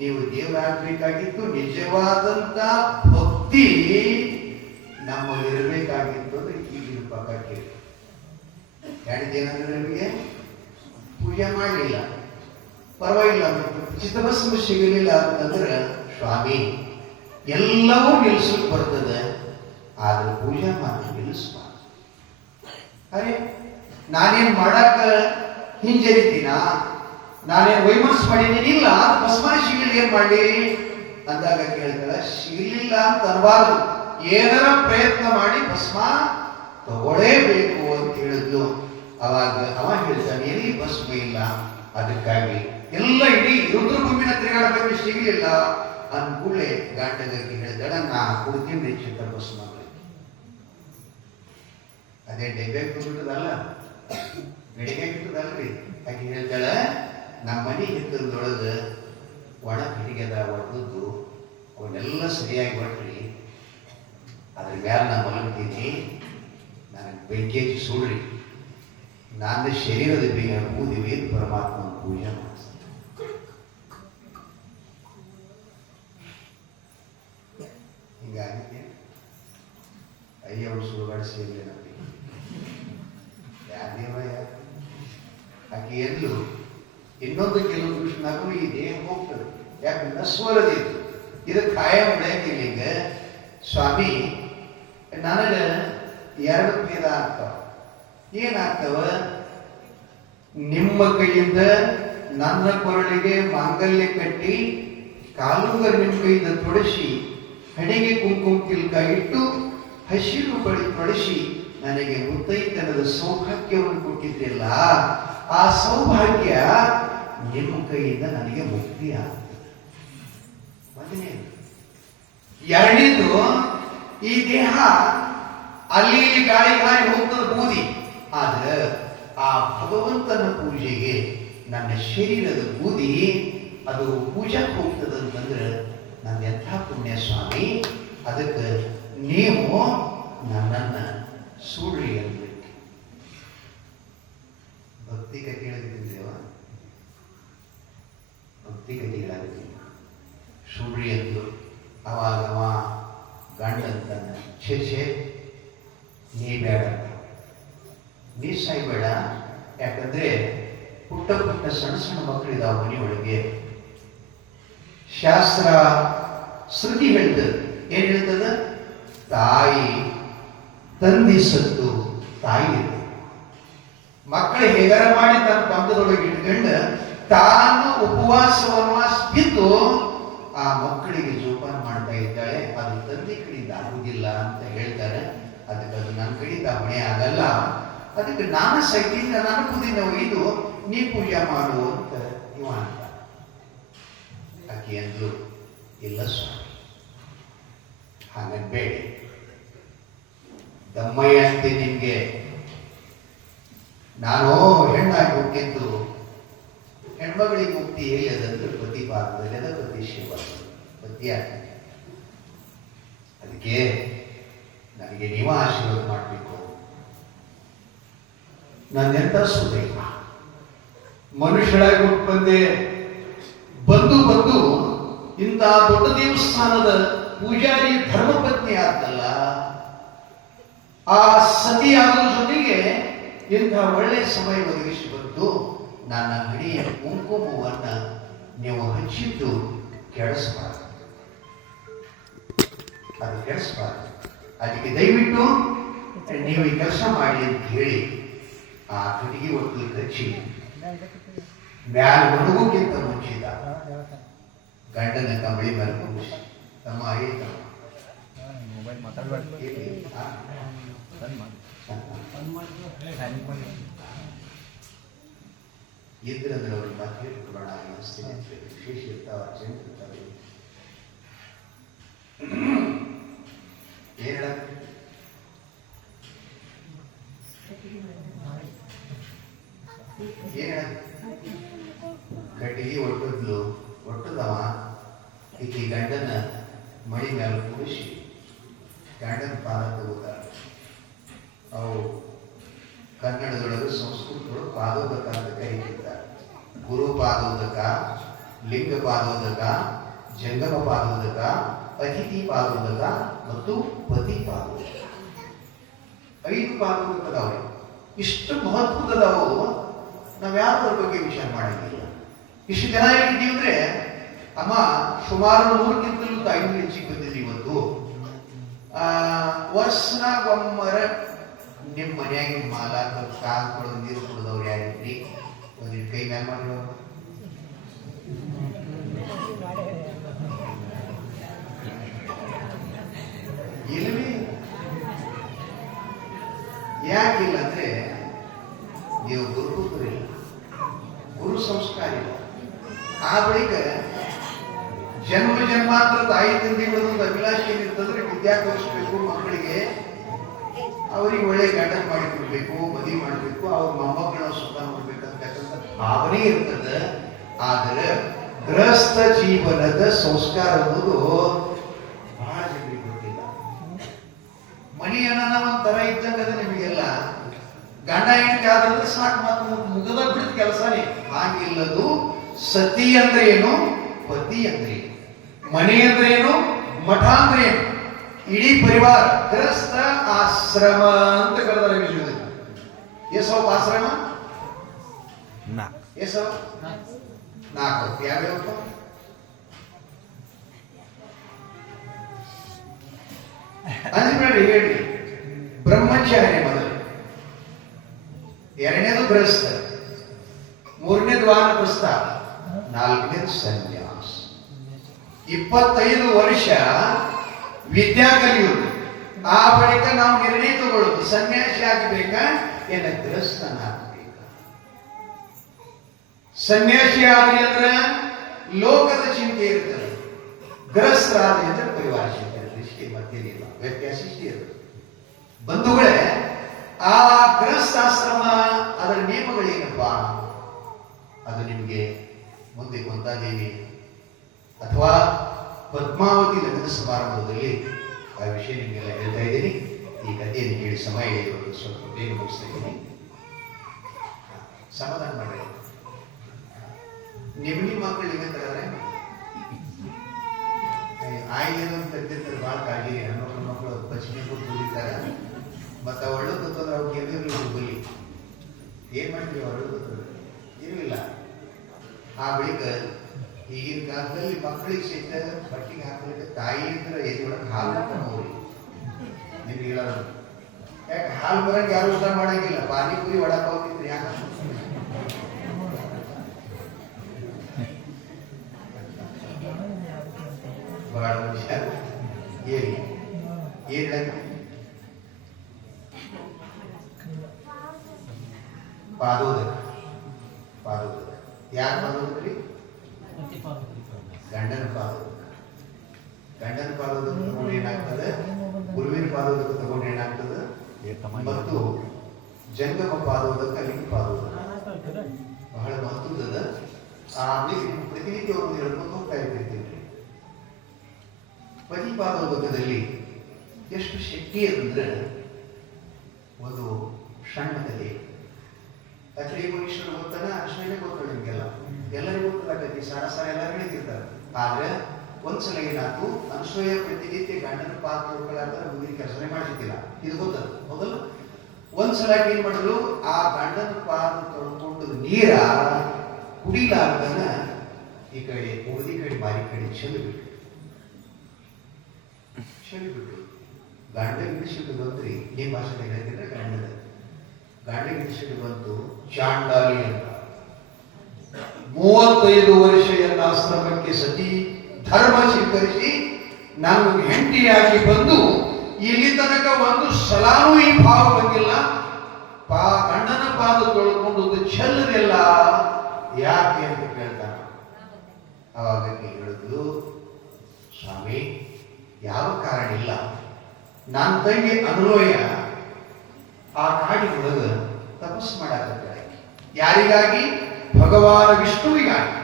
ನೀವು ದೇವರಾಗಬೇಕಾಗಿದ್ದು, ನಿಜವಾದಂತ ಭಕ್ತಿ ನಮ್ಮಲ್ಲಿರಬೇಕಾಗಿದ್ದು ಈಗಿನ ಪಕ್ಕಕ್ಕೆ ಹೇಳಿದ್ದೇನಂದ್ರೆ ನಿಮಗೆ ಪೂಜೆ ಮಾಡಲಿಲ್ಲ ಪರವಾಗಿಲ್ಲ, ಚಿತ್ತಭಸ್ಮ ಸಿಗಲಿಲ್ಲ ಅಂತಂದ್ರೆ ಸ್ವಾಮಿ ಎಲ್ಲವೂ ನಿಲ್ಸಕ್ ಬರ್ತದೆ, ಆದ್ರೆ ಪೂಜೆ ಮಾತ್ರ ನಿಲ್ಲಿಸ್ಬಾರ್ದು. ಅರೆ ನಾನೇನ್ ಮಾಡಾಕ ಹಿಂಜರಿತೀನ, ನಾನೇನ್ ವೈಮನಸ್ ಮಾಡಿದ್ದೀನಿ, ಇಲ್ಲ ಭಸ್ಮ ಸಿಗಲಿಲ್ಲ ಏನ್ ಮಾಡಿ ಅಂದಾಗ ಕೇಳ್ತಾಳ, ಸಿಗಲಿಲ್ಲ ಅಂತ ಅನ್ಬಾರ್ದು, ಏನಾರ ಪ್ರಯತ್ನ ಮಾಡಿ ಭಸ್ಮ ತಗೊಳ್ಳೇಬೇಕು ಅಂತ ಹೇಳಿದ್ಲು. ಅವಾಗ ಅವ ಹೇಳ್ತಾನೆ, ಎಲ್ಲಿ ಭಸ್ಮ ಇಲ್ಲ, ಅದಕ್ಕಾಗಿ ಎಲ್ಲ ಇಡೀ ರುದ್ರಭೂಮಿನ ತಿರುಗಾಡಬೇಕು, ಸಿಗಲಿಲ್ಲ ಅನ್ಕೂಳೆ ಗಾಂಡಗಕ್ಕೆ ಹೇಳಿದಾಳ, ನಾ ಕೊಡ್ತೀನಿ ಚಿತ್ರ ಭಸ್ಮ. ಅದೇ ಡಬ್ಬೆ ಬಿಟ್ಟದಲ್ಲ, ಬೆಳಿಗ್ಗೆ ಬಿಟ್ಟದಲ್ರಿ. ಹಾಗೆ ಹೇಳ್ತಾಳ, ನಮ್ಮ ಮನೆ ಹಿತ್ತಲದೊಳಗ ಒಣ ಕಿಡಿಗೆದ ಒಡ್ದದ್ದು ಅವನ್ನೆಲ್ಲ ಸರಿಯಾಗಿ ಒಟ್ರಿ, ಅದ್ರ ಮ್ಯಾಲ ನಾ ಮಲಗ್ತೀನಿ, ನನಗೆ ಬೆಂಕಿ ಹಚ್ಚಿ ಸುಡ್ರಿ, ನಾನು ಶರೀರದ ಬೇಗ ಊದಿವಿ ಪರಮಾತ್ಮನ ಪೂಜೆ ಮಾಡಿಸ್ತೀನಿ. ಹಿಂಗಾಗಿ ಅಯ್ಯ ಅವ್ರು ಸುಡುಗಾಡಿಸಿ ನಮಗೆ ಯಾದೇವ ಆಕೆ ಎಲ್ಲೂ ಇನ್ನೊಂದು ಕೆಲವು ಕೃಷ್ಣಗೂ ಈ ದೇಹ ಹೋಗ್ತದೆ, ಯಾಕೆ ನಸ್ವರದಿತ್ತು, ಇದು ಕಾಯಂ ಉಳಿಯಂಗಿಲ್ಲ. ಈಗ ಸ್ವಾಮಿ ನನಗೆ ಎರಡು ಭೇದ ಆಗ್ತಾವ. ಏನಾಗ್ತವ, ನಿಮ್ಮ ಕೈಯಿಂದ ನನ್ನ ಕೊರಳಿಗೆ ಮಾಂಗಲ್ಯ ಕಟ್ಟಿ, ಕಾಲುಂಗರ ನಿಮ್ಮ ಕೈಯಿಂದ ತೊಡಸಿ, ಹಣೆಗೆ ಕುಂಕುಮ ತಿಲ್ಕ ಇಟ್ಟು, ಹಸಿರು ಬಳಿ ತೊಡಸಿ ನನಗೆ ಮುತ್ತೈತನದ ಸೌಭಾಗ್ಯವನ್ನು ಕೊಟ್ಟಿದ್ದಿಲ್ಲ, ಆ ಸೌಭಾಗ್ಯ ನಿಮ್ಮ ಕೈಯಿಂದ ನನಗೆ ಮುಕ್ತಿ ಆಗ್ತದೆ. ಮೊದಲನೇದು. ಎರಡನೇದು, ಈ ದೇಹ ಅಲ್ಲಿ ಗಾಳಿ ಗಾಳಿ ಹೋಗ್ತದ ಬೂದಿ, ಆದ್ರೆ ಆ ಭಗವಂತನ ಪೂಜೆಗೆ ನನ್ನ ಶರೀರದ ಬೂದಿ ಅದು ಪೂಜಾಕ್ಕೆ ಹೋಗ್ತದಂತಂದ್ರೆ ನನ್ನ ಎಂಥ ಪುಣ್ಯ ಸ್ವಾಮಿ, ಅದಕ್ಕೆ ನೀವು ನನ್ನನ್ನ ಸುಳ್ಳಿ ಅಂದ್ಬಿಟ್ಟು ಭಕ್ತಿ ಕಥೆ ಹೇಳಿದ್ದೇವ, ಭಕ್ತಿ ಕಥೆ ಹೇಳಾಗುತ್ತೆ ಸುಳ್ಳಿ ಅಂದ್ರು. ಅವಾಗ ಅವ ಗಂಡ ಅಂತಾನೆ, ಛೇ ನೀ ಬೇಡ, ನೀ ಸಾಯ್ಬೇಡ, ಯಾಕಂದ್ರೆ ಪುಟ್ಟ ಪುಟ್ಟ ಸಣ್ಣ ಸಣ್ಣ ಮಕ್ಕಳಿದಾವ ಮನೆಯೊಳಗೆ. ಶಾಸ್ತ್ರ ಶ್ರುತಿ ಹೇಳ್ತದ, ಏನ್ ಹೇಳ್ತದ, ತಾಯಿ ತಂದಿ ಸತ್ತು ತಾಯಿ ಮಕ್ಕಳು ಹೇಗಾರ ಮಾಡಿ ತನ್ನ ಪಂಕದೊಳಗೆ ಇಟ್ಕೊಂಡು ತಾನು ಉಪವಾಸವನ್ನು ಬಿದ್ದು ಆ ಮಕ್ಕಳಿಗೆ ಜೋಪಾನ ಮಾಡ್ತಾ ಇದ್ದಾಳೆ. ಅದು ತಂದೆ ಕಡೆಯಿಂದ ಆಗುದಿಲ್ಲ ಅಂತ ಹೇಳ್ತಾರೆ. ಅದಕ್ಕೆ ಅದು ನನ್ನ ಕಡೆಯಿಂದ ಹೊಣೆ ಆಗಲ್ಲ, ಅದಕ್ಕೆ ನಾನು ಸೈತಿಂದ ನಾನು ಬುದ್ಧಿನ ಒಯ್ದು ನೀ ಪೂಜೆ ಮಾಡು ಅಂತ ಇವ ಅಂತ. ಆಕೆ ಅಂದ್ಲು, ಇಲ್ಲ ಸ್ವಾಮಿ ಹಾಗನ್ಬೇಡಿ, ದಮ್ಮಯ್ಯ ಅಂತೆ ನಿನ್ಗೆ, ನಾನು ಹೆಣ್ಣಾಗಿ ಹೋಗಿದ್ದು ಹೆಣ್ಮಗಳಿಗೆ ಮುಕ್ತಿ ಹೇಳಿದಂದ್ರೆ ಪತಿ ಭಾಗದಲ್ಲಿ ಅದ, ಪತಿ ಶಿವ ಪತಿ ಆಗ್ತದೆ. ಅದಕ್ಕೆ ನನಗೆ ನೀವು ಆಶೀರ್ವಾದ ಮಾಡಬೇಕು. ನನ್ನೆಂತ ಸುದೈವ, ಮನುಷ್ಯರಾಗಿ ಹುಟ್ಟು ಬಂದೆ, ಬಂದು ಬಂದು ಇಂಥ ದೊಡ್ಡ ದೇವಸ್ಥಾನದ ಪೂಜಾರಿ ಧರ್ಮಪತ್ನಿ ಆದ್ದಲ್ಲ, ಆ ಸತಿಯಾದ ಜೊತೆಗೆ ಇಂಥ ಒಳ್ಳೆ ಸಮಯ ಒದಗಿಸಿ ಬಂದು ನನ್ನ ಹಣೆಯ ಕುಂಕುಮವನ್ನ ನೀವು ಹಚ್ಚಿದ್ದು ಕೆಡಿಸಬಾರದು, ಅದು ಕೆಡಿಸಬಾರದು. ಅದಕ್ಕೆ ದಯವಿಟ್ಟು ನೀವು ಈ ಕೆಲಸ ಮಾಡಿ ಅಂತ ಹೇಳಿ ಆ ಕಟ್ಟಿಗೆ ಒಟ್ಟು ಹಚ್ಚಿ ಮ್ಯಾಲ ಮನಗೋಕ್ಕಿಂತ ಮುಂಚಿದ ಗಂಡನ ಕಂಬಳಿ ಮೇಲೆ ಕುಂಬಿಸಿ, ತಮ್ಮ ಆಯ್ತಮ್ಮ ಇದ್ರಂದ್ರೆ ಅವ್ರಿಗೆ ಮತ್ತೆ ಹೇಳ್ಕೊಡೋಣ ಅನಿಸ್ತೀನಿ. ವಿಶೇಷ ಇರ್ತಾವ, ಅರ್ಜೆಂಟ್ ಇರ್ತಾವೆ. ಏನ್ ಹೇಳ ಕಟ್ಟಿಗೆ ಒಟ್ಟದ್ಲು, ಒಟ್ಟದವ ಈಕೆ ಗಂಡನ ಮಡಿ ಮೇಲೆ ಕೂಡಿಸಿ ಗಂಡನ ಪಾದ ತಗೋತಾಳೆ. ಅವು ಕನ್ನಡದೊಳಗೆ ಸಂಸ್ಕೃತದೊಳಗೆ ಪಾದೋದಕ ಅಂತ ಕರೀತಿದ್ದಾರೆ. ಗುರು ಪಾದೋದಕ, ಲಿಂಗ ಪಾದೋದಕ, ಜಂಗಮ ಪಾದೋದಕ, ಅತಿಥಿ ಪಾದೋದಕ ಮತ್ತು ಪತಿ ಪಾದೋದಕ. 5 ಪಾದೋದಕ ಅದಾವೆ. ಇಷ್ಟು ಮಹತ್ವದವು. ನಾವ್ಯಾರು ಅದ್ರ ಬಗ್ಗೆ ವಿಚಾರ ಮಾಡಂಗಿಲ್ಲ. ಇಷ್ಟು ಜನ ಏನಿದ್ದೀವಿ ಅಂದ್ರೆ ಅಮ್ಮ ಸುಮಾರು 100ಕ್ಕಿಂತಲೂ 500 ಹೆಚ್ಚಿಗೆ ಬಂದಿದ್ದೀವಿ ಇವತ್ತು. ವರ್ಷನಾಗ ಒಮ್ಮರ ನಿಮ್ಮ ಮನ್ಯಾಗಿನ ಮಾಲಾಕ ಕಾಲ್ ಕೊಡೋದು ನೀರು ಕೊಡೋದವ್ರು ಯಾರಿದ್ರಿ? ಒಂದಿನ ಕೈ ಮ್ಯಾಲ ಮಾಡಿರೋ ಇಲ್ಲವೇ? ಯಾಕಿಲ್ಲ ಅಂದ್ರೆ ನೀವು ಗುರುಪುತ್ರಿಲ್ಲ, ಗುರು ಸಂಸ್ಕಾರ ಇಲ್ಲ. ಆ ಬಳಿಕ ಜನ್ಮ ಜನ್ಮಾಂತರ ತಾಯಿ ತಂದೆಗಳದೊಂದು ಅಭಿಲಾಷೆ ಏನಿರ್ತಂದ್ರೆ ವಿದ್ಯಾ ಕಲಿಸ್ಬೇಕು ಮಕ್ಕಳಿಗೆ, ಅವರಿಗೆ ಒಳ್ಳೆ ಗಂಡನ ಮಾಡಿ ಕೊಡ್ಬೇಕು, ಮದುವೆ ಮಾಡಬೇಕು, ಅವ್ರ ಮೊಮ್ಮಕ್ಕಳ ಸುಖ ನೋಡ್ಬೇಕಂತಕ್ಕಂಥ ಭಾವನೆ ಇರ್ತದೆ. ಆದರೆ ಗೃಹಸ್ಥ ಜೀವನದ ಸಂಸ್ಕಾರ ಅನ್ನೋದು ಬಹಳ ಜನರಿಗೆ ಗೊತ್ತಿಲ್ಲ. ಮನಿ ಅನ್ನೋಣ ಒಂಥರ ಇದ್ದಂಗ ನಿಮಗೆಲ್ಲ ಗಂಡ ಹೆಂಡತಿ ಆದ್ರೆ ಸಾಕು, ಮಾತು ಮುಗದ ಬಿಡಿದ ಕೆಲಸನೇ. ಹಾಗಿಲ್ಲದು. ಸತಿ ಅಂದ್ರೆ ಏನು, ಪತಿ ಅಂದ್ರೆ ಏನು, ಮನೆ ಅಂದ್ರೆ ಏನು, ಮಠ ಅಂದ್ರೆ ಏನು, ಇಡೀ ಪರಿವಾರ ಗೃಹಸ್ಥ ಆಶ್ರಮ ಅಂತ ಕರೆದಾರೆ ವಿಜಯದಲ್ಲಿ. ಎಸವ ಆಶ್ರಮ? ಎಸವ 4. ಯಾವ್ಯಾವ? ಅಂದ್ಬೇಡ್ರಿ, ಹೇಳ್ರಿ. ಬ್ರಹ್ಮಚಾರ್ಯ ಮೊದಲು, 2ನೇದು ಗೃಹಸ್ಥ, 3ನೇದು ವಾನಪ್ರಸ್ಥ, 4ನೇದು ಸನ್ಯಾಸ. 25 ವರ್ಷ ವಿದ್ಯಾ ಕಲಿಯುವುದು. ಆ ಬಳಿಕ ನಾವು ನಿರ್ಣಯ ತಗೊಳ್ಳೋದು, ಸನ್ಯಾಸಿ ಆಗಬೇಕಾ ಏನ ಗೃಹಸ್ಥನ ಆಗಬೇಕಾ. ಸನ್ಯಾಸಿ ಆದ್ರಿ ಅಂದ್ರೆ ಲೋಕದ ಚಿಂತೆ ಇರ್ತದೆ, ಗೃಹಸ್ಥ ಆದ್ರಿ ಅಂದ್ರೆ ಪರಿವಾರ ಚಿಂತೆ ಇರ್ತದೆ. ಇಷ್ಟೇ, ಮತ್ತೇನಿಲ್ಲ. ವ್ಯತ್ಯಾಸ ಇಷ್ಟೇ ಇರ್ತದೆ ಬಂಧುಗಳೇ. ಆ ಗೃಹಸ್ಥಾಶ್ರಮ ಅದರ ನಿಯಮಗಳೇನಪ್ಪ ಅದು ನಿಮಗೆ ಮುಂದೆ ಗೊಂತಾದೇವಿ ಅಥವಾ ಪದ್ಮಾವತಿ ಲಗ್ನ ಸಮಾರಂಭದಲ್ಲಿ ಆ ವಿಷಯ ನಿಮಗೆಲ್ಲ ಹೇಳ್ತಾ ಇದ್ದೀನಿ. ಈ ಕಥೆಯನ್ನು ಕೇಳಿ ಸಮಯ ಇರೋದು ಸ್ವಲ್ಪ ಬೇಗ ಮುಗಿಸ್ತಾ ಇದ್ದೀನಿ. ಸಮಾಧಾನ ಮಾಡಿ. ನಿಮ್ಮ ಮಕ್ಕಳು ಹಿಂಗಂತಾರೆ ಆಯ್ಲೇನೋ ತೆಗ್ದಿರ್ತಾರೆ, ಭಾಳ ಕಾಳಜಿ. ಹೆಣ್ಮಕ್ಳು ಮಕ್ಕಳು ಪಶ್ಚಿಮ ಕೂತ್ಕೊಂಡಿರ್ತಾರೆ, ಮತ್ತು ಒಳ್ಳೆ ಕೂತಂದ್ರೆ ಅವ್ರು ಗೆದ್ದಿರ್ಲಿ ಬಲಿ. ಏನ್ ಮಾಡ್ತೀವಿ ಒಳ್ಳೆ ಕೂತಂದ್ರೆ ಏನೂ ಇಲ್ಲ. ಆ ಬಳಿಕ ಈಗಿನ ಕಾಲದಲ್ಲಿ ಮಕ್ಕಳಿಗೆ ಸಹಿತ ಬಟ್ಟಿಗೆ ಹಾಕಲಿಕ್ಕೆ ತಾಯಿ ಅಂದ್ರೆ ಎದೊಳಗೆ ಹಾಲು ನೋಡಿ ನಿಮ್ಗೆ ಹೇಳೋದು. ಯಾಕೆ ಹಾಲು ಬರಂಗೆ ಯಾರು ಊಟ ಮಾಡಂಗಿಲ್ಲ. ಪಾನಿಪುರಿ ವಡಾಪಾವ್ ತಿಂದ್ರಿ ಯಾಕೆ? ಬಹಳ ವಿಷಯ ಏನ್ ಪಾದೋದಕ. ಪಾದೋದಕ ಯಾರು ಪಾದೋದಕ್ರಿ? ಗಂಡನ ಪಾದೋದಕ. ಗಂಡನ ಪಾದೋದಕ ತಗೊಂಡು ಏನಾಗ್ತದೆ, ಗುರುವಿನ ಪಾದೋದಕ ತಗೊಂಡು ಏನಾಗ್ತದೆ, ಮತ್ತು ಜಂಗಮ ಪಾದೋದಕ, ಲಿಂಗ ಪಾದೋದಕ ಬಹಳ ಮಹತ್ವದ. ಪ್ರತಿನಿತ್ಯ ಅವರು ಹೇಳ್ಕೊಂಡು ಹೋಗ್ತಾ ಇರ್ತಿರ್ತೀವಿ. ಪತಿ ಪಾದೋದಕದಲ್ಲಿ ಎಷ್ಟು ಶಕ್ತಿ ಅಂದ್ರೆ ಒಂದು ಸಣ್ಣ ಕಥೆ. ಅತ್ರಿ ಮನುಷ್ಯರು ಗೊತ್ತಾನ, ಅಷ್ಟೇ ಗೊತ್ತಾಳ ನಿಮ್ಗೆಲ್ಲ, ಎಲ್ಲರಿಗೂ ಗೊತ್ತಾಗತ್ತೆ. ಸಾರ ಎಲ್ಲರೂ ಹೇಳ್ತಿರ್ತಾರೆ. ಆದ್ರೆ ಒಂದ್ಸಲ ಏನಾಯ್ತು, ಅನಸೂಯ ಪ್ರತಿನಿತ್ಯ ಗಂಡನ ಪಾದ ತೊಳ್ಕೊಳ್ಳಾರ್ದ್ರೆ ಮುಂದಿನ ಕೆಲಸನೇ ಮಾಡ್ತಿದ್ದಿಲ್ಲ. ಇದು ಗೊತ್ತದ ಹೌದಲ್ಲ? ಒಂದ್ಸಲ ಏನ್ ಮಾಡಿದ್ರು, ಆ ಗಂಡನ ಪಾದ ತೊಳ್ಕೊಂಡು ನೀರ ಕುಡಿಲಾರ್ದನ ಈ ಕಡೆ ಓದಿ ಕಡೆ ಬಾರಿ ಕಡೆ ಚೆಲ್ಲಿಬಿಟ್ರು. ಗಂಡ ಗಿಡಿಸಿಟ್ಟು ಬಂದ್ರಿ, ನಿಮ್ಮ ಭಾಷೆ ಹೇಳ್ತಿದ್ರೆ ಗಂಡ ಗಿಡಿಸಿಟ್ಟು ಬಂತು ಚಾಂಡಾಲಿ ಅಂತ. 35 ವರ್ಷ ಎಲ್ಲ ಆಶ್ರಮಕ್ಕೆ ಸತಿ ಧರ್ಮ ಸ್ವೀಕರಿಸಿ ನಾನು ಹೆಂಡತಿಯಾಗಿ ಬಂದು ಇಲ್ಲಿ ತನಕ ಒಂದು ಸಲಾನೂ ಈ ಭಾವ ಬಂದಿಲ್ಲ. ಗಂಡನ ಪಾದ ತೊಳ್ಕೊಂಡು ಚೆಲ್ಲದಿಲ್ಲ, ಯಾಕೆ ಅಂತ ಕೇಳ್ತಾನ. ಅವಾಗ ಹೇಳಿದ್ರು, ಸ್ವಾಮಿ ಯಾವ ಕಾರಣ ಇಲ್ಲ. ನನ್ನ ತಂಗಿ ಅನುಲೋಯ ಆ ಕಾಡಿನೊಳಗ ತಪಸ್ ಮಾಡಾಕತ್ತಾಳೆ. ಯಾರಿಗಾಗಿ? ಭಗವಾನ ವಿಷ್ಣುವಿಗಾಗಿ.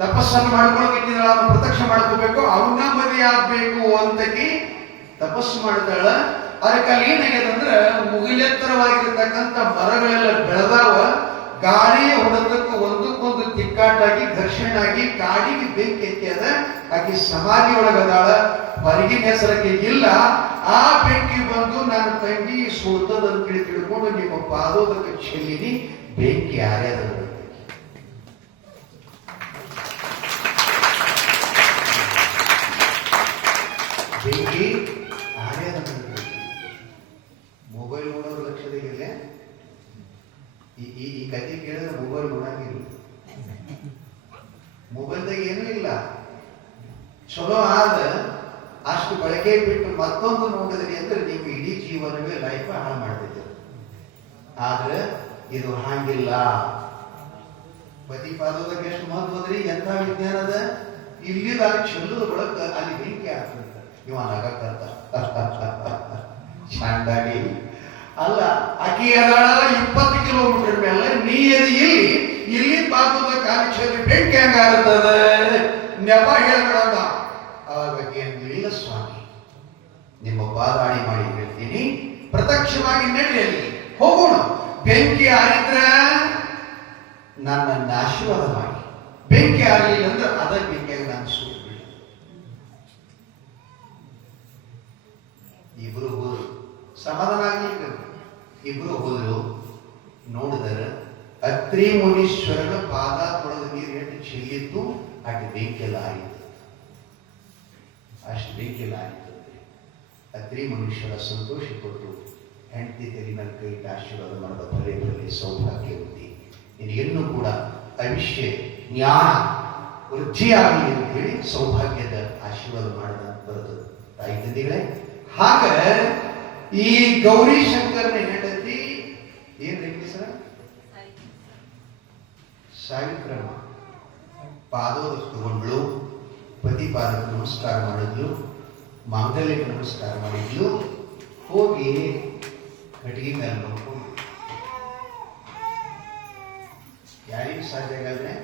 ತಪಸ್ಸನ್ನು ಮಾಡ್ಕೊಳಕಿದ್ದಾಳ, ಅವನು ಪ್ರತ್ಯಕ್ಷ ಮಾಡ್ಕೋಬೇಕು, ಅವನ ಮದುವೆ ಆಗ್ಬೇಕು ಅಂತಕಿ ತಪಸ್ಸು ಮಾಡ್ತಾಳ. ಅದಕ್ಕೆ ಅಲ್ಲಿ ಏನಾಗ್ಯದಂದ್ರೆ ಮುಗಿಲೆತ್ತರವಾಗಿರ್ತಕ್ಕಂಥ ಮರಗಳೆಲ್ಲ ಬೆಳೆದಾವ. ಗಾಳಿಯ ಹೊಡೆದಕ್ಕೆ ಒಂದಕ್ಕೊಂದು ತಿಕ್ಕಾಟಾಗಿ ಘರ್ಷಣೆ ಆಗಿ ಕಾಡಿಗೆ ಬೆಂಕಿ ಎತ್ತಿಯದ. ಆಕೆ ಸಮಾಧಿ ಒಳಗದಾಳ, ಹೊರಗಿನ ಹೆಸರಕ್ಕೆ ಇಲ್ಲ. ಆ ಬೆಂಕಿ ಬಂದು ನನ್ನ ತಂಗಿ ಸುಡ್ತದಂತ ತಿಳ್ಕೊಂಡು ನಿಮ್ಮ ಪಾದೋದಕ್ಕೆ ಚೆಲ್ಲಿನಿ, ಬೆಂಕಿ ಆರ್ಯದ. ಬೆಂಕಿ ಆರ್ಯದ. ಮೊಬೈಲ್ ನೋಡೋರು ಲಕ್ಷದಾಗಿಲ್ಲ. ಈ ಕತೆ ಕೇಳಿದ್ರೆ ಮೊಬೈಲ್ ನೋಡಂಗಿಲ್ಲ. ಮೊಬೈಲ್ದಾಗ ಏನೂ ಇಲ್ಲ. ಚಲೋ ಆದ ಅಷ್ಟು ಬಳಕೆ ಬಿಟ್ಟು ಮತ್ತೊಂದು ನೋಡಿದ್ರಿ ಅಂದ್ರೆ ನೀವು ಇಡೀ ಜೀವನವೇ ಲೈಫ್ ಹಾಳು ಮಾಡ್ತಿದ್ದೆ. ಆದ್ರೆ ಇದು ಹಾಗಿಲ್ಲ. ಪ್ರತಿಪಾದೋದಕ್ಕೆ ಎಷ್ಟು ಮಹತ್ವದ್ರಿ, ಎಂಥ ವಿಜ್ಞಾನ ಅದ. ಇಲ್ಲಿದ ಅಲ್ಲಿ ಚೆಲ್ಲದ ಬಳಕ ಅಲ್ಲಿ ಬೆಂಕಿ ಆಗ್ತದೆ. ಇವ ನಗಕ್ಕಂತ ಚಂದಾಗಿ ಅಲ್ಲ. ಅಕ್ಕಿ ಅದಾಳ 20 ಕಿಲೋಮೀಟರ್ ಮೇಲೆ, ನೀ ಇಲ್ಲಿ ಇಲ್ಲಿ ಪಾದದ ಕಾಲಿಕ್ಷೇತ್ರ ಬೆಂಕಿ ಹಂಗಾಗುತ್ತದ. ನೆಪ ಹೇಳ್ಬೇಡ. ಅವಾಗ ಏನಿಲ್ಲ ಸ್ವಾಮಿ, ನಿಮ್ಮ ಪಾದಾಣಿ ಮಾಡಿ ಹೇಳ್ತೀನಿ, ಪ್ರತ್ಯಕ್ಷವಾಗಿ ನಡೆಯಲಿ, ಹೋಗೋಣ. ಬೆಂಕಿ ಆರಿದ್ರ ನನ್ನನ್ನು ಆಶೀರ್ವಾದ ಮಾಡಿ, ಬೆಂಕಿ ಆಗಲಿಲ್ಲ ಅಂದ್ರೆ ಅದ ಬೆಂಕಿಯಾಗಿ ನಾನು ಸುಟ್ಟು. ಇಬ್ರು ಹೋದ್ರು, ಸಮಾಧಾನ ಆಗ್ಲಿಕ್ಕೆ. ಇಬ್ರು ಹೋದ್ರು, ನೋಡಿದರೆ ಅತ್ರಿ ಮುನೀಶ್ವರನ ಪಾದದೊಳಗೆ ನೀರು ಎಷ್ಟು ಚೆಲ್ಲಿತ್ತು, ಅಷ್ಟು ಬೆಂಕಿಯೆಲ್ಲ ಆಯಿತು. ಅಷ್ಟು ಬೆಂಕಿಯೆಲ್ಲ ಆಯಿತು. ಅತ್ರಿ ಮುನೀಶ್ವರ ಸಂತೋಷಪಟ್ಟು ಹೆಂಡತಿ ತೆರಿ ನನ್ನ ಕೈ ಆಶೀರ್ವಾದ ಮಾಡಿದ, ಬರೇ ಬರಲಿ ಸೌಭಾಗ್ಯವತಿ, ನಿನಗೆನ್ನೂ ಕೂಡ ಆಯುಷ್ಯ ಜ್ಞಾನ ವೃದ್ಧಿಯಾಗಲಿ ಅಂತ ಹೇಳಿ ಸೌಭಾಗ್ಯದ ಆಶೀರ್ವಾದ ಮಾಡಿದ ಬರ್ತದೆ. ತಾಯಿ ತಂದೆಗಳೇ, ಹಾಗ ಈ ಗೌರಿ ಶಂಕರನ ಹೆಂಡತಿ ಏನ್ ರೀತಿ ಸರ್ ಸಾವಿತ್ರಮ್ಮ ಪಾದೋದ ತಗೊಂಡ್ಳು, ಪತಿಪಾದಕ್ಕೆ ನಮಸ್ಕಾರ ಮಾಡಿದ್ಲು, ಮಾಂಗಲ್ಯಕ್ಕೆ ನಮಸ್ಕಾರ ಮಾಡಿದ್ಲು. ಹೋಗಿ ಕಟ್ಟಿಗೆ ಮೇಲೆ ನೋಡ್ಕೊಂಡು, ಯಾರಿಗೂ ಸಾಧ್ಯ ಆಗಲ್ರೆ,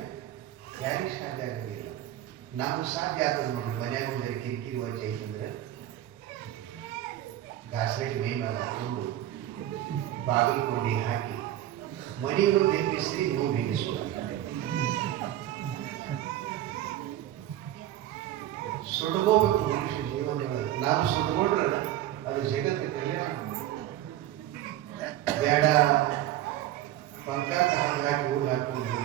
ಯಾರಿಗೂ ಸಾಧ್ಯ ಆಗೋದಿಲ್ಲ. ನಾವು ಸಾಧ್ಯ ಆಗ್ತದೆ ನೋಡ್ರಿ. ಮನ್ಯಾಗ ಒಂದರೆ ಕಿರಿಕಿರಿ ವಜ್ಜೆ ಐತಂದ್ರೆ ಗಾಸರೆಟ್ ಮೈ ಮೇಲೆ ಹಾಕೊಂಡು ಬಾಗಿಲು ಕೊಂಡಿ ಹಾಕಿ ಮನೆಗಳು ಬೆಂಕಿಸ್ರಿ, ನೀವು ಬೆಂಕಿಸ್ಕೊಡ. ಸುಟ್ಕೋಬೇಕು ಮನುಷ್ಯ ಜೀವನಗಳಲ್ಲಿ. ನಾವು ಸುಟ್ಕೊಂಡ್ರೆ ಅದು ಜಗತ್ತು ಕಲ್ಯಾಣ. ಬೇಡ ಪಂಕಾತ ಹಾಕಿ ಊರು ಹಾಕೊಂಡು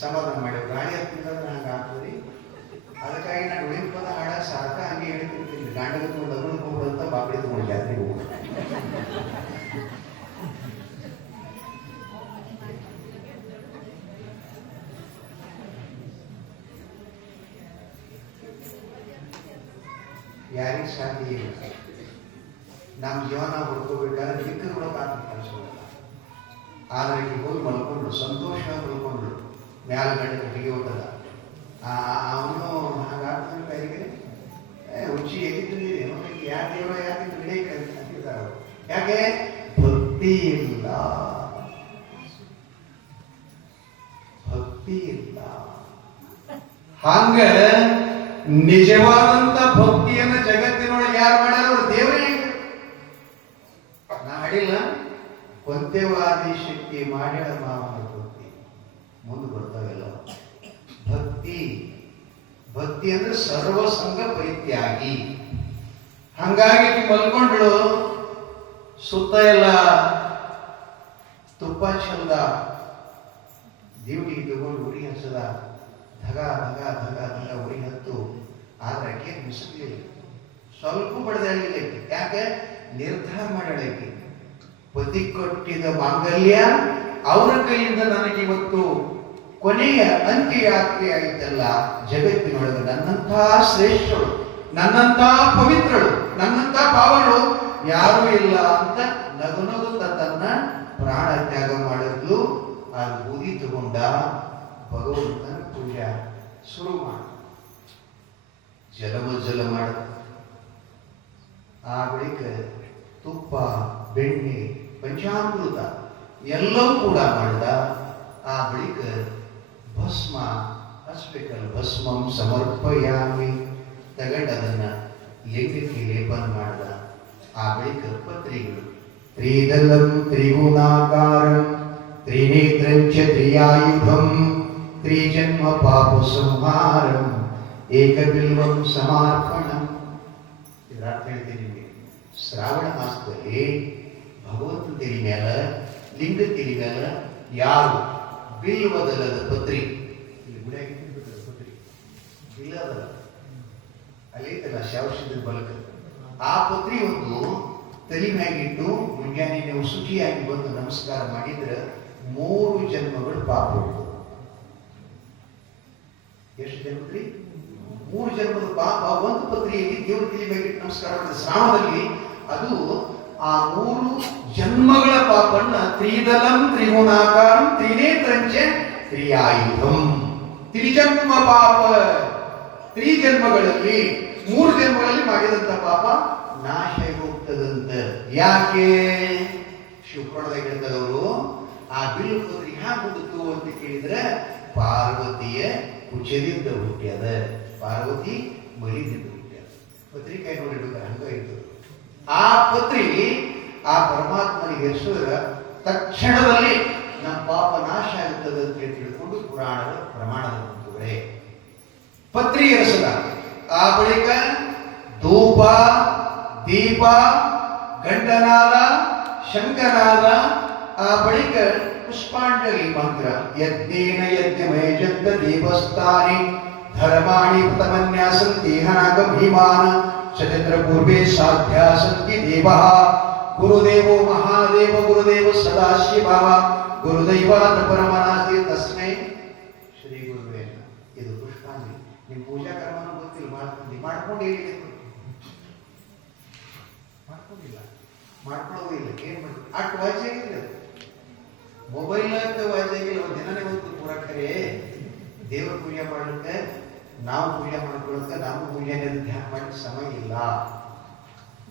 ಸಮಾಧಾನ ಮಾಡಿ ಗಾಳಿ ಹತ್ತಿದ್ರೆ ಹಂಗೆ ಆಗ್ತದೆ. ಅದಕ್ಕಾಗಿ ನಾನು ಉಳಿಪದ ಹಾಡ ಸಾಕ ಹಂಗೆ ಹೇಳ್ತಿರ್ತೀನಿ. ಗಂಡಗ ಲಗ್ನ ಹೋಗ್ಬಿಡಂತ ಬಾಕಡಿ ತಗೊಂಡು ಜಾತ್ರೆಗೆ ಹೋಗ್ಬಿಡ. ಯಾರಿಗೆ ಸಾಧ್ಯ ಇಲ್ಲ. ನಮ್ಮ ಜೀವನ ಹುಡ್ಕೋಬೇಕಾದ್ರೆ ದಿಕ್ಕ ಕೊಡೋಕ್ಕಾಗ್ತದೆ ಕೆಲಸ. ಆದ್ರೆ ಹೋಗಿ ಮಲ್ಕೊಂಡ್ರು, ಸಂತೋಷವಾಗಿ ಮಲ್ಕೊಂಡ್ರು. ಮ್ಯಾಲ ಗಂಡ ಕಟ್ಟಿಗೆ ಹೋಗ್ತದ. ಅವನು ಹಾಗಾಗ್ತಾನೆ ಕೈಗೆ ರುಚಿ ಎಗಿದ್ದೀರಿ. ಯಾಕೆ ಯಾಕೆ ಅಂತಿರ್ತಾರೆ. ಯಾಕೆ ಭಕ್ತಿ ಇಲ್ಲ, ಭಕ್ತಿ ಇಲ್ಲ. ಹಂಗ ನಿಜವಾದಂತ ಭಕ್ತಿಯನ್ನ ಜಗತ್ತಿನೊಳಗೆ ಯಾರು ಮಾಡ್ಯಾರ? ಅವರು ದೇವರೇ. ನಾ ಹೇಳಿಲ್ಲ, ಕೊಂತೆವಾದಿ ಶಕ್ತಿ ಮಾಡ್ಯಾಳ ಮಾವನ ಭಕ್ತಿ ಮುಂದೆ ಬರ್ತಾವೆಲ್ಲ. ಭಕ್ತಿ ಭಕ್ತಿ ಅಂದ್ರೆ ಸರ್ವಸಂಗ ಪರಿತ್ಯಾಗಿ. ಹಂಗಾಗಿ ಮಲ್ಕೊಂಡ್ಳು, ಸುತ್ತ ಎಲ್ಲ ತುಪ್ಪ ಚೆಲ್ದ, ದೇವರಿಗೆ ತಗೊಂಡು ಉರಿ ಹಚ್ಚದ, ಧಗ ಧಗ ಧಗ ಧಗ ಉರಿ ಹತ್ತು. ಆದ್ರೆ ಆಕೆ ಮುಸುಕಲಿಲ್ಲ, ಸ್ವಲ್ಪ ಬಡ್ದಾಗಿಲ್ಲ. ಯಾಕೆ? ನಿರ್ಧಾರ ಮಾಡಳಕ್ಕೆ ಪತಿ ಕೊಟ್ಟಿದ ಮಾಂಗಲ್ಯ ಅವರ ಕೈಯಿಂದ ನನಗೆ ಇವತ್ತು ಕೊನೆಯ ಅಂತ್ಯಯಾತ್ರೆ ಆಗಿದ್ದಲ್ಲ. ಜಗತ್ತಿನೊಳಗೆ ನನ್ನಂಥ ಶ್ರೇಷ್ಠಳು, ನನ್ನಂಥ ಪವಿತ್ರಳು, ನನ್ನಂಥ ಪಾವನಳು ಯಾರೂ ಇಲ್ಲ ಅಂತ ನಗುನಗುತ್ತ ತನ್ನ ಪ್ರಾಣ ತ್ಯಾಗ ಮಾಡಿದ್ಲು. ಆ ಬೂದಿ ತಗೊಂಡ ಭಗವಂತನ ಪೂಜೆ ಶುರು ಮಾಡ, ಜಲ ಮಾಡ. ಆ ಬಳಿಕ ತುಪ್ಪ, ಬೆಣ್ಣೆ, ಪಂಚಾಮೃತ ಎಲ್ಲವೂ ಕೂಡ ಮಾಡಿದ. ಆ ಬಳಿಕ ಹಚ್ಬೇಕಲ್ಲ. ಭಸ್ಮಂ ಸಮರ್ಪಯಾಮಿ ತಗೊಂಡು ಅದನ್ನ ಲಿಂಗಕ್ಕೆ ಲೇಪನ ಮಾಡ್ದ. ಆ ಬಳಿಕ ಪತ್ರಿಗಳು ತ್ರಿದಲಂ ತ್ರಿಗುಣಾಕಾರಂ ತ್ರಿನೇತ್ರಂಚ ತ್ರಿಯಾಯುಧಂ ತ್ರಿಜನ್ಮ ಪಾಪ ಸಂಹಾರಂ ಏಕಬಿಲ್ವಂ ಸಮರ್ಪಣಂ. ಇದರ ಅರ್ಥ ಹೇಳ್ತೀನಿ ನಿಮಗೆ. ಶ್ರಾವಣ ಮಾಸದಲ್ಲಿ ಭಗವಂತನ ತೆಲಿ ಮೇಲ, ಲಿಂಗ ತೆಲಿ ಮೇಲ ಯಾರು ಬಿಲ್ವದಲ್ಲದ ಪತ್ರಿ, ಇಲ್ಲಿ ಗುಡಿಯಾಗಿದ್ದ ಪತ್ರಿ ಬಿಲ್ಲದಲ್ಲ, ಅಲ್ಲೈತಲ್ಲ ಶಾವಶಿದ್ರ ಬಲಕ, ಆ ಪತ್ರಿ ಒಂದು ತಲೆ ಮ್ಯಾಗಿಟ್ಟು ಮುಂಜಾನೆ ನೀವು ಶುಚಿಯಾಗಿ ಬಂದು ನಮಸ್ಕಾರ ಮಾಡಿದ್ರೆ 3 ಜನ್ಮಗಳು ಪಾಪ ಹೋಗ್ತದೆ. ಎಷ್ಟು ಜನ್ಮದ್ರಿ? 3 ಜನ್ಮದ ಪಾಪ ಒಂದು ಪತ್ರಿಯಲ್ಲಿ ದೇವ್ರ ತಲೆ ಮ್ಯಾಗಿಟ್ಟು ನಮಸ್ಕಾರ ಮಾಡಿದ್ರೆ ಶ್ರಾವಣದಲ್ಲಿ ಅದು ಆ 3 ಜನ್ಮಗಳ ಪಾಪನ್ನ ತ್ರಿದಲಂ ತ್ರಿಗುಣಾಕಾರಂ ತ್ರಿನೇತ್ರಂಚ ತ್ರಿಯಾಯುಧಂ, ತ್ರಿಜನ್ಮ ಪಾಪ, 3 ಜನ್ಮಗಳಲ್ಲಿ 3 ಜನ್ಮಗಳಲ್ಲಿ ಮಾಡಿದಂತ ಪಾಪ ನಾಶ ಹೋಗ್ತದಂತ. ಯಾಕೆ? ಶಿವಪುರಾಣದಾಗ ಹೇಳ್ತಾರವರು ಆ ಬಿಲ್ಲು ಪತ್ರಿ ಹ್ಯಾಂಗ ಹುಟ್ಟಿತು ಅಂತ ಕೇಳಿದ್ರೆ ಪಾರ್ವತಿಯ ಕುಚದಿಂದ ಹುಟ್ಟ್ಯದ, ಪಾರ್ವತಿ ಮರಿದಿಂದ ಹುಟ್ಟ್ಯದ. ಪತ್ರಿಕೆ ನೋಡಿರ್ಬೇಕಾರೆ ಹಂಗ ಇರ್ತದೆ. ಆ ಪತ್ರಿ ಆ ಪರಮಾತ್ಮನಿಗೆ ಹೆಸರ ತಕ್ಷಣದಲ್ಲಿ ನಮ್ಮ ಪಾಪ ನಾಶ ಆಗುತ್ತದೆ ಅಂತ ತಿಳ್ಕೊಂಡು ಪುರಾಣದ ಪ್ರಮಾಣದ ಬಂತುಗಳೇ ಪತ್ರಿ ಎರಸದ. ಆ ಬಳಿಕ ಧೂಪ ದೀಪ ಗಂಡನಾದ ಶಂಕನಾದ, ಆ ಬಳಿಕ ಪುಷ್ಪಾಂಜಲಿ ಮಂತ್ರ ಯಜ್ಞೇನ ಯಜ್ಞಮಯ ಜಂತ ದೇವಸ್ಥಾನಿ ಧರ್ಮಾಣಿ ಪ್ರಥಮನ್ಯಾಸಂ ದೇಹನಾಗ ಭೀಮಾನ ಚತುರ್ಥ ಪೂರ್ವೇ ಸಾಧ್ಯ ಸಂತಿ ದೇವಃ ಗುರುದೇವೋ ಮಹಾದೇವ ಗುರುದೇವ ಸದಾಶಿವ ಗುರುದೈವಾದ ಪರಮನಾಸ್ತಿ ತಸ್ಮೈ ಶ್ರೀ ಗುರುವೇ. ಇದು ಪುಷ್ಪಾಂಜಲಿ. ನಿಮ್ಮ ಪೂಜಾ ಕರ್ಮನ ಗೊತ್ತಿಲ್ಲ, ಮಾಡ್ಕೊಂಡು ಹೇಳಿದೆ, ಮಾಡ್ಕೊಳ್ಳೋದಿಲ್ಲ. ಏನ್ ಮಾಡ್ತೀವಿ? ಅಷ್ಟು ವಾಜ್ಯಾಗಿಲ್ಲ, ಮೊಬೈಲ್ ವಾಜ್ಯಾಗಿಲ್ಲ. ಒಂದು ದಿನನೇ ಒಂದು ಪೂರ ಖರೆ ದೇವರ ಪೂಜೆ ಮಾಡ್ಲಿಕ್ಕೆ, ನಾವು ಪೂಜೆ ಮಾಡ್ಕೊಳಕ್ಕೆ, ನಾವು ಪೂಜೆ ಧ್ಯಾನ ಮಾಡಲಿಕ್ಕೆ ಸಮಯ ಇಲ್ಲ.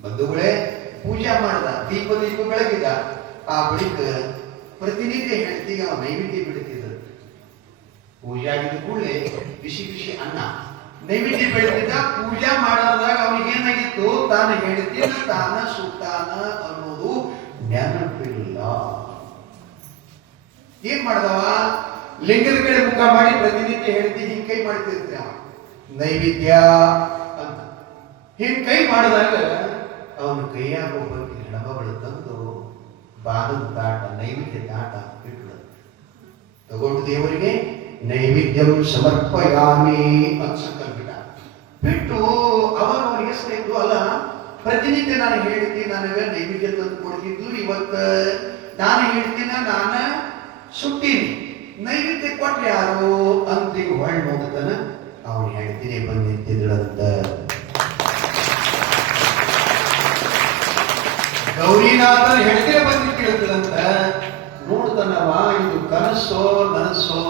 ಬಂಧುಗಳೇ, ಪೂಜಾ ಮಾಡ್ದ, ದೀಪ ಬೆಳಗಿದ. ಆ ಬಳಿಕ ಪ್ರತಿನಿತ್ಯ ಹೇಳ್ತೀಗ ಅವ ನೈವೇದ್ಯ ಬಿಡುತ್ತಿದ್ದ. ಪೂಜೆ ಆಗಿದ ಕೂಡಲೇ ಬಿಸಿ ಬಿಸಿ ಅನ್ನ ನೈವೇದ್ಯ ಬೆಳೆದಿದ್ದ. ಪೂಜಾ ಮಾಡೋದಾಗ ಅವನಿಗೆ ಏನಾಗಿತ್ತು? ತಾನು ಹೇಳ್ತಿದ್ದ ತಾನ ಸುತ್ತಾನ ಅನ್ನೋದು ನೆನಪಿಲ್ಲ. ಏನ್ ಮಾಡ್ದವ? ಲಿಂಗದ ಕಡೆ ಮುಖ ಮಾಡಿ ಪ್ರತಿನಿತ್ಯ ಹೇಳ್ತಿ ಹಿಂಗ್ ಕೈ ಮಾಡ್ತಿರ್ತೀರ ನೈವೇದ್ಯ ಅಂತ. ಹಿಂಗ್ ಕೈ ಮಾಡಿದಾಗ ಅವನ ಕೈಯಾಗ ಒಬ್ಬಕ್ಕೆ ಹೆಣಮಗಳು ತಂದು ಬಾನದ ತಾಟ, ನೈವೇದ್ಯ ತಾಟ ಇಟ್ಟು ತಗೊಂಡು ದೇವರಿಗೆ ನೈವೇದ್ಯಂ ಸಮರ್ಪಯಾಮಿ ಅಂತ ಸಂಕಲ್ಪ ಬಿಟ್ಟು ಅವರಿಗೆ ಹೆಸರಿದ್ದು ಅಲ್ಲ. ಪ್ರತಿನಿತ್ಯ ನಾನು ಹೇಳ್ತೀನಿ, ನನಗೆ ನೈವೇದ್ಯ ತಂದು ಕೊಡ್ತಿದ್ಲು, ಇವತ್ತು ನಾನು ಹೇಳ್ತೀನ ನಾನು ಸುಟ್ಟೀನಿ, ನೈವೇದ್ಯ ಕೊಟ್ರೆ ಯಾರು ಅಂತ ಈಗ ಹೊಳ್ ನೋಡ್ತಾನ. ಅವನು ಹೇಳ್ತೀನಿ ಬಂದಿರ್ತಿದ್ಳಂತ. ಗೌರಿನಾಥನ ಹೇಳ್ತಿರೇ ಬಂದಿರ್ತಿಳಂತ. ನೋಡ್ತಾನವ, ಇದು ಕನಸೋ ನನಸೋ?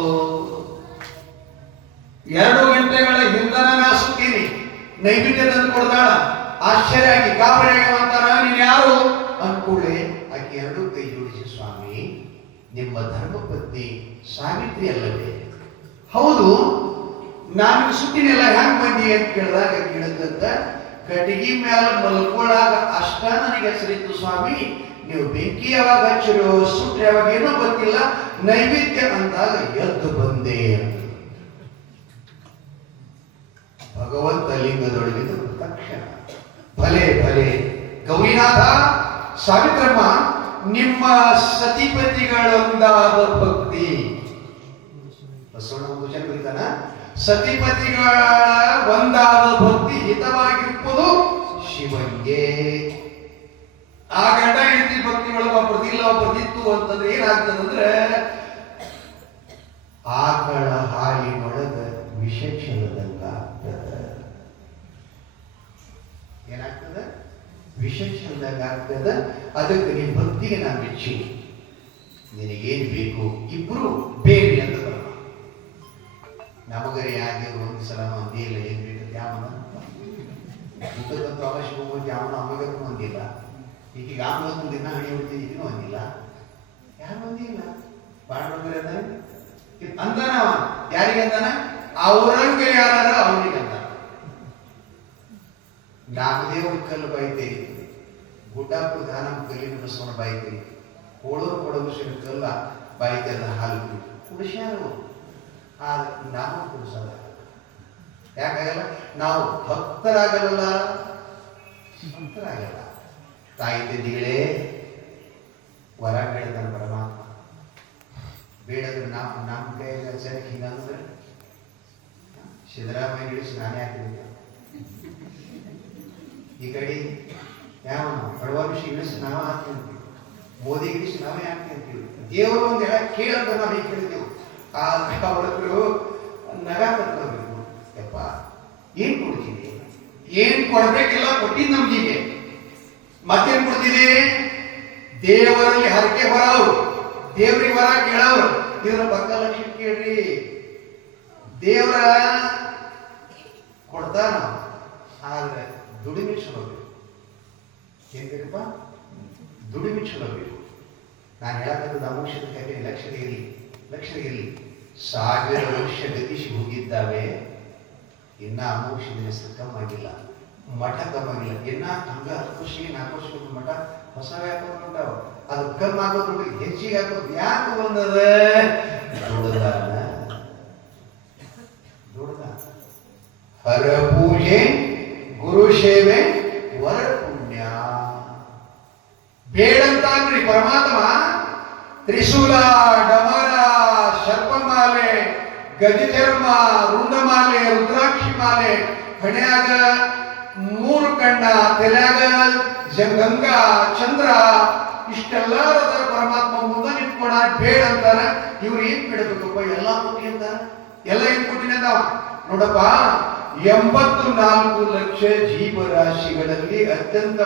2 ಗಂಟೆಗಳ ಹಿಂದನ ನಾ ಸುತ್ತೀನಿ, ನೈವೇದ್ಯ ತಂದು ಕೊಡ್ತಾಳ. ಆಶ್ಚರ್ಯ ಆಗಿ ಗಾಬರಿ ಅಂತಾನ, ನೀನ್ ಯಾರು ಅನ್ಕೂಳೆ ಆಕೆ 2 ಕೈ ಜೋಡಿಸಿ, ಸ್ವಾಮಿ ನಿಮ್ಮ ಧರ್ಮಪತ್ನಿ ಸಾವಿತ್ರಿ ಅಲ್ಲವೇ? ಹೌದು, ನಾನು ಸುತ್ತಿನೆಲ್ಲ ಹ್ಯಾಂಗ್ ಬಂದಿ ಅಂತ ಕೇಳಿದಾಗ ಕೇಳಿದಂತ, ಕಟಿಗಿ ಮ್ಯಾಲ ಮಲ್ಕೊಳ್ಳಾಗ ಅಷ್ಟ ನನಗೆ ಹೆಸರಿತ್ತು ಸ್ವಾಮಿ, ನೀವು ಬೆಂಕಿ ಯಾವಾಗ ಹಚ್ಚಿರೋ ಸುಟ್ರೆ ಯಾವಾಗ ಏನೋ ಗೊತ್ತಿಲ್ಲ, ನೈವೇದ್ಯ ಅಂದಾಗ ಎದ್ದು ಬಂದೆ. ಭಗವಂತ ಲಿಂಗದೊಳಗಿದ ತಕ್ಷಣ ಭಲೆ ಭಲೆ ಗೌರಿನಾಥ, ಸಾವಿತ್ರಮ್ಮ, ನಿಮ್ಮ ಸತಿಪತಿಗಳೊಂದಾದ ಭಕ್ತಿ. ಬಸವಣ್ಣ ಒಂದು ವಚನ ಬರೀತಾನ, ಸತಿಪತಿಗಳ ಒಂದಾದ ಭಕ್ತಿ ಹಿತವಾಗಿರ್ಬೋದು ಶಿವನಿಗೆ. ಆ ಗಂಡ ಹೆಂಡತಿ ಭಕ್ತಿ ಒಳಗ ಒಬ್ಬರದಿಲ್ಲ ಒಬ್ಬರದಿತ್ತು ಅಂತಂದ್ರೆ ಏನಾಗ್ತದಂದ್ರೆ, ಆಕಳ ಹಾಲಿನೊಳಗ ವಿಷ ಚೆಲ್ಲದಂಗಾಗ್ತದ. ಏನಾಗ್ತದ? ವಿಷ ಚೆಲ್ಲದಂಗಾಗ್ತದ. ಅದಕ್ಕೆ ನಿನ್ ಭಕ್ತಿಗೆ ನಾನು ಮೆಚ್ಚಿ, ನಿನಗೇನು ಬೇಕು ಇಬ್ರು ಬೇರೆ ಅಂತ ಬರ. ನಮಗರೆ ಯಾಕೆ ಒಂದು ಸಲ ಒಂದೇ ಇಲ್ಲ, ಏನ್ ಬೇಕು ಯಾವನ ಊಟಕ್ಕಂತೂ ಅವಶ್ಯಕ ಹೋಗಿ ಯಾವನ ಅಮ್ಮಗಕ್ಕೂ ಒಂದಿಲ್ಲ. ಈಗ ಆಮಗಕ್ಕೂ ದಿನ ಹಣಿ ಹೊಡ್ತೀನಿ, ಇದನ್ನೂ ಒಂದಿಲ್ಲ, ಯಾರು ಒಂದಿಲ್ಲ. ಬಾಳ ಅಂದಾನ, ಯಾರಿಗೆ ಅಂದಾನ? ಅವರಂಗ ಯಾರ ಅವನಿಗಂತ ನಾಮದೇವ್ರ ಕಲ್ಲು ಬಾಯಿ ತೆರೀತೀವಿ, ಗುಡ್ಡಾಪುರ ದಾನಮ್ಮ ಕಲ್ಲಿನ ಬಸವನ ಬಾಯಿ ತೆರೀತೀವಿ, ಕೋಳೂರು ಕೊಡಗುಶಿನ ಕಲ್ಲ ಬಾಯಿ ತೆರೆದ ಹಾಲು ಕುಡಿಸ್ಯಾರು. ಆದ್ರೆ ನಾವು ಕುಡಿಸಲ್ಲ. ಯಾಕಾಗಲ್ಲ? ನಾವು ಭಕ್ತರಾಗಲ್ಲ, ಸಂತರಾಗಲ್ಲ. ತಾಯಿ ತಂದಿಗಳೇ ವರ ಬೇಡದ ಪರಮಾತ್ಮ ಬೇಡದ್ರೆ ನಾವು ನಮ್ಮ ಕೈಯಾಗ ಜನಕ್ಕೆ ಹಿಂಗಂದ್ರೆ ಸಿದ್ದರಾಮಯ್ಯ ಗಿಡಿಸಿ ನಾನೇ ಹಾಕಿದ್ದೆ. ಈ ಕಡೆ ಯಾವ ಬಡವಾಬಿಸಿ ಗಿಡಿಸಿ ನಾವೇ ಹಾಕ್ತೀವಿ, ಮೋದಿ ಗಿಡಿಸಿ ನಾವೇ ಹಾಕ್ತೀವಿ. ದೇವರು ಒಂದು ಎಲ್ಲ ಕೇಳಂತ ನಾವು ಹೀಗೆ ಕೇಳಿದೆವು. ಆ ಹೊರಗರು ನಗಾಕಬೇಕು. ಯಪ್ಪ ಏನ್ ಕೊಡ್ತೀನಿ, ಏನ್ ಕೊಡ್ಬೇಕೆಲ್ಲ ಕೊಟ್ಟಿದ್ ನಮ್ಗೀಗೆ. ಮತ್ತೇನ್ ಕೊಡ್ತೀನಿ? ದೇವರಲ್ಲಿ ಹರಕೆ ಬರೋರು, ದೇವ್ರಿಗೆ ವರ ಕೇಳೋರು. ಇದ್ರ ಪಕ್ಕ ಲಕ್ಷ ಕೇಳ್ರಿ. ದೇವರ ಕೊಡ್ತಾನ, ಆದ್ರೆ ದುಡಿಮೆ ಚಲೋ ಬೇಕು. ಏನ್ ಬೇಕಪ್ಪ? ದುಡಿಮೆ ಚಲೋ ಬೇಕು. ನಾನು ಹೇಳಕ್ಕಂಥದ್ದು ಅಮೋಕ್ಷದ ಕತೆ ಲಕ್ಷದಿರಲಿ, ಲಕ್ಷದಿರಲಿ. 1000 ವರ್ಷ ಗತಿಸಿ ಹೋಗಿದ್ದಾವೆ, ಇನ್ನ ಅಮೋಕ್ಷದ ಹೆಸರು ಕಮ್ಮಾಗಿಲ್ಲ, ಮಠ ಕಮ್ಮಾಗಿಲ್ಲ. ಇನ್ನ ಹಂಗ 10 ವರ್ಷಕ್ಕೆ 4 ವರ್ಷಕ್ಕೆ ಮಠ ಹೊಸ ವ್ಯಾಪಾರ ಉಂಟಾವ. ಅದು ಕಮ್ಮಿ ಹಾಕೋದ್ರ ಹೆಚ್ಚಿಗೆ ಹಾಕೋದು ಯಾಕೆ ಬಂದದ? ದುಡ್ದಾನ ಹರ ಪೂಜೆ, ಗುರು ಸೇವೆ, ವರ ಪುಣ್ಯ. ಬೇಡಂತಾನ್ರಿ ಪರಮಾತ್ಮ ತ್ರಿಶೂಲ, ಡಮರ, ಸರ್ಪಮಾಲೆ, ಗಜಚರ್ಮ, ರುಂಡಮಾಲೆ, ರುದ್ರಾಕ್ಷಿ ಮಾಲೆ, ಹಣೆಯಾಗ 3 ಕಣ್ಣ, ತಲೆಯಾಗ ಗಂಗಾ ಚಂದ್ರ, ಇಷ್ಟೆಲ್ಲ ಪರಮಾತ್ಮ ಮುಂದೆ ನಿಂತ್ಕೊಂಡ ಬೇಡ ಅಂತಾರ. ಇವ್ರು ಏನ್ ಬೇಡಬೇಕಪ್ಪ? ಎಲ್ಲಾ ಕೊಟ್ಟಿ ಅಂತ, ಎಲ್ಲ ಏನ್ ಕೊಟ್ಟಿನ ನೋಡಪ್ಪ. 84 ಲಕ್ಷ ಜೀವರಾಶಿಗಳಲ್ಲಿ ಅತ್ಯಂತ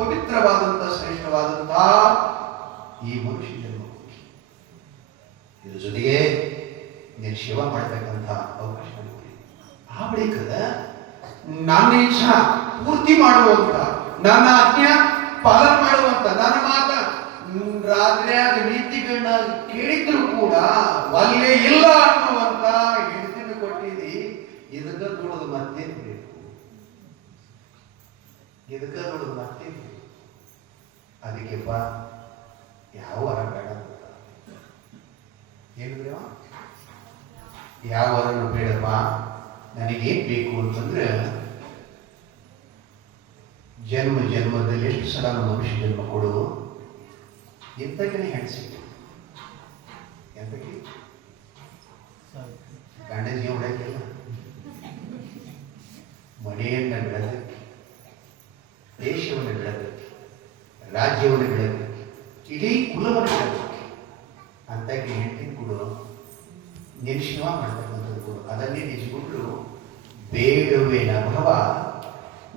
ಪವಿತ್ರವಾದಂತ ಶ್ರೇಷ್ಠವಾದಂತ ಈ ಮನುಷ್ಯ ಜನ್ಮ. ಇದ್ರ ಜೊತೆಗೆ ನೀನು ಶಿವ ಮಾಡಬೇಕಂತ ಅವಕಾಶ ಮಾಡಿಕೊಡಿ. ಆ ಬಳಿಕದ ನನ್ನ ಇಚ್ಛಾ ಪೂರ್ತಿ ಮಾಡುವಂತ, ನನ್ನ ಆಜ್ಞಾ ಪಾಲನೆ ಮಾಡುವಂತ, ನನ್ನ ಮಾತ ರಾತ್ರಿಯಾಗ ನೀತಿಗಳನ್ನ ಕೇಳಿದ್ರು ಕೂಡ ಒಲ್ಲೆ ಇಲ್ಲ ಅನ್ನುವಂತ ಹೆಂಡತಿನ ಕೊಟ್ಟಿದ್ದಿ. ಇದಕ್ಕ ದುಡಿದು ಮತ್ತೇನ್ ಬೇಕು? ಇದಕ್ಕ ದುಡಿದು ಮತ್ತೇನ್ ಬೇಕು? ಅದಕ್ಕೆಪ್ಪ ಯಾವ ವರ ಬೇಡ ಅಂತ ಹೇಳಿದ್ರವ. ಯಾವ ವರನು ಬೇಡಪ್ಪ, ನನಗೇನ್ ಬೇಕು ಅಂತಂದ್ರೆ ಜನ್ಮ ಜನ್ಮದಲ್ಲಿ ಎಷ್ಟು ಸಲ ಮನುಷ್ಯ ಜನ್ಮ ಕೊಡು, ಇಂಥಕ್ಕನೆ ಹೆಣ್ಸಿಟ್ಟು ಎಂತಕ್ಕೆ ಗಂಡ ಜೀವ ಹೊಡಕ್ಕಿಲ್ಲ, ಮನೆಯನ್ನ ಬೆಳೆದಕ್ಕೆ, ದೇಶವನ್ನು ಬೆಳೆದಕ್ಕೆ, ರಾಜ್ಯವನ್ನು ಬೆಳೆದಕ್ಕೆ, ಇಡೀ ಕುಲವನ್ನು ಬೆಳೆದಕ್ಕೆ ಅಂತಕ್ಕೆ ಹೆಂಡತಿನ ಕೊಡು. ನೀನು ಶಿವ ಮಾಡ್ತಕ್ಕಂಥದ್ದು ಕೊಡು. ಅದನ್ನೇ ನಿಜಗುಡ್ಲು ಬೇಡವೇ ನಭವ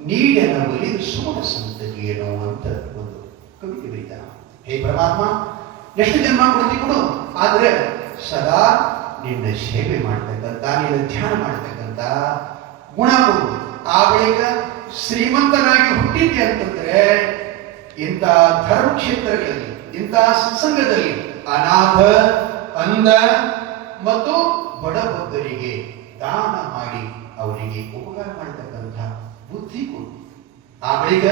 ನೀಡನ ಒಲಿದು ಸುಮನ ಸಂತತಿಯೇನೋ ಅಂತ ಒಂದು ಕವಿತೆ ಬರೀತಾನ. ಹೇ ಪರಮಾತ್ಮ, ಎಷ್ಟು ಜನ್ಮ ಕೊಡ್ತಿ ಕೊಡು, ಆದ್ರೆ ಸದಾ ನಿನ್ನ ಸೇವೆ ಮಾಡ್ತಕ್ಕಂಥ, ನಿನ್ನ ಧ್ಯಾನ ಮಾಡ್ತಕ್ಕಂಥ ಗುಣ ಕೊಡು. ಆ ಬಳಿಕ ಶ್ರೀಮಂತನಾಗಿ ಹುಟ್ಟಿದ್ದೆ ಅಂತಂದ್ರೆ ಇಂಥ ಧರ್ಮಕ್ಷೇತ್ರಗಳಲ್ಲಿ, ಇಂಥ ಸತ್ಸಂಗದಲ್ಲಿ ಅನಾಥ, ಅಂಧ ಮತ್ತು ಬಡಬಗ್ಗರಿಗೆ ದಾನ ಮಾಡಿ ಅವರಿಗೆ ಉಪಕಾರ ಮಾಡತಕ್ಕಂಥ ಬುದ್ಧಿ ಕೊಡು. ಆ ಬಳಿಕ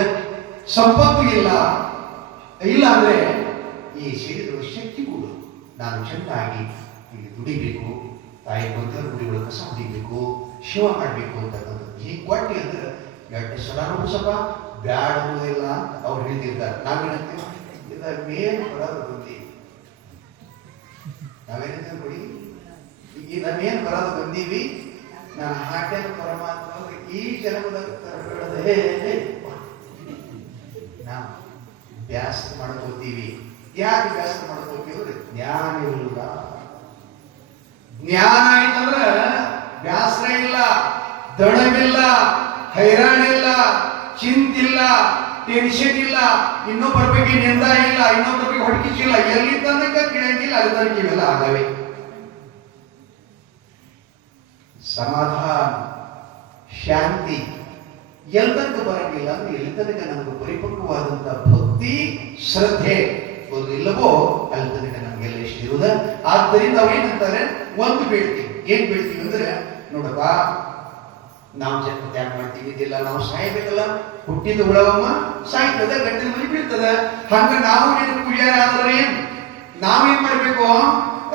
ಸಂಪತ್ತು ಇಲ್ಲ ಅಂದ್ರೆ ಈ ಶರೀರದ ಶಕ್ತಿ ಕೊಡು. ನಾನು ಚೆನ್ನಾಗಿ ಇಲ್ಲಿ ದುಡಿಬೇಕು, ತಾಯಿ ಬಂದ ನುಡಿಗಳು ಕಸ ಹೊಡಿಬೇಕು, ಶಿವ ಮಾಡಬೇಕು ಅಂತಕ್ಕಂಥದ್ದು ಹೀಗೆ ಕೊಟ್ಟಿ ಅಂದ್ರೆ ಎರಡು ಸಲ ಸ್ವಲ್ಪ ಬ್ಯಾಡ ಅನ್ನೋದಿಲ್ಲ ಅಂತ ಅವ್ರು ಹೇಳಿರ್ತಾರೆ. ನಾವೇನಂತೀವಿ, ಇದರ ಮೇನ್ ಬರೋದು ಬಂದೀವಿ, ನಾವೇನಂತ ನೋಡಿ ಇದರ ಮೇನ್ ಬರೋದು ಬಂದೀವಿ. ನಾನು ಹಾಟ್ಯಾಗ ಪರಮಾತ್ಮ ಈ ಜನ್ಮದಾಗ ತರಬೇಡದೆ ನಾವು ಬ್ಯಾಸ ಮಾಡ್ಕೋತೀವಿ. ಯಾಕೆ ಬ್ಯಾಸ ಮಾಡ್ಕೋತೀವಿ? ಜ್ಞಾನ ಇಲ್ಲ. ಜ್ಞಾನ ಆಯ್ತಂದ್ರ ಬ್ಯಾಸರ ಇಲ್ಲ, ದಣವಿಲ್ಲ, ಹೈರಾಣಿಲ್ಲ, ಚಿಂತಿಲ್ಲ, ಟೆನ್ಷನ್ ಇಲ್ಲ, ಇನ್ನೊಬ್ಬರ ಬಗ್ಗೆ ನಿಂದ ಇಲ್ಲ, ಇನ್ನೊಬ್ಬರ ಬಗ್ಗೆ ಹೊಡಕಿಸಿಲ್ಲ. ಎಲ್ಲಿ ತನಕ ಕೇಳಂಗಿಲ್ಲ ಅಲ್ಲಿ ತನಕ ಇವೆಲ್ಲ ಆಗವೆ. ಸಮಾಧಾನ, ಶಾಂತಿ ಎಲ್ಲಿ ತನಕ ಬರಂಗಿಲ್ಲ ಅಂದ್ರೆ ಎಲ್ಲಿ ತನಕ ನಮಗೆ ಪರಿಪಕ್ವವಾದಂತ ಭಕ್ತಿ, ಶ್ರದ್ಧೆ ಸಿಕ್ಕೋದು ಇಲ್ಲವೋ ಅಲ್ಲಿ ತನಕ ನಮಗೆಲ್ಲ ಇಷ್ಟಿರುವುದ. ಆದ್ದರಿಂದ ಅವೇನಂತಾರೆ, ಒಂದು ಬೇಡ್ತೀವಿ. ಏನ್ ಬೇಡ್ತೀವಿ ಅಂದ್ರೆ, ನೋಡಪ್ಪ ನಾವು ಜನ್ಮ ತ್ಯಾಗ ಮಾಡ್ತೀವಿ, ಇದೆಲ್ಲ ನಾವು ಸಾಯ್ಬೇಕಲ್ಲ, ಹುಟ್ಟಿದ ಹುಳವಮ್ಮ ಸಾಯ್ತದ, ಗಂಟದ ಮನೆ ಬೀಳ್ತದ. ಹಂಗ ನಾವು ನಿನ್ನ ಪೂಜಾರ ಆದ್ರೆ ನಾವೇನ್ ಮಾಡ್ಬೇಕು,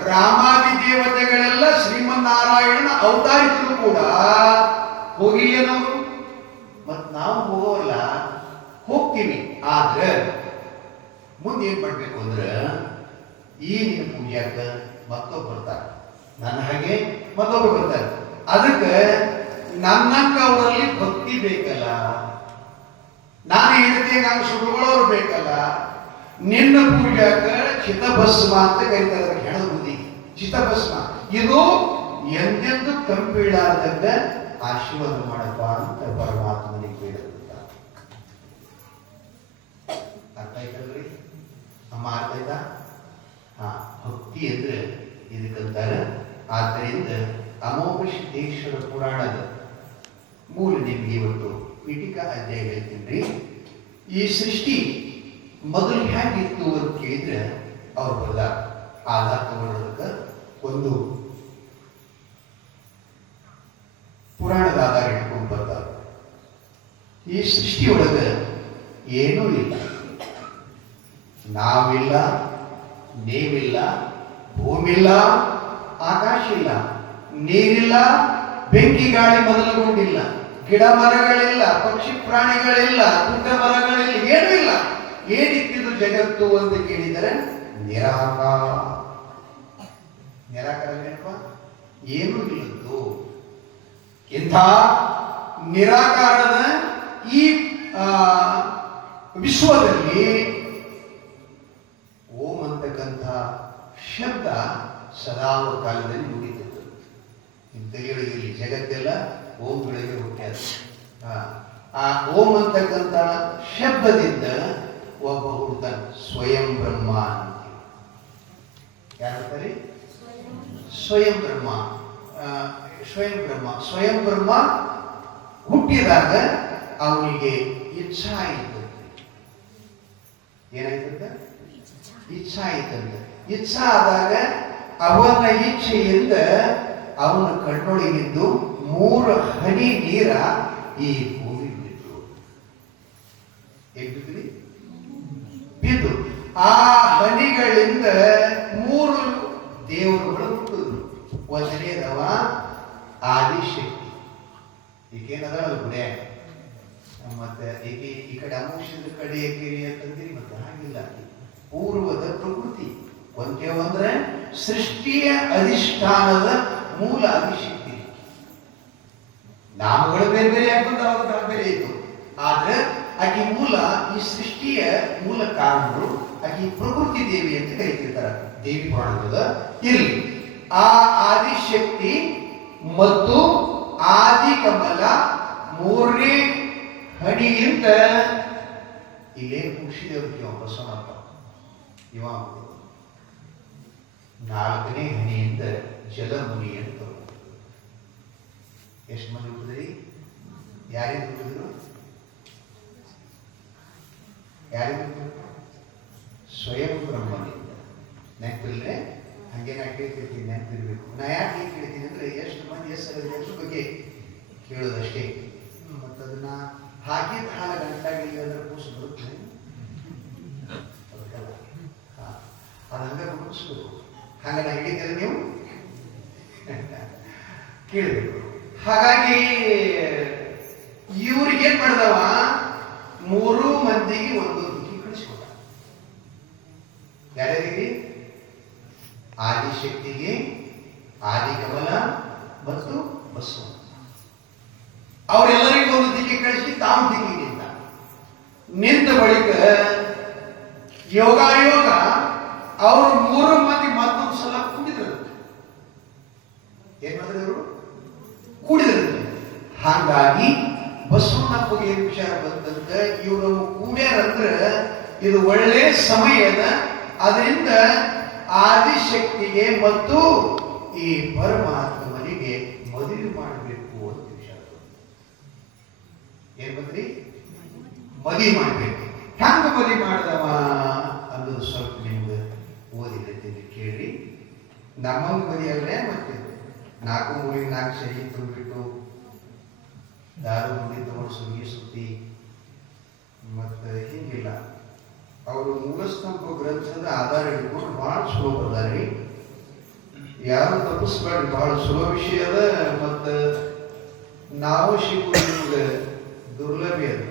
ರಾಮಾದಿ ದೇವತೆಗಳೆಲ್ಲ ಶ್ರೀಮನ್ನಾರಾಯಣನ ಅವತಾರಿದ್ರು ಕೂಡ ಹೋಗಿಲ್ಲ ನಾವು, ಮತ್ ನಾವು ಹೋಗೋಲ್ಲ, ಹೋಗ್ತೀವಿ. ಆದ್ರೆ ಮುಂದೆ ಏನ್ ಮಾಡ್ಬೇಕು ಅಂದ್ರೆ, ಈ ನಿನ್ನ ಪೂಜಾಕ ಮತ್ತೊಬ್ಬ ಬರ್ತಾರೆ, ನನ್ನ ಹಾಗೆ ಮತ್ತೊಬ್ಬ ಬರ್ತಾರೆ. ಅದಕ್ಕೆ ನನ್ನಂಗ ಅವರಲ್ಲಿ ಭಕ್ತಿ ಬೇಕಲ್ಲ, ನಾನು ಹೇಳ್ತೇನೆ ನಾನು ಸುಡುಗಳವ್ರು ಬೇಕಲ್ಲ. ನಿನ್ನ ಪೂಜಾಕ ಚಿತಭಸ್ಮ ಅಂತ ಕರೀತಾರೆ, ಹೆಣದ ಬುದ್ಧಿ ಚಿತಭಸ್ಮ. ಇದು ಎಂದೆಂದು ಕಂಪೀಳಾರ್ದಂಗ ಆಶೀರ್ವಾದ ಮಾಡಪ್ಪ ಅಂತ ಪರಮಾತ್ಮನಿಗೆ ಬೇಡುತ್ತ. ಅರ್ಥ ಆಯ್ತಲ್ರಿ ಅಮ್ಮ? ಅರ್ಥ ಆಯ್ತಾ? ಭಕ್ತಿ ಅಂದ್ರೆ ಇದಕ್ಕಂತಾರೆ. ಆದ್ದರಿಂದ ಅಮೋಘ ಸಿದ್ದೇಶ್ವರ ಪುರಾಣದ ಮೂಲ ನಿಮ್ಗೆ ಇವತ್ತು ಪೀಠಿಕಾ ಅಧ್ಯಾಯ ಹೇಳ್ತೀನಿ. ಈ ಸೃಷ್ಟಿ ಮೊದಲು ಹೇಗಿತ್ತು ಅಂತ ಕೇಳಿದ್ರೆ ಅವ್ರು ಬರಲ್ಲ. ಆಧಾರ ತಗೊಳ್ಳೋದಕ್ಕೆ ಒಂದು ಪುರಾಣದ ಆಧಾರ ಇಟ್ಕೊಂಡು ಬರ್ತಾರೆ. ಈ ಸೃಷ್ಟಿಯೊಳಗೆ ಏನೂ ಇಲ್ಲ, ನಾವಿಲ್ಲ, ನೀವಿಲ್ಲ, ಭೂಮಿಲ್ಲ, ಆಕಾಶ ಇಲ್ಲ, ನೀರಿಲ್ಲ, ಬೆಂಕಿ ಗಾಳಿ ಮೊದಲುಗೊಂಡಿಲ್ಲ, ಗಿಡ ಮರಗಳಿಲ್ಲ, ಪಕ್ಷಿ ಪ್ರಾಣಿಗಳಿಲ್ಲ, ಗುಡ್ಡ ಮರಗಳಿಲ್ಲ, ಏನೂ ಇಲ್ಲ. ಏನಿಕ್ಕಿದು ಜಗತ್ತು ಅಂತ ಕೇಳಿದರೆ ನಿರಾಕಾರ. ನಿರಾಕಾರ ಏನಪ್ಪ? ಏನೂ ಇಲ್ಲದ್ದು. ಇಂಥ ನಿರಾಕಾರದ ಈ ವಿಶ್ವದಲ್ಲಿ ಓಂ ಅಂತಕ್ಕಂಥ ಶಬ್ದ ಸದಾ ಕಾಲದಲ್ಲಿ ನುಡಿತಿತ್ತು. ಇಂಥಗಳಿಗೆ ಜಗತ್ತೆಲ್ಲ ಓಂಗಳಿಗೆ ಹುಟ್ಟ್ಯಾದ. ಆ ಓಂ ಅಂತಕ್ಕಂಥ ಶಬ್ದದಿಂದ ಒಬ್ಬ ಹುಡ್ತಾನೆ, ಸ್ವಯಂ ಬ್ರಹ್ಮ ಅಂತೀವಿ. ಯಾರಂತಾರೆ? ಸ್ವಯಂ ಬ್ರಹ್ಮ. ಸ್ವಯಂ ಬ್ರಹ್ಮ. ಸ್ವಯಂ ಬ್ರಹ್ಮ ಹುಟ್ಟಿದಾಗ ಅವನಿಗೆ ಇಚ್ಛಾ ಆಯಿತು. ಏನಾಯ್ತಂತ? ಇಚ್ಛಾ ಆಯ್ತಂತೆ. ಇಚ್ಛಾ ಆದಾಗ ಅವನ ಇಚ್ಛೆಯಿಂದ ಅವನ ಕಣ್ಣೊಳಗಿದ್ದು 3 ಹನಿ ನೀರ ಈ ಭೂಮಿ ಬಿದ್ದು. ಬಿದ್ದು ಆ ಹನಿಗಳಿಂದ 3 ದೇವರುಗಳು ಹುಟ್ಟಿದ್ರು. ಒಂದನೇದವ ಆದಿಶಕ್ತಿ. ಈಗೇನದ ಗುಡೆ, ಮತ್ತೆ ಈಕೆ ಈ ಕಡೆ ಅಮೋಷದ ಕಡೆ ಕೇಳಿ ಅಂತಂದಿರಿ, ಮತ್ತೆ ಹಾಗಿಲ್ಲ. ಪೂರ್ವದ ಪ್ರಕೃತಿ ಒಂದೇ ಅಂದ್ರೆ ಸೃಷ್ಟಿಯ ಅಧಿಷ್ಠಾನದ ಮೂಲ ಆದಿಶಕ್ತಿ. ನಾಮಗಳು ಬೇರೆ ಬೇರೆ ಯಾಕಂತ ಅವಾಗ ಬೇರೆ ಇತ್ತು. ಆದ್ರೆ ಆಕೆ ಮೂಲ, ಈ ಸೃಷ್ಟಿಯ ಮೂಲ ಕಾರಣಗಳು ಆಕೆ ಪ್ರಕೃತಿ ದೇವಿ ಅಂತ ಕರೀತಿರ್ತಾರೆ ದೇವಿ ಪುರಾಣದ. ಇಲ್ಲಿ ಆ ಆದಿಶಕ್ತಿ ಮತ್ತು ಆದಿ ಕಮಲ 3ನೇ ಹಣಿಯಿಂದ ಇಲ್ಲೇ ಮುಗಿಸಿದವ್ರಿಗೆ ಬಸವನಪ್ಪ ಇವ 4ನೇ ಹಣಿಯಿಂದ ಜಲಮುನಿ ಅಂತ. ಎಷ್ಟು ಮಂದಿ ಹುಟ್ಟಿದ್ರಿ? ಯಾರಿಗೆ ಹುಟ್ಟಿದ್ರು? ಯಾರಿಗೆ ಹುಟ್ಟಿದ್ರು? ಸ್ವಯಂ ಬ್ರಹ್ಮನಿಂದ. ನೆನಪಿಲ್ಲದೆ ಹಂಗೆ ನಾ ಕೇಳ್ತಿರ್ತೀನಿ, ನೆನಪಿರ್ಬೇಕು. ನಾ ಯಾಕೆ ಕೇಳ್ತೀನಿ ಅಂದ್ರೆ, ಎಷ್ಟು ಮಂದಿ ಹೆಸರು ಬಗ್ಗೆ ಕೇಳೋದಷ್ಟೇ. ಮತ್ತು ಅದನ್ನ ಹಾಕಿದ ಹಾಲ ಗಂಟಾಗಿ ಅದರ ಕೂಸು ಬರುತ್ತೆ, ಅದಕ್ಕಲ್ಲ. ಅದು ಹಂಗೆ ಗುರುತಿಸ್ಬೇಕು. ಹಂಗ ನಾ ಹೇಳಿದ್ರೆ ನೀವು ಕೇಳಬೇಕು. ಹಾಗಾಗಿ ಇವ್ರಿಗೆ ಏನ್ ಮಾಡ್ದವ, 3 ಮಂದಿಗೆ ಒಂದು ದುಃಖಿ ಕಳಿಸ್ಕೊಟ್ಟ. ಯಾರ್ಯಾರಿಗೆ? ಆದಿಶಕ್ತಿಗೆ, ಆದಿಕಮಲ ಮತ್ತು ಬಸವ. ಅವರೆಲ್ಲರಿಗೂ ಒಂದು ದಿಕ್ಕಿ ಕಳಿಸಿ ತಾವು ದಿಕ್ಕಿಗೆ ನಿಂತ ಬಳಿಕ ಯೋಗಾಯೋಗ ಅವರು 3 ಮಂದಿ ಮತ್ತೊಂದು ಸಲ ಕೂಡಿದ್ರು. ಏನ್ ಮಾಡಿದ್ರು? ಅವರು ಕೂಡಿದ್ರು. ಹಾಗಾಗಿ ಬಸವಣ್ಣಪ್ಪಗೆ ಏನು ವಿಚಾರ ಬಂದಂತ, ಇವರು ಕೂಡ್ಯಾರಂದ್ರ ಇದು ಒಳ್ಳೆ ಸಮಯದ, ಅದರಿಂದ ಆದಿಶಕ್ತಿಗೆ ಮತ್ತು ಈ ಪರಮಾತ್ಮನಿಗೆ ಮದುವೆ ಮಾಡಬೇಕು ಅಂತ ವಿಚಾರ. ಏನ್ ಬಂದ್ರಿ? ಮದುವೆ ಮಾಡಬೇಕು. ಹೆಂಗ ಮದುವೆ ಮಾಡಿದವ ಅನ್ನೋದು ಸ್ವಲ್ಪ ನಮ್ಮಂಗ್ ಬದಿಯಲ್ಲೇ ಮತ್ತೆ 4 ಮೂಲಿಗೆ 4 ಸರಿ ತುಂಬಿಟ್ಟು ದಾರು ನುಡಿ ತಗೊಂಡು ಸುತ್ತಿ ಮತ್ತೆ ಹಿಂಗಿಲ್ಲ. ಅವರು ಮೂಲಸ್ತಂಭ ಗ್ರಂಥದ ಆಧಾರ ಹಿಡ್ಕೊಂಡು ಬಹಳ ಸುಲಭ ಅದಾರಿ. ಯಾರು ತಪ್ಪಿಸ್ಬೇಡ್ರಿ, ಬಹಳ ಸುಲಭ ವಿಷಯ ಅದ. ಮತ್ತ ನಾವು ಸಿಗುವುದು ದುರ್ಲಭ ಅದ.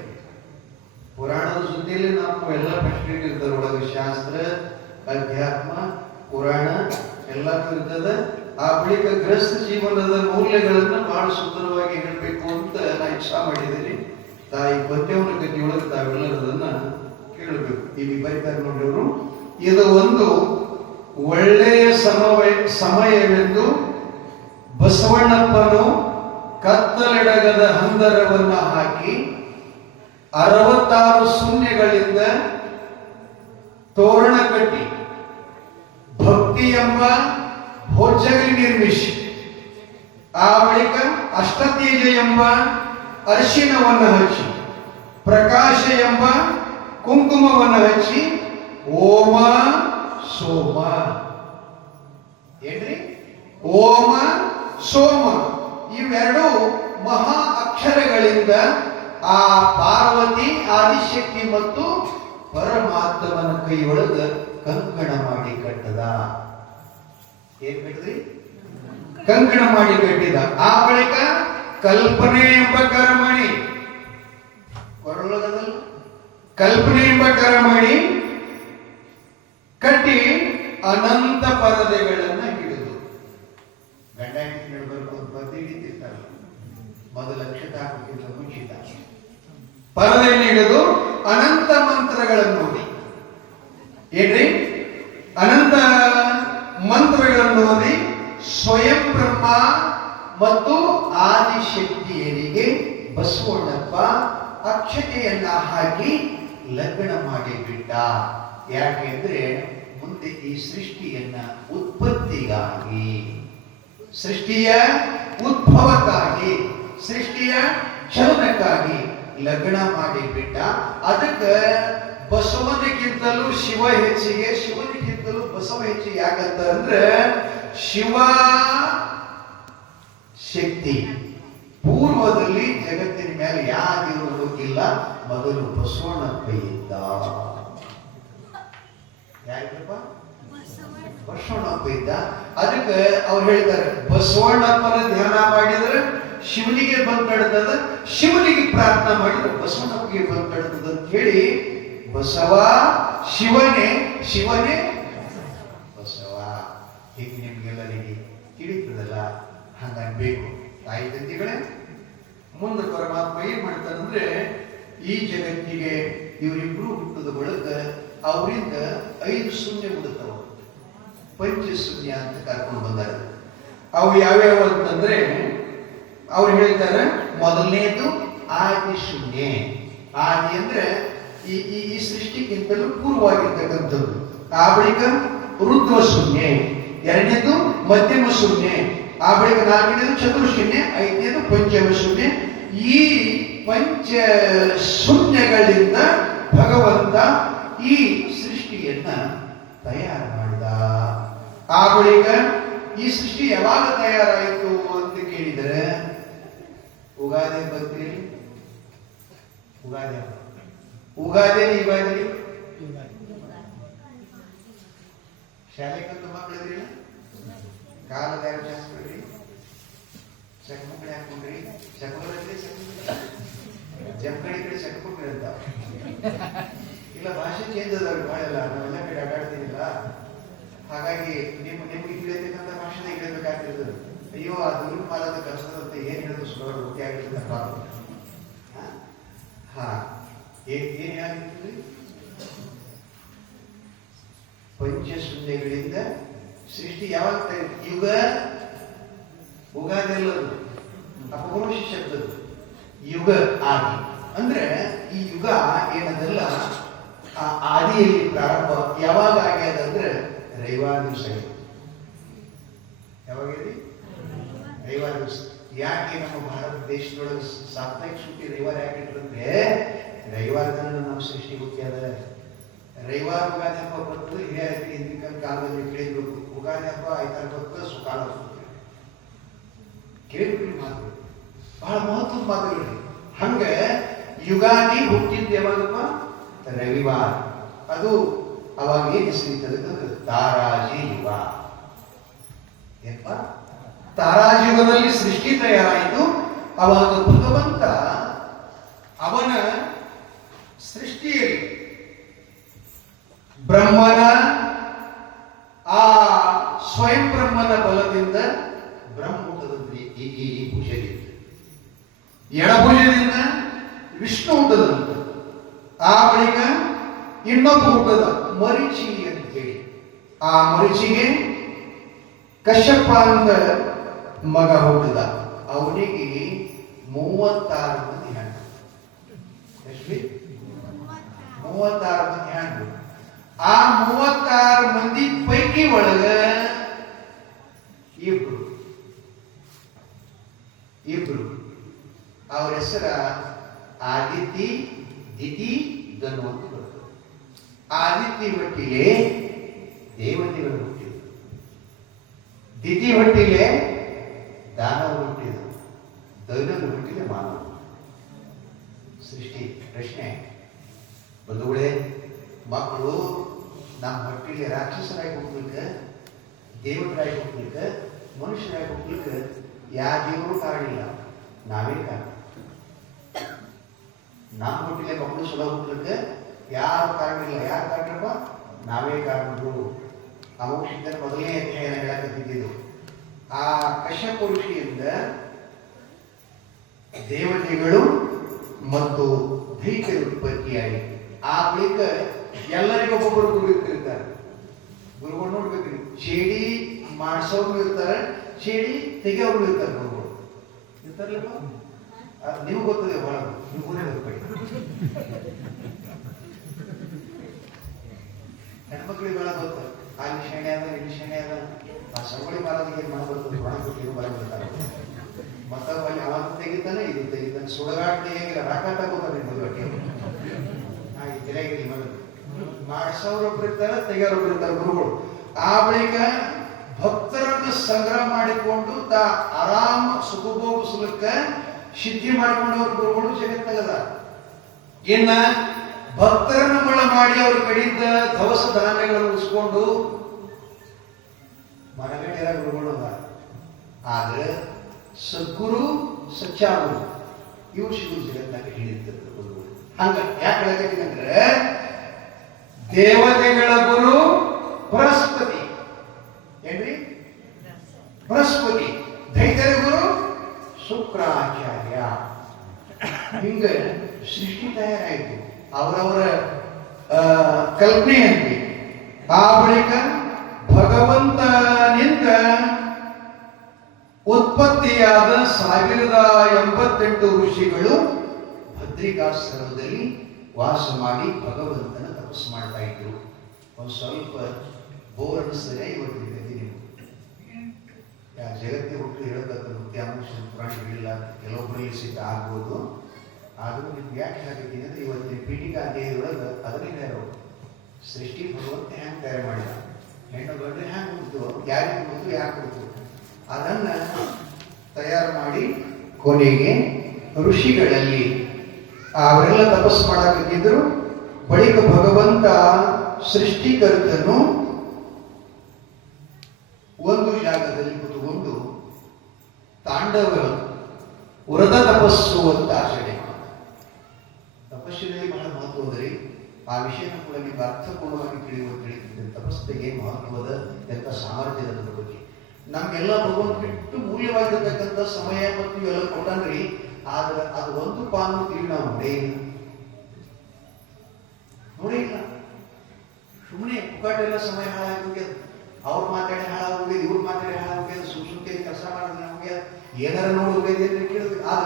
ಪುರಾಣದ ಜೊತೆಯಲ್ಲಿ ನಾವು ಎಲ್ಲ ಫೆಸಿಲಿಟಿ ಇರ್ತದೆ. ಒಳಗೆ ಶಾಸ್ತ್ರ, ಅಧ್ಯಾತ್ಮ, ಪುರಾಣ ಎಲ್ಲಾನು ಇರ್ತದ. ಆ ಬಳಿಕ ಗೃಹಸ್ಥ ಜೀವನದ ಮೌಲ್ಯಗಳನ್ನ ಬಹಳ ಸುಂದರವಾಗಿ ಹೇಳಬೇಕು ಅಂತ ನಾ ಇಚ್ಛಾ ಮಾಡಿದ್ದೀನಿ. ತಾಯಿ ಪದ್ಯವನ ಗತಿಯೊಳಗೆ ತಾವೆಲ್ಲರದನ್ನ ಕೇಳಬೇಕು. ಇಲ್ಲಿ ಬರೀತಾರೆ ನೋಡ್ರಿ ಅವರು, ಇದು ಒಂದು ಒಳ್ಳೆಯ ಸಮಯವೆಂದು ಬಸವಣ್ಣಪ್ಪನು ಕತ್ತಲೆಡಗದ ಹಂದರವನ್ನ ಹಾಕಿ 66 ಶೂನ್ಯಗಳಿಂದ ತೋರಣ ಕಟ್ಟಿ ಭಕ್ತಿ ಎಂಬ ಭೋಜಗಲಿ ನಿರ್ಮಿಸಿ, ಆ ಬಳಿಕ ಅಷ್ಟತೇಜ ಎಂಬ ಅರಿಶಿಣವನ್ನು ಹಚ್ಚಿ, ಪ್ರಕಾಶ ಎಂಬ ಕುಂಕುಮವನ್ನು ಹಚ್ಚಿ, ಓಮ ಸೋಮ ಏನ್ರಿ ಓಮ ಸೋಮ ಇವೆರಡು ಮಹಾ ಅಕ್ಷರಗಳಿಂದ ಆ ಪಾರ್ವತಿ ಆದಿಶಕ್ತಿ ಮತ್ತು ಪರಮಾತ್ಮನ ಕೈಯೊಳಗ ಕಂಕಣ ಮಾಡಿ ಕಟ್ಟದ. ಏನ್ ಕಟ್ಟಿದ್ರಿ? ಕಂಕಣ ಮಾಡಿ ಕಟ್ಟಿದ. ಆ ಬಳಿಕ ಕಲ್ಪನೆ ಎಂಬ ಕರಮಣಿ, ಕೊರಳೊಳಗದಲ್ಲ, ಕಲ್ಪನೆ ಎಂಬ ಕರಮಣಿ ಕಟ್ಟಿ ಅನಂತ ಪರದೆಗಳನ್ನ ಹಿಡಿದು, ಗಂಡ ಹೆಂಡತಿ ನಡಬರ್ಕು ಅಂತ ಪರದೆ ಹಿಡಿತಿರ್ತಾರಲ್ಲ, ಮೊದಲ ಅಕ್ಷತೆ ಹಾಕೋಕ್ಕಿಂತ ಮುಂಚಿತ ಪರದೆಯನ್ನು ಹಿಡಿದು ಅನಂತ ಮಂತ್ರಗಳನ್ನು ನೋಡಿ, ಏನ್ರಿ ಅನಂತ ಮಂತ್ರಗಳನ್ನು ಓದಿ ಸ್ವಯಂ ಬ್ರಹ್ಮ ಮತ್ತು ಆದಿಶಕ್ತಿಯರಿಗೆ ಬಸವಣ್ಣಪ್ಪ ಅಕ್ಷತೆಯನ್ನ ಹಾಕಿ ಲಗ್ನ ಮಾಡಿಬಿಟ್ಟ. ಯಾಕೆಂದ್ರೆ ಮುಂದೆ ಈ ಸೃಷ್ಟಿಯನ್ನ ಉತ್ಪತ್ತಿಗಾಗಿ, ಸೃಷ್ಟಿಯ ಉದ್ಭವಕ್ಕಾಗಿ, ಸೃಷ್ಟಿಯ ಚಲನಕ್ಕಾಗಿ ಲಗ್ನ ಮಾಡಿಬಿಟ್ಟ. ಅದಕ್ಕೆ ಬಸವನಿಗಿಂತಲೂ ಶಿವ ಹೆಚ್ಚಿಗೆ, ಶಿವನಿಗಿಂತಲೂ ಬಸವ ಹೆಚ್ಚಿಗೆ. ಯಾಕಂತ ಅಂದ್ರೆ ಶಿವ ಶಕ್ತಿ ಪೂರ್ವದಲ್ಲಿ ಜಗತ್ತಿನ ಮೇಲೆ ಯಾರಿರುವುದು ಇಲ್ಲ. ಮೊದಲು ಬಸವಣ್ಣಪ್ಪ ಇದ್ದ. ಯಾರಿಗಪ್ಪ? ಬಸವಣ್ಣಪ್ಪ ಇದ್ದ. ಅದಕ್ಕೆ ಅವ್ರು ಹೇಳ್ತಾರೆ, ಬಸವಣ್ಣಪ್ಪನ ಧ್ಯಾನ ಮಾಡಿದ್ರೆ ಶಿವನಿಗೆ ಬಂದ್ ಕಡ್ತದ, ಶಿವನಿಗೆ ಪ್ರಾರ್ಥನಾ ಮಾಡಿದ್ರೆ ಬಸವಣ್ಣಪ್ಪಿಗೆ ಬಂದ್ ಕಡ್ತದ ಅಂತ ಹೇಳಿ ಬಸವ ಶಿವನೇ, ಶಿವನೇ ಬಸವ. ಹೀಗೆ ನಿಮ್ಗೆಲ್ಲರಿಗೆ ತಿಳಿತದಲ್ಲ, ಹಂಗನ್ಬೇಕು. ತಾಯಿ ತಂದೆಗಳೇ, ಮುಂದೆ ಪರಮಾತ್ಮ ಏನ್ ಮಾಡ್ತಾನಂದ್ರೆ ಈ ಜಗತ್ತಿಗೆ ಇವರಿಬ್ರು ಹುಟ್ಟದ ಒಳಗ ಅವರಿಂದ 5 ಶೂನ್ಯ ಉಳಿತಾವ, ಪಂಚಶೂನ್ಯ ಅಂತ ಕರ್ಕೊಂಡು ಬಂದಾರ. ಅವು ಯಾವ್ಯಾವ ಅಂತಂದ್ರೆ ಅವ್ರು ಹೇಳ್ತಾರೆ, ಮೊದಲನೇದು ಆದಿ ಶೂನ್ಯ. ಆದಿ ಅಂದ್ರೆ ಈ ಸೃಷ್ಟಿಗಿಂತಲೂ ಪೂರ್ವವಾಗಿರ್ತಕ್ಕಂಥದ್ದು. ಆ ಬಳಿಕ ರುದ್ವ ಶೂನ್ಯ, ಎರಡನೇದು ಮಧ್ಯಮ ಶೂನ್ಯ, ಆ ಬಳಿಕ 4ನೇದು ಚತುರ್ಶೂನ್ಯ, 5ನೇದು ಪಂಚಮ ಶೂನ್ಯ. ಈ ಪಂಚ ಶೂನ್ಯಗಳಿಂದ ಭಗವಂತ ಈ ಸೃಷ್ಟಿಯನ್ನ ತಯಾರು ಮಾಡಿದ. ಆ ಬಳಿಕ ಈ ಸೃಷ್ಟಿ ಯಾವಾಗ ತಯಾರಾಯಿತು ಅಂತ ಕೇಳಿದರೆ ಉಗಾದಿ ಬರ್ತೀರಿ. ಉಗಾದಿ ಯುಗಾದಿ ಶಾಲೆಗಂತೂ ಮಕ್ಕಳಿದ್ರಿ, ಕಾಲದ ಜಾಸ್ತಿ ಚಕ್ಮಕಡೆ ಹಾಕೊಂಡ್ರಿ, ಚಕ್ಮಕಡೆ ಜಮಕಡಿ ಕಡೆ ಚಕ್ಮಕಡೆ ಅಂತ ಇಲ್ಲ, ಭಾಷೆ ಚೇಂಜ್ ಅದಾವ್ರಿ ಭಾಳೆಲ್ಲ. ನಾವೆಲ್ಲ ಕಡೆ ಆಟಾಡ್ತೀನಿಲ್ಲ, ಹಾಗಾಗಿ ನಿಮ್ಗೆ ತಿಳಿಯತಕ್ಕಂಥ ಭಾಷೆನ ಇಡಬೇಕಾಗ್ತಿರ್ತದೆ. ಅಯ್ಯೋ ಆ ದುರ್ಗ ಮಾಲದ ಕಷ್ಟದಂತೆ ಏನ್ ಹೇಳಿದ್ರು ಸುಲಭ ಗೊತ್ತೇ ಆಗಿರ್ತಕ್ಕ. ಹಾ ಏನ್ ಏನಾಗಿರ್ತದೆ? ಪಂಚಶೂನ್ಯಗಳಿಂದ ಸೃಷ್ಟಿ ಯಾವಾಗ ಯುಗ ಉಗಾದಿ ಎಲ್ಲದು ಅಪಭ್ರಂಶ ಶಬ್ದದ್ದು ಯುಗ ಆದಿ ಅಂದ್ರೆ ಈ ಯುಗ ಏನದಲ್ಲ ಆ ಆದಿಯಲ್ಲಿ ಪ್ರಾರಂಭ ಯಾವಾಗ ಆಗ್ಯದಂದ್ರೆ ರವಿವಾರ ದಿವಸ. ಯಾವಾಗೇಳಿ? ರವಿವಾರ ದಿವಸ. ಯಾಕೆ ನಮ್ಮ ಭಾರತ ದೇಶದೊಳಗೆ ಸಾಪ್ತಾಹಿಕ ಸೂಟಿ ರವಿವಾರ ಯಾಕೆ ಇಟ್ಟಂದ್ರೆ ರವಿವಾರ ದಿನ ನಾವು ಸೃಷ್ಟಿ ಹುಟ್ಟಿ ಅದ. ರವಿವಾರ ಉಗಾದಿ ಹಬ್ಬ ಬಂತು ಹಿರಿಯರಿಗೆ ಹಿಂದಿನ ಕಾಲದಲ್ಲಿ ಕೇಳಿದ್ರು ಉಗಾದಿ ಹಬ್ಬ ಆಯ್ತಾರ ಬಂತು ಸುಕಾಲ ಕೇಳಿದ್ರಿ ಮಾತು ಬಹಳ ಮಹತ್ವದ ಮಾತುಗಳು. ಹಂಗ ಯುಗಾದಿ ಹುಟ್ಟಿದ ಯಾವಾಗಪ್ಪ ರವಿವಾರ. ಅದು ಅವಾಗ ಏನ್ ಹೆಸರಿರ್ತದೆ ತಾರಾಜಿ ಯುಗ. ಏನಪ್ಪ ತಾರಾಜಿ ಯುಗದಲ್ಲಿ ಸೃಷ್ಟಿ ತಯಾರಾಯಿತು. ಅವಾಗ ಭಗವಂತ ಅವನ ಸೃಷ್ಟಿಯಲ್ಲಿ ಬ್ರಹ್ಮನ ಆ ಸ್ವಯಂ ಬ್ರಹ್ಮನ ಬಲದಿಂದ ಬ್ರಹ್ಮ ಹುಟ್ಟದಂತೆ ಈ ಭುಜದಿಂದ, ಎಡಭುಜದಿಂದ ವಿಷ್ಣು ಹುಟ್ಟದಂತ. ಆ ಬಳಿಕ ಇನ್ನೊಬ್ಬ ಹುಟ್ಟದ ಮರಿಚಿ ಅಂತೇಳಿ. ಆ ಮರಿಚಿಗೆ ಕಶ್ಯಪ ಅಂತ ಮಗ ಹುಟ್ಟದ. ಅವನಿಗೆ 36 ಮಂದಿ ಹೆಣ್ಣು. ಎಷ್ಟು? 36 ಮಂದಿ ಹೆಣ್ಣು. ಆ 36 ಮಂದಿ ಪೈಕಿ ಒಳಗ ಇಬ್ರು ಅವ್ರ ಹೆಸರ ಆದಿತ್ಯ, ದಿತಿ, ಧನು ಅಂತ ಬರ್ತದೆ. ಆದಿತ್ಯ ಹೊಟ್ಟಿಲೆ ದೇವತೆಗಳು ಹುಟ್ಟಿದ್ರು, ದಿತಿ ಹೊಟ್ಟಿಲೆ ದಾನವರು ಹುಟ್ಟಿದ್ರು, ಧನು ಹುಟ್ಟಿಲೆ ಮಾನವ. ಸೃಷ್ಟಿ ಪ್ರಶ್ನೆ ಬಂಧುಗಳೇ, ಮಕ್ಕಳು ನಮ್ಮ ಹೊಟ್ಟಿಲೆ ರಾಕ್ಷಸರಾಗಿ ಹುಟ್ಟಲಿಕ್ಕೆ, ದೇವರಾಗಿ ಹುಟ್ಟಲಿಕ್ಕೆ, ಮನುಷ್ಯರಾಗಿ ಹುಟ್ಟಲಿಕ್ಕೆ ಯಾವ ದೇವರು ಕಾರಣಿಲ್ಲ, ನಾವೇ ಕಾರಣ. ನಮ್ಮ ಹುಟ್ಟಿಲೆ ಮಕ್ಕಳು ಸುಲಭ ಹುಟ್ಟಲಿಕ್ಕೆ ಯಾರು ಕಾರಣ ಇಲ್ಲ. ಯಾರು ಕಾರಣಪ್ಪ? ನಾವೇ ಕಾರಣರು. ಅಮೋಕ್ಷಿದ್ದ ಮೊದಲನೇ ಅಧ್ಯಾಯ ಹೇಳಕತ್ತಿದ್ದು. ಆ ಕಶ್ಯಪ ಋಷಿಯಿಂದ ದೇವತೆಗಳು ಮತ್ತು ದೈತ್ಯರು ಉತ್ಪತ್ತಿಯಾಗಿ ಆ ಬಳಿಕ ಎಲ್ಲರಿಗೂ ಒಬ್ಬೊಬ್ಬರು ಗುರು ಇರ್ತಿರ್ತಾರೆ. ಗುರುಗಳು ನೋಡ್ಬೇಕ್ರಿ, ಚೇಡಿ ಮಾಡಿಸೋರು ಇರ್ತಾರೆ, ಚೇಡಿ ತೆಗೆಯೋರು ಇರ್ತಾರೆ. ಗುರುಗಳು ಇರ್ತಾರಲ್ಲಪ್ಪ, ನಿಮ್ಗೆ ಗೊತ್ತದೆ, ಬಹಳ ನೀವು ಗೊತ್ತಬೇಡಿ. ಹೆಣ್ಮಕ್ಳಿಗೆ ಬಹಳ ಗೊತ್ತ. ಅಲ್ಲಿ ಶಣೆ ಅದ, ಇಲ್ಲಿ ಶಣೆ ಅದ. ಆ ಸಂಗೊಳ್ಳಿ ಮಾರೋದಿಗೆ ಏನ್ ಮಾಡಬರ್ತದೆ, ಒಣ ಕೊಟ್ಟಿರು ಬರಬಿಡ್ತಾರೆ. ಮತ್ತೊಬ್ಬ ಅಲ್ಲಿ ಅವತ್ತು ತೆಗಿತಾನೆ, ಇದು ತೆಗಿತಾನೆ. ಸುಡಗಾಟ ಹೇಗಿಲ್ಲ, ರಾಕ ತಗೋತಾರೆ ತೆರೆಗಿರಿ ಮಗು. ಮಾಡಿಸೋರೊಬ್ರು ಇರ್ತಾರೆ, ತೆಗೆಯೋರೊಬ್ರು ಇರ್ತಾರೆ ಗುರುಗಳು. ಆ ಬಳಿಕ ಭಕ್ತರನ್ನು ಸಂಗ್ರಹ ಮಾಡಿಕೊಂಡು ಆರಾಮ ಸುಖಭೋಗಿಸ್ಲಿಕ್ಕ ಸಿದ್ಧಿ ಮಾಡಿಕೊಂಡವ್ರ ಗುರುಗಳು ಜಗತ್ತಾಗದ. ಇನ್ನ ಭಕ್ತರನ್ನು ಮಳ ಮಾಡಿ ಅವ್ರ ಕಡೆಯಿಂದ ದವಸ ಧಾನ್ಯಗಳನ್ನು ಉಳಿಸ್ಕೊಂಡು ಮನಗಂಡಿರ ಗುರುಗಳು ಅದ. ಆದ್ರೆ ಸದ್ಗುರು, ಸಚ್ಚಾಗುರು ಇವ್ರು ಸಿಗುರು ಜಗತ್ತಾಗ ಹೇಳಿರ್ತಾರೆ ಗುರುಗಳು. ಹಂಗ ಯಾಕೆ ಹೇಳಕತ್ತೀನಿ ಅಂದ್ರೆ, ದೇವತೆಗಳ ಗುರು ಬೃಹಸ್ಪತಿ. ಏನ್ರಿ? ಬೃಹಸ್ಪತಿ. ದೈತ್ಯರ ಗುರು ಶುಕ್ರಾಚಾರ್ಯ. ಹಿಂಗ ಸೃಷ್ಟಿ ತಯಾರಾಯಿತು ಅವರವರ ಕಲ್ಪನೆಯಲ್ಲಿ. ಆ ಬಳಿಕ ಭಗವಂತನಿಂದ ಉತ್ಪತ್ತಿಯಾದ 1088 ಋಷಿಗಳು ಭದ್ರಿಕಾಶ್ರಮದಲ್ಲಿ ವಾಸ ಮಾಡಿ ಭಗವಂತನ ತಪಸ್ಸು ಮಾಡ್ತಾ ಇದ್ರು. ಒಂದು ಸ್ವಲ್ಪ ಬೋರ್ ಅನಿಸ್ತದೆ ಇವತ್ತು ನೀವು. ಜಗತ್ತಿಗೆ ಹುಟ್ಟು ಹೇಳಕತ್ತ ನೃತ್ಯಾಂಶ ಪುರಾಣ ಹೇಳಿಲ್ಲ, ಕೆಲವೊಬ್ಬರಿಗೆ ಸಿದ್ಧ ಆಗ್ಬೋದು. ಆದರೂ ನಿಮ್ಗೆ ಯಾಕೆ ಹಾಕಿದ್ದೀನಿ ಅಂದ್ರೆ, ಇವತ್ತಿನ ಪೀಠಿಕಾ ಅಧ್ಯಾಯದೊಳಗೆ ಅದನ್ನೇ ಹೇಳೋ ಸೃಷ್ಟಿ ಭಗವಂತ ಹ್ಯಾಂಗ್ ತಯಾರು ಮಾಡಿದ, ಹೆಣ್ಣು ಗಂಡು ಹ್ಯಾಂಗ್ ಹುಡ್ತು, ಯಾರಿಗೆ ಹುಡ್ತು, ಯಾಕೆ ಹುಡ್ತು, ಅದನ್ನ ತಯಾರು ಮಾಡಿ ಕೊನೆಗೆ ಋಷಿಗಳಲ್ಲಿ ಅವರೆಲ್ಲ ತಪಸ್ಸು ಮಾಡಾಕತ್ತಿದ್ರು. ಬಳಿಕ ಭಗವಂತ ಸೃಷ್ಟಿಕರ್ತನು ಒಂದು ಜಾಗದಲ್ಲಿ ಕುತುಕೊಂಡು ತಾಂಡವ ವ್ರತ ತಪಸ್ಸು ಅಂತ ಆಚರಣೆ ಮಾಡ. ತಪಸ್ಸಿನಲ್ಲಿ ಬಹಳ ಮಹತ್ವದ್ರಿ. ಆ ವಿಷಯನ ಕೂಡ ನಿಮ್ಗೆ ಅರ್ಥಪೂರ್ಣವಾಗಿ ತಿಳಿತಿದ್ದೆ. ತಪಸ್ಸಿಗೆ ಮಹತ್ವದ ಎಂತ ಸಾಮರ್ಥ್ಯದ ಬಗ್ಗೆ ನಮ್ಗೆಲ್ಲ ಭಗವಂತ ಎಷ್ಟು ಮೂಲ್ಯವಾಗಿರ್ತಕ್ಕಂಥ ಸಮಯ ಮತ್ತು ಇವೆಲ್ಲ ಕೊಟ್ಟನ್ರಿ. ಆದ್ರೆ ಅದು ಒಂದು ಪಾಲು ತಿಳಿ ನಾವು ನೋಡೇ ಇಲ್ಲ. ಸುಮ್ಮನೆ ಪುಕಾಟೆಲ್ಲ ಸಮಯ ಹಾಳಾಗೋಗ್ಯದ. ಅವ್ರು ಮಾತಾಡಿ ಹಾಳಾಗೋಗ್ಯದ, ಇವ್ರು ಮಾತಾಡಿ ಹಾಳಾಗೋಗ್ಯದ, ಸುಮ್ಕೆ ಕೆಲಸ ಮಾಡಿದ್ರೆ ನಮಗೆ ಏನಾರ ನೋಡಿ ಹೋಗ್ಯದ ಕೇಳಿದ್ವಿ. ಆದ್ರೆ